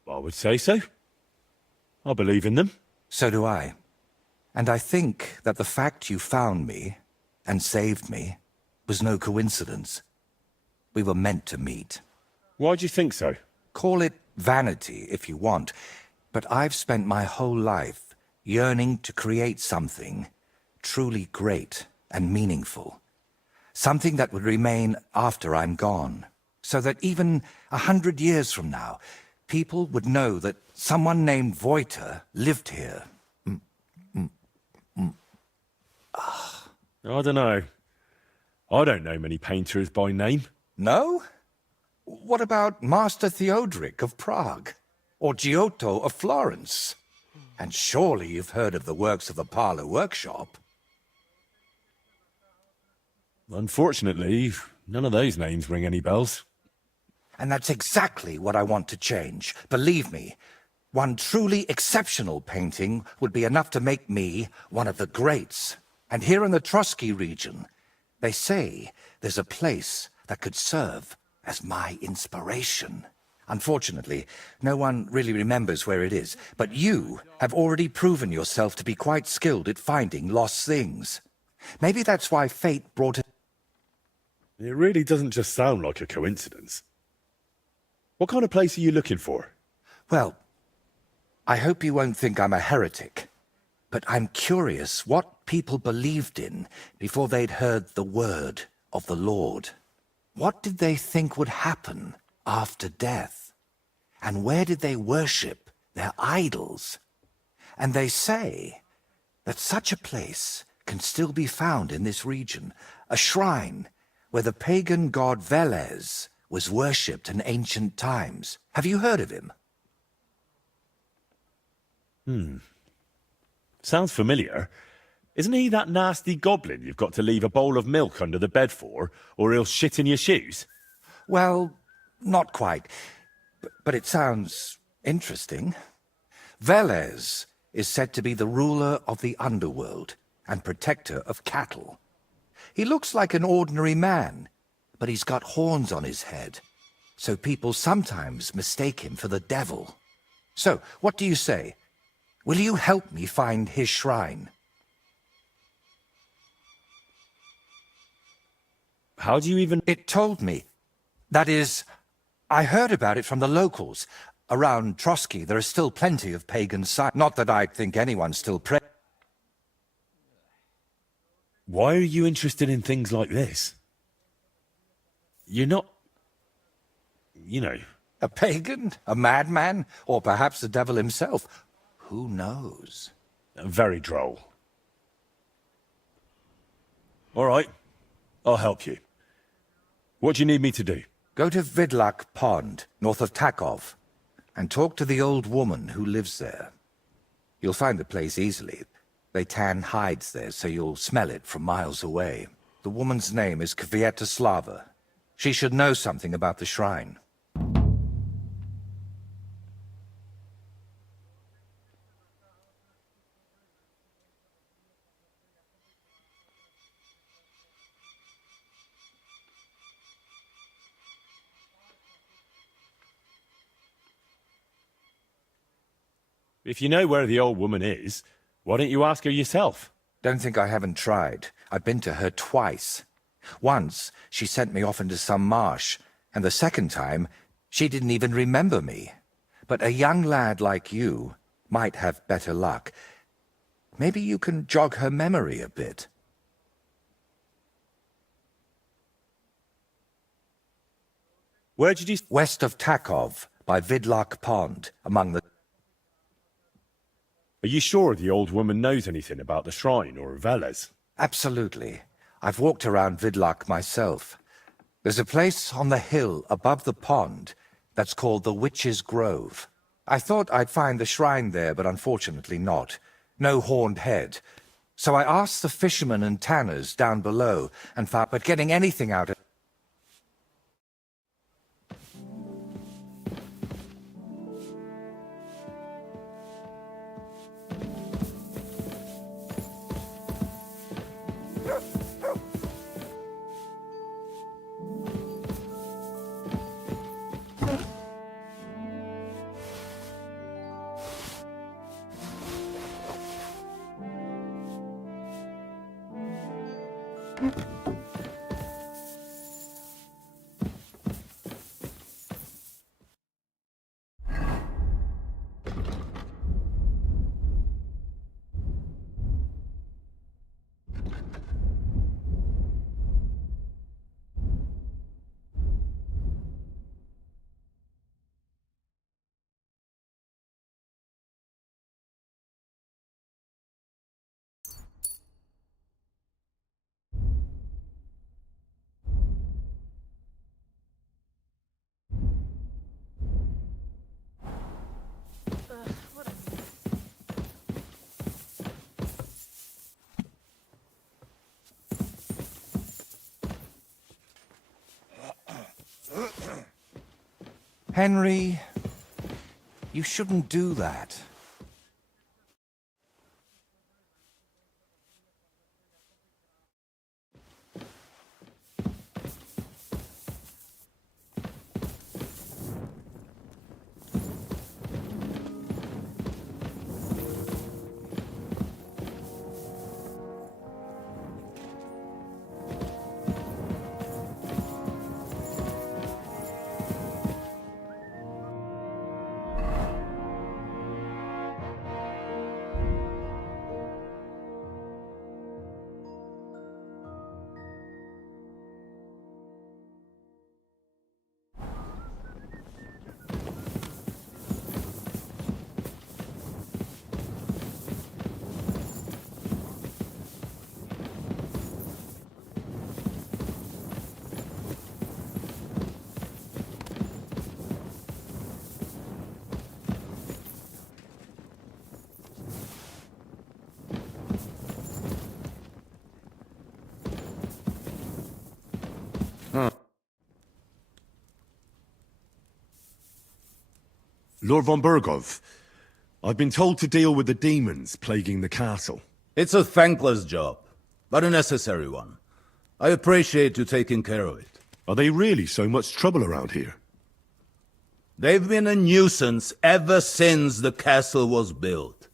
I would say so. I believe in them. So do I. And I think that the fact you found me and saved me was no coincidence. We were meant to meet. Why do you think so? Call it vanity if you want, but I've spent my whole life yearning to create something truly great and meaningful. Something that would remain after I'm gone, so that even 100 years from now, people would know that someone named Voiter lived here. I don't know. I don't know many painters by name. No? What about Master Theodoric of Prague? Or Giotto of Florence? And surely you've heard of the works of the Parlour Workshop. Unfortunately, none of those names ring any bells. And that's exactly what I want to change. Believe me, one truly exceptional painting would be enough to make me one of the greats. And here in the Trotsky region, they say there's a place that could serve as my inspiration. Unfortunately, no one really remembers where it is, but you have already proven yourself to be quite skilled at finding lost things. Maybe that's why fate brought it. It really doesn't just sound like a coincidence. What kind of place are you looking for? Well, I hope you won't think I'm a heretic, but I'm curious what people believed in before they'd heard the word of the Lord. What did they think would happen after death? And where did they worship their idols? And they say that such a place can still be found in this region, a shrine where the pagan god Velez was worshipped in ancient times. Have you heard of him? Sounds familiar. Isn't he that nasty goblin you've got to leave a bowl of milk under the bed for, or he'll shit in your shoes? Well, not quite. But it sounds interesting. Velez is said to be the ruler of the underworld and protector of cattle. He looks like an ordinary man, but he's got horns on his head, so people sometimes mistake him for the devil. So, what do you say? Will you help me find his shrine? How do you even... It told me. That is, I heard about it from the locals. Around Trotsky, there are still plenty of pagan sites. Not that I think anyone's still Why are you interested in things like this? You're not... You know... A pagan? A madman? Or perhaps the devil himself? Who knows? Very droll. All right. I'll help you. What do you need me to do? Go to Vidlak Pond, north of Takov, and talk to the old woman who lives there. You'll find the place easily. They tan hides there, so you'll smell it from miles away. The woman's name is Kvietoslava. She should know something about the shrine. If you know where the old woman is, why don't you ask her yourself? Don't think I haven't tried. I've been to her twice. Once, she sent me off into some marsh, and the second time, she didn't even remember me. But a young lad like you might have better luck. Maybe you can jog her memory a bit. Where did you... West of Takov, by Vidlak Pond, among the... Are you sure the old woman knows anything about the shrine or Velez? Absolutely. I've walked around Vidlak myself. There's a place on the hill above the pond that's called the Witch's Grove. I thought I'd find the shrine there, but unfortunately not. No horned head. So I asked the fishermen and tanners down below and found, but getting anything out of Henry, you shouldn't do that. Lord von Burgov, I've been told to deal with the demons plaguing the castle. It's a thankless job, but a necessary one. I appreciate you taking care of it. Are they really so much trouble around here? They've been a nuisance ever since the castle was built.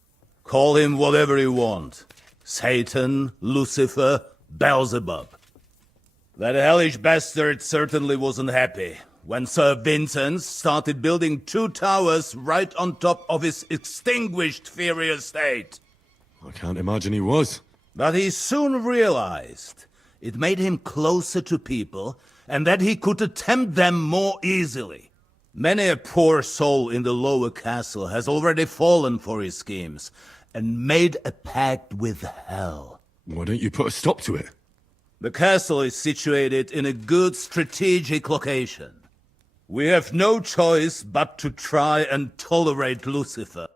Call him whatever you want. Satan, Lucifer, Beelzebub. That hellish bastard certainly wasn't happy when Sir Vincent started building 2 towers right on top of his extinguished fairy estate. I can't imagine he was. But he soon realized it made him closer to people and that he could tempt them more easily. Many a poor soul in the lower castle has already fallen for his schemes and made a pact with hell. Why don't you put a stop to it? The castle is situated in a good strategic location. We have no choice but to try and tolerate Lucifer.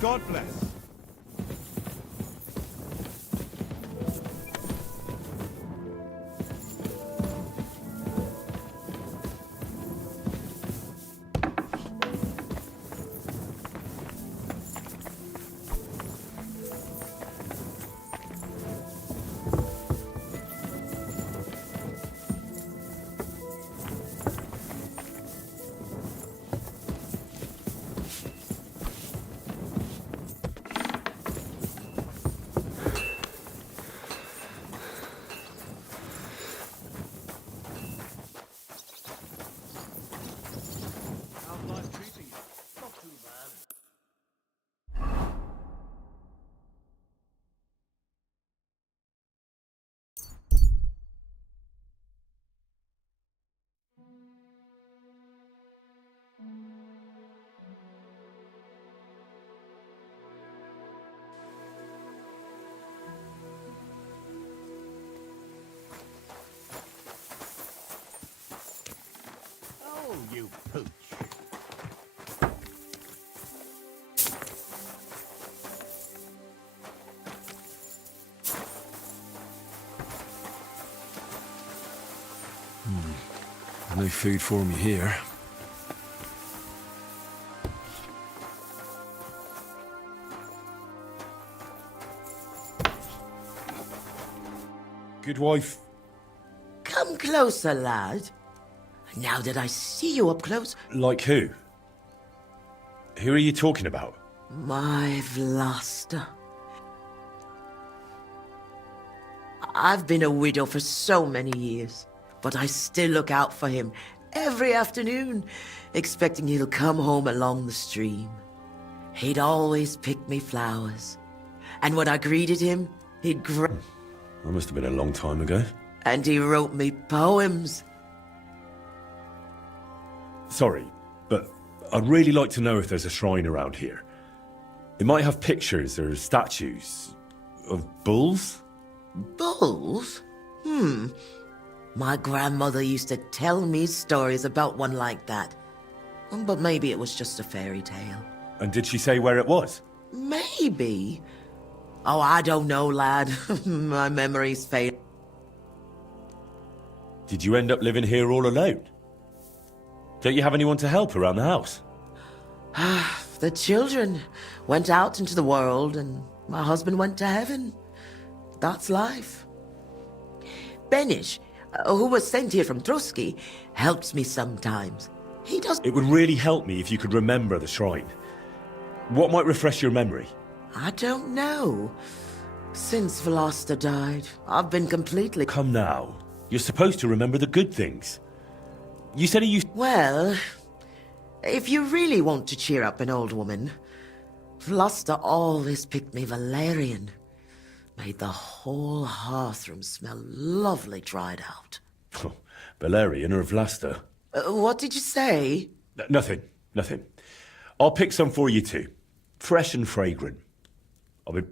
God bless. you pooch. No food for me here. Good wife. Come closer, lad. Now that I see you up close, Like who? Who are you talking about? my Vlasta. I've been a widow for so many years, but I still look out for him every afternoon, expecting he'll come home along the stream. He'd always pick me flowers, and when I greeted him, he'd That must have been a long time ago. and he wrote me poems. Sorry, but I'd really like to know if there's a shrine around here. It might have pictures or statues of bulls. Bulls? My grandmother used to tell me stories about one like that. But maybe it was just a fairy tale. And did she say where it was? Maybe. Oh, I don't know, lad. My memory's fading. Did you end up living here all alone? Don't you have anyone to help around the house? The children went out into the world, and my husband went to heaven. That's life. Benish, who was sent here from Trusky, helps me sometimes. He does. It would really help me if you could remember the shrine. What might refresh your memory? I don't know. Since Veloster died, I've been completely. Come now. You're supposed to remember the good things. You said he used. Well, if you really want to cheer up an old woman, Veloster always picked me valerian. Made the whole hearthroom smell lovely dried out. Valerian or Vlasta? What did you say? Nothing. I'll pick some for you too. Fresh and fragrant. I'll be...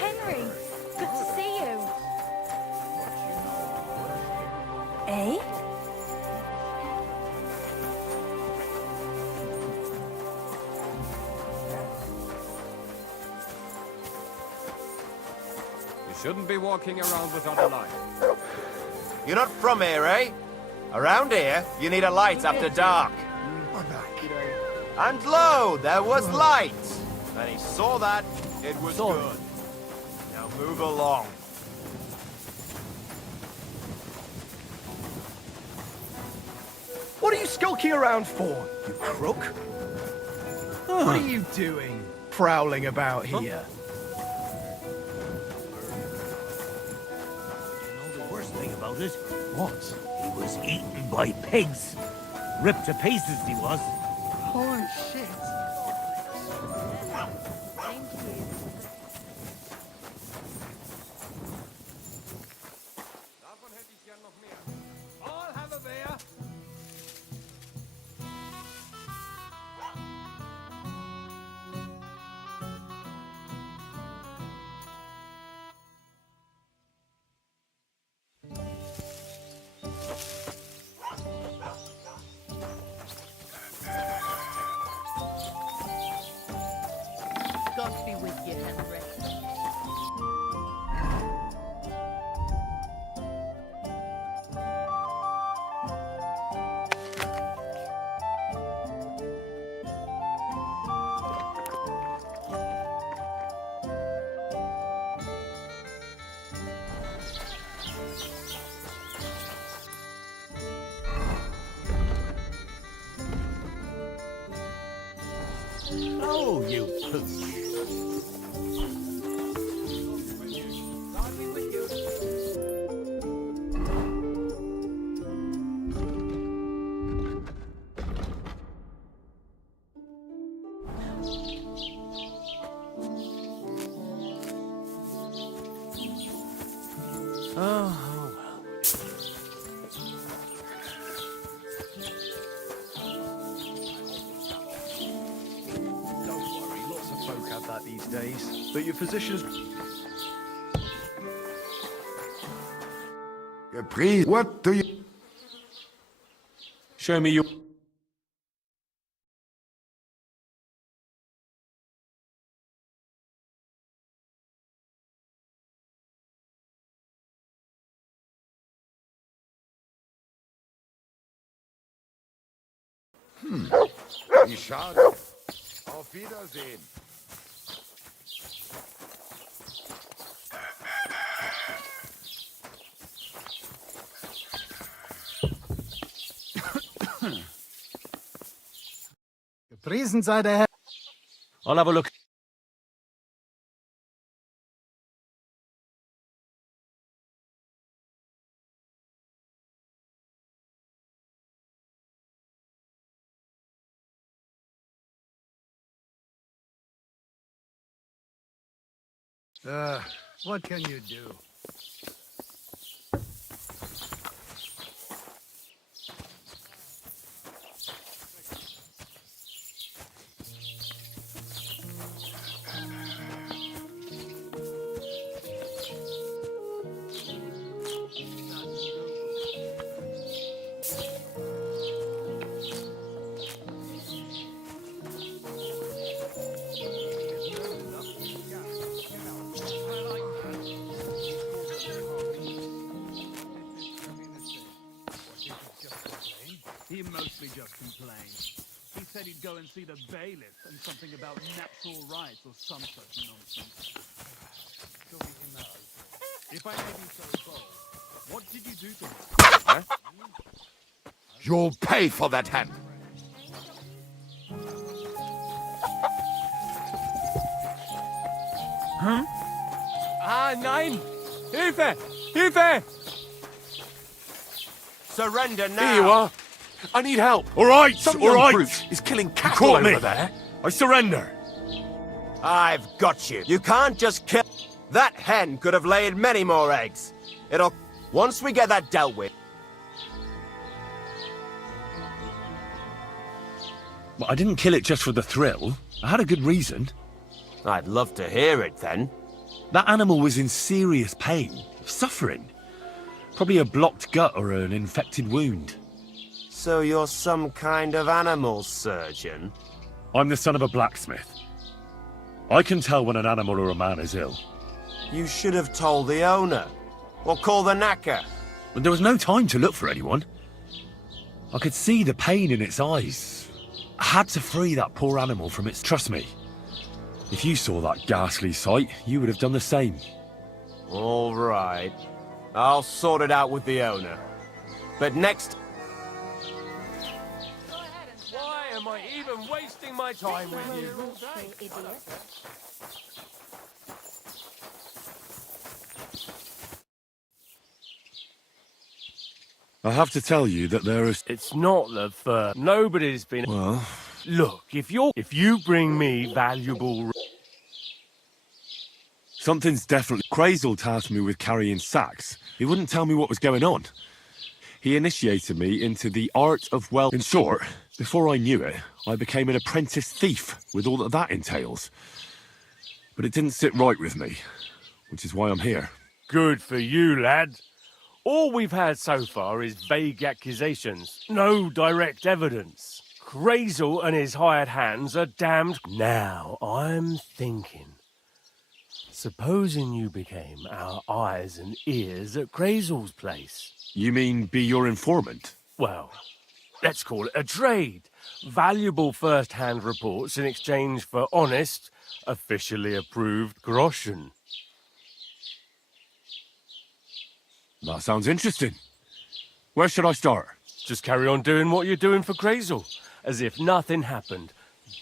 Henry, good to see you. Eh? You shouldn't be walking around without a light. You're not from here, eh? Around here, you need a light after dark. And lo, there was light. And he saw that, it was good. Now move along. What are you skulking around for, you crook? What are you doing, prowling about here? You know the worst thing about it? What? He was eaten by pigs. Ripped to pieces he was. Holy shit. I'll have a beer. God be with you, Henry. Oh, you pooch. Oh, well. Don't worry, lots of folk have that these days. But your physician's... Please, what do you... Show me your... Wie schade. Auf Wiedersehen. Gepriesen sei der Herr. I'll have a look. What can you do? He mostly just complained. He said he'd go and see the bailiff and something about natural rights or some such nonsense. If I may be so bold, what did you do to him? Huh? You'll pay for that hand. Huh? Ah, nein! Hilfe! Hilfe! Surrender now! Here you are. I need help. All right, Some all young right. brute is killing You cattle caught me. over there. I surrender. I've got you. You can't just kill... That hen could have laid many more eggs. It'll... Once we get that dealt with... Well, I didn't kill it just for the thrill. I had a good reason. I'd love to hear it, then. That animal was in serious pain, suffering. Probably a blocked gut or an infected wound. So you're some kind of animal surgeon? I'm the son of a blacksmith. I can tell when an animal or a man is ill. You should have told the owner. Or call the knacker. But there was no time to look for anyone. I could see the pain in its eyes. I had to free that poor animal from its... Trust me, if you saw that ghastly sight, you would have done the same. All right. I'll sort it out with the owner. But next... Why am I even wasting my time with you? I have to tell you that there is... It's not the first. Nobody's been... Well... Look, if you bring me valuable... Something's definitely... Crazel tasked me with carrying sacks. He wouldn't tell me what was going on. He initiated me into the art of well... In short, before I knew it, I became an apprentice thief with all that that entails. But it didn't sit right with me, which is why I'm here. Good for you, lad. All we've had so far is vague accusations. No direct evidence. Crazel and his hired hands are damned... Now, I'm thinking... Supposing you became our eyes and ears at Crazel's place. You mean be your informant? Well, let's call it a trade. Valuable first-hand reports in exchange for honest, officially approved groschen. That sounds interesting. Where should I start? Just carry on doing what you're doing for Crazel, as if nothing happened.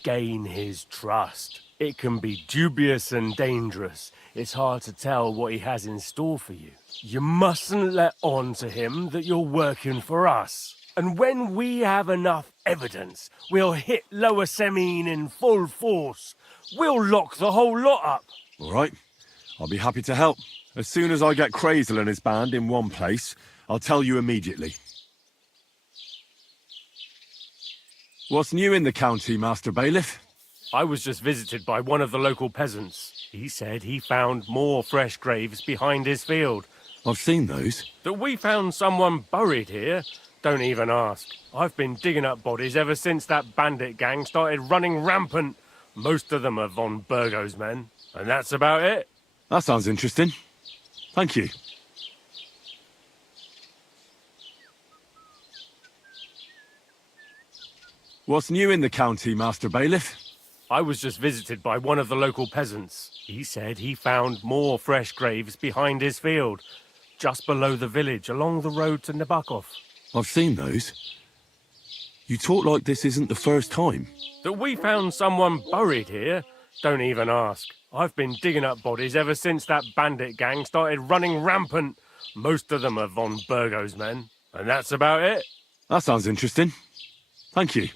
gain his trust. It can be dubious and dangerous. It's hard to tell what he has in store for you. You mustn't let on to him that you're working for us. And when we have enough evidence, we'll hit Lower Semine in full force. We'll lock the whole lot up. All right. I'll be happy to help. As soon as I get Crazel and his band in one place, I'll tell you immediately. What's new in the county, Master Bailiff? I was just visited by one of the local peasants. He said he found more fresh graves behind his field. I've seen those. That we found someone buried here? Don't even ask. I've been digging up bodies ever since that bandit gang started running rampant. Most of them are von Burgo's men, and that's about it. That sounds interesting. Thank you. What's new in the county, Master Bailiff? I was just visited by one of the local peasants. He said he found more fresh graves behind his field, just below the village, along the road to Nabokov. I've seen those. You talk like this isn't the first time. That we found someone buried here? Don't even ask. I've been digging up bodies ever since that bandit gang started running rampant. Most of them are von Burgo's men, and that's about it. That sounds interesting. Thank you.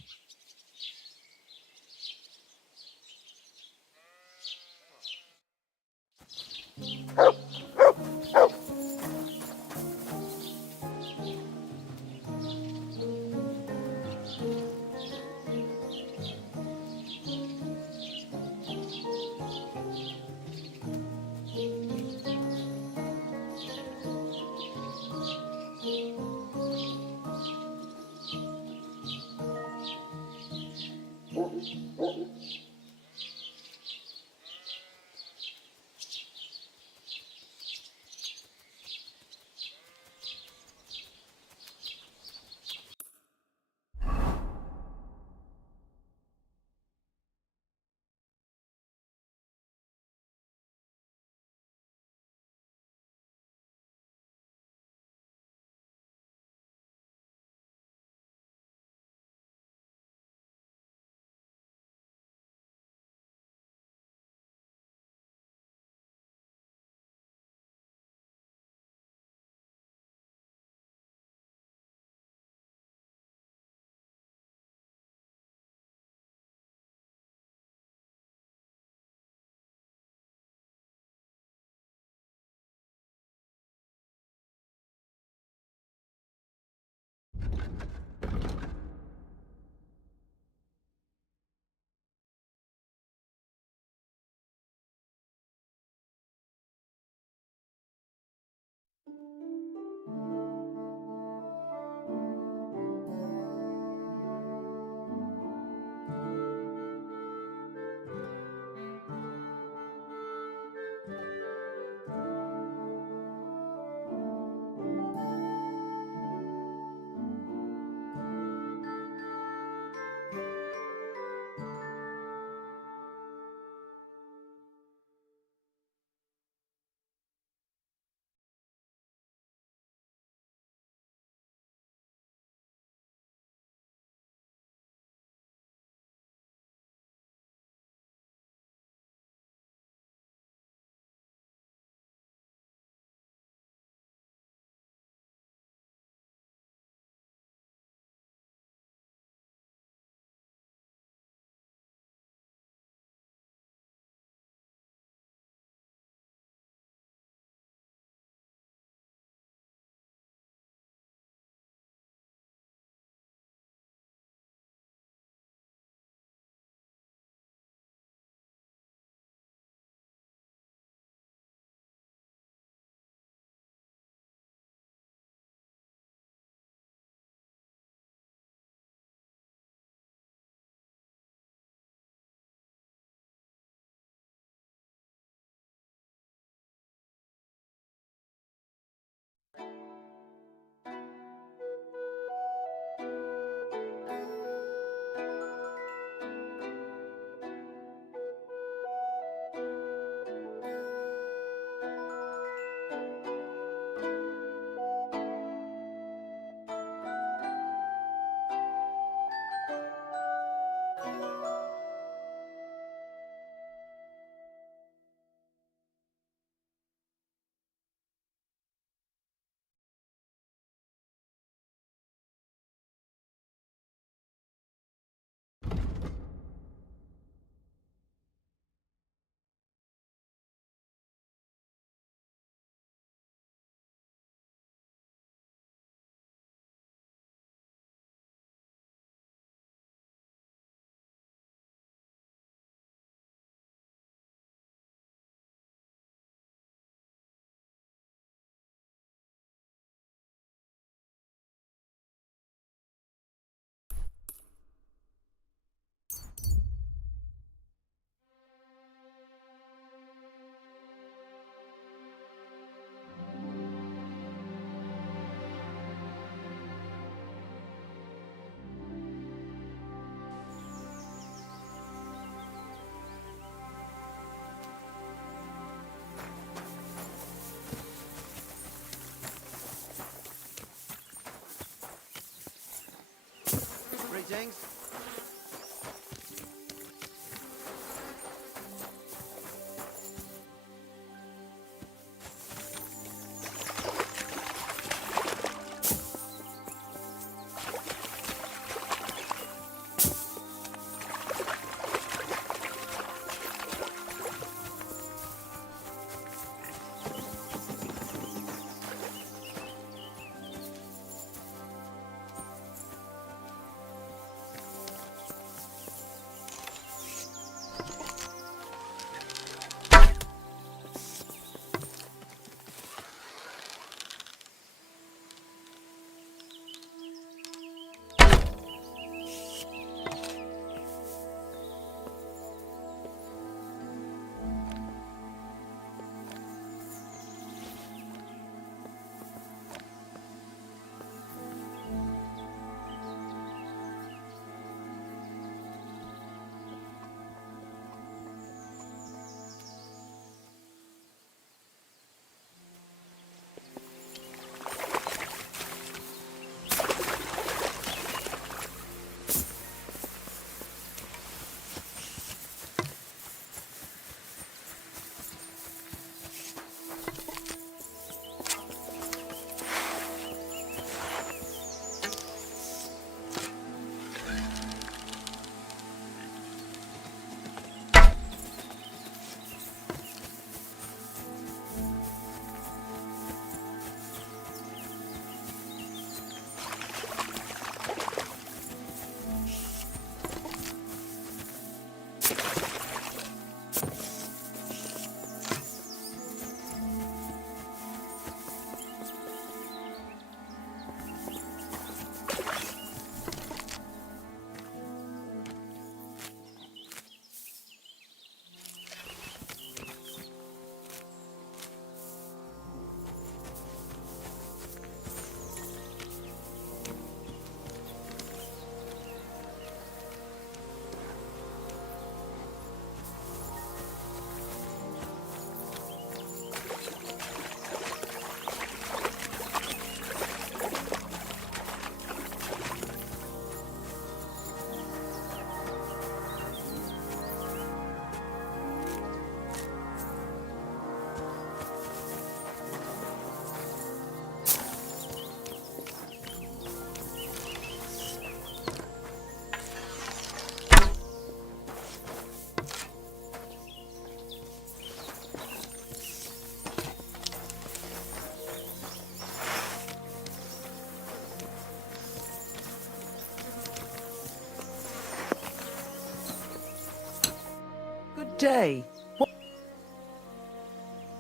day.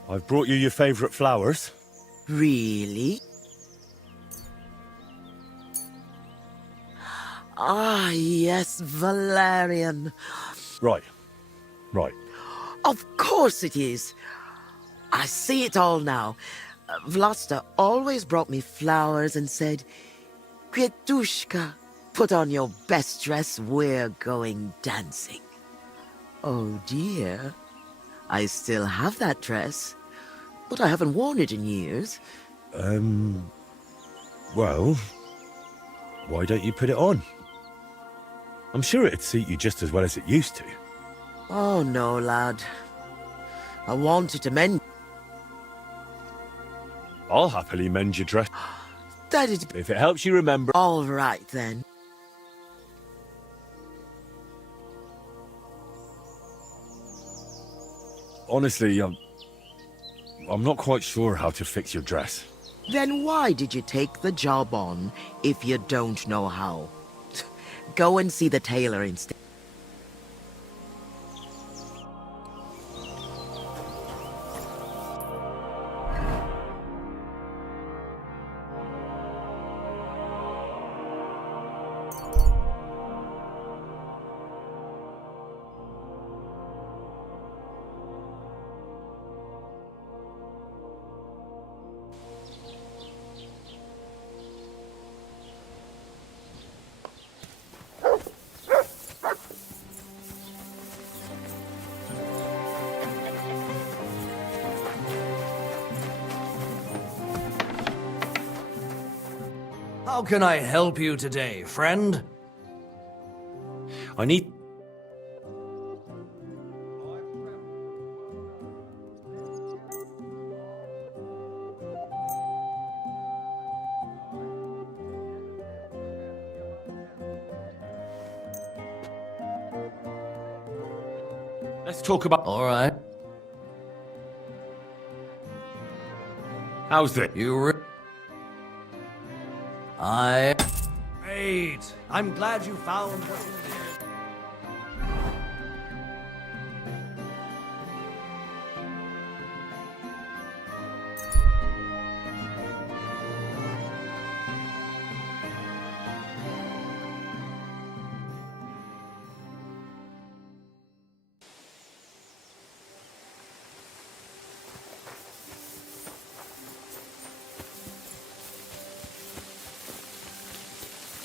I've brought you your favourite flowers. Really? Ah, yes, Valerian. Right. Right. Of course it is. I see it all now. Vlasta always brought me flowers and said, Květuška, put on your best dress, we're going dancing. Oh dear, I still have that dress, but I haven't worn it in years. Well, why don't you put it on? I'm sure it'd suit you just as well as it used to. Oh no, lad. I wanted to mend. I'll happily mend your dress. That'd If it helps you remember. all right then. Honestly, I'm not quite sure how to fix your dress. Then why did you take the job on if you don't know how? Go and see the tailor instead. How can I help you today, friend? I need. Let's talk about. All right. How's it? Great. I'm glad you found what you needed.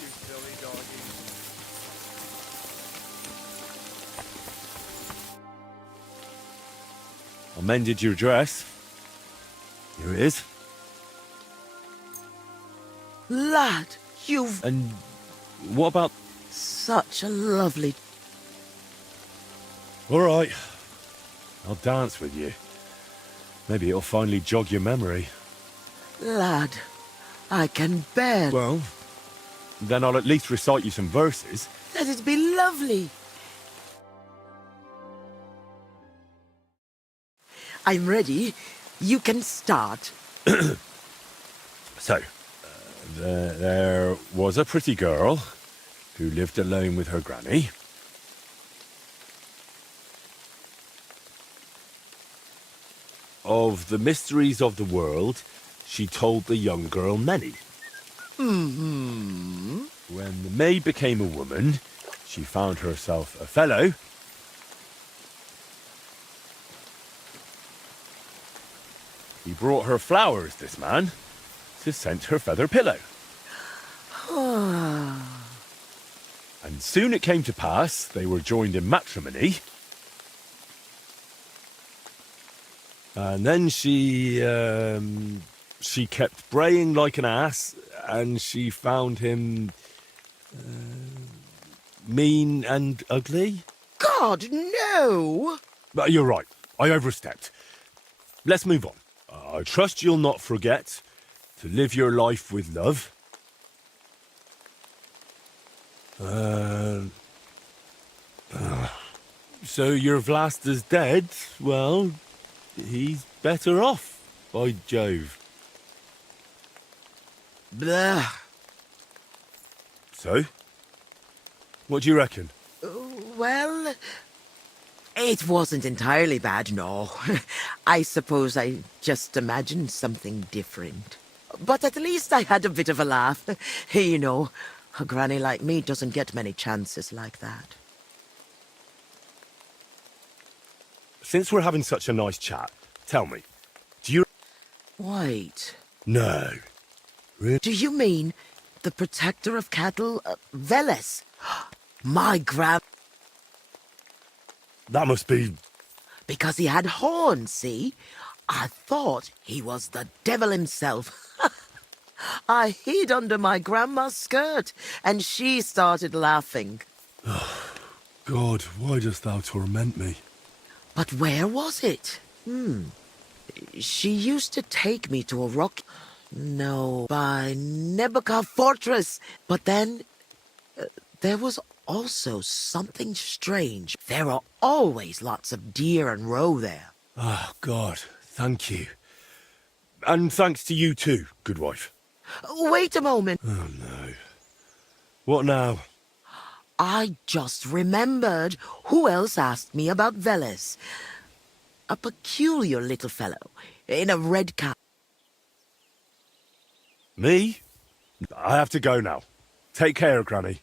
You silly doggy. I mended your dress. Here it is. Lad, you've And what about? such a lovely... All right. I'll dance with you. Maybe it'll finally jog your memory. Lad, I can bear... Well, then I'll at least recite you some verses. That'd be lovely. I'm ready. You can start. So, there was a pretty girl who lived alone with her granny. Of the mysteries of the world, she told the young girl many. Mm-hmm. When the maid became a woman, she found herself a fellow. He brought her flowers, this man, to scent her feather pillow. And soon it came to pass they were joined in matrimony. And then she kept braying like an ass, and she found him mean and ugly. God, no! But you're right. I overstepped. Let's move on. I trust you'll not forget to live your life with love. So your Vlasta's dead? Well, he's better off, by Jove. Blah. So? What do you reckon? Well, It wasn't entirely bad, no. I suppose I just imagined something different. But at least I had a bit of a laugh. You know, a granny like me doesn't get many chances like that. Since we're having such a nice chat, tell me, do you... Wait. No. Really? Do you mean the protector of cattle, Veles? My grand... That must be... Because he had horns, see? I thought he was the devil himself. I hid under my grandma's skirt, and she started laughing. God, why dost thou torment me? But where was it? She used to take me to a rock... No, by Nebuchadnezzar Fortress. But then... there was also something strange. There are always lots of deer and roe there. Oh, God, thank you. And thanks to you too, good wife. Wait a moment. Oh, no. What now? I just remembered who else asked me about Veles. A peculiar little fellow in a red cap. Me? I have to go now. Take care, Granny.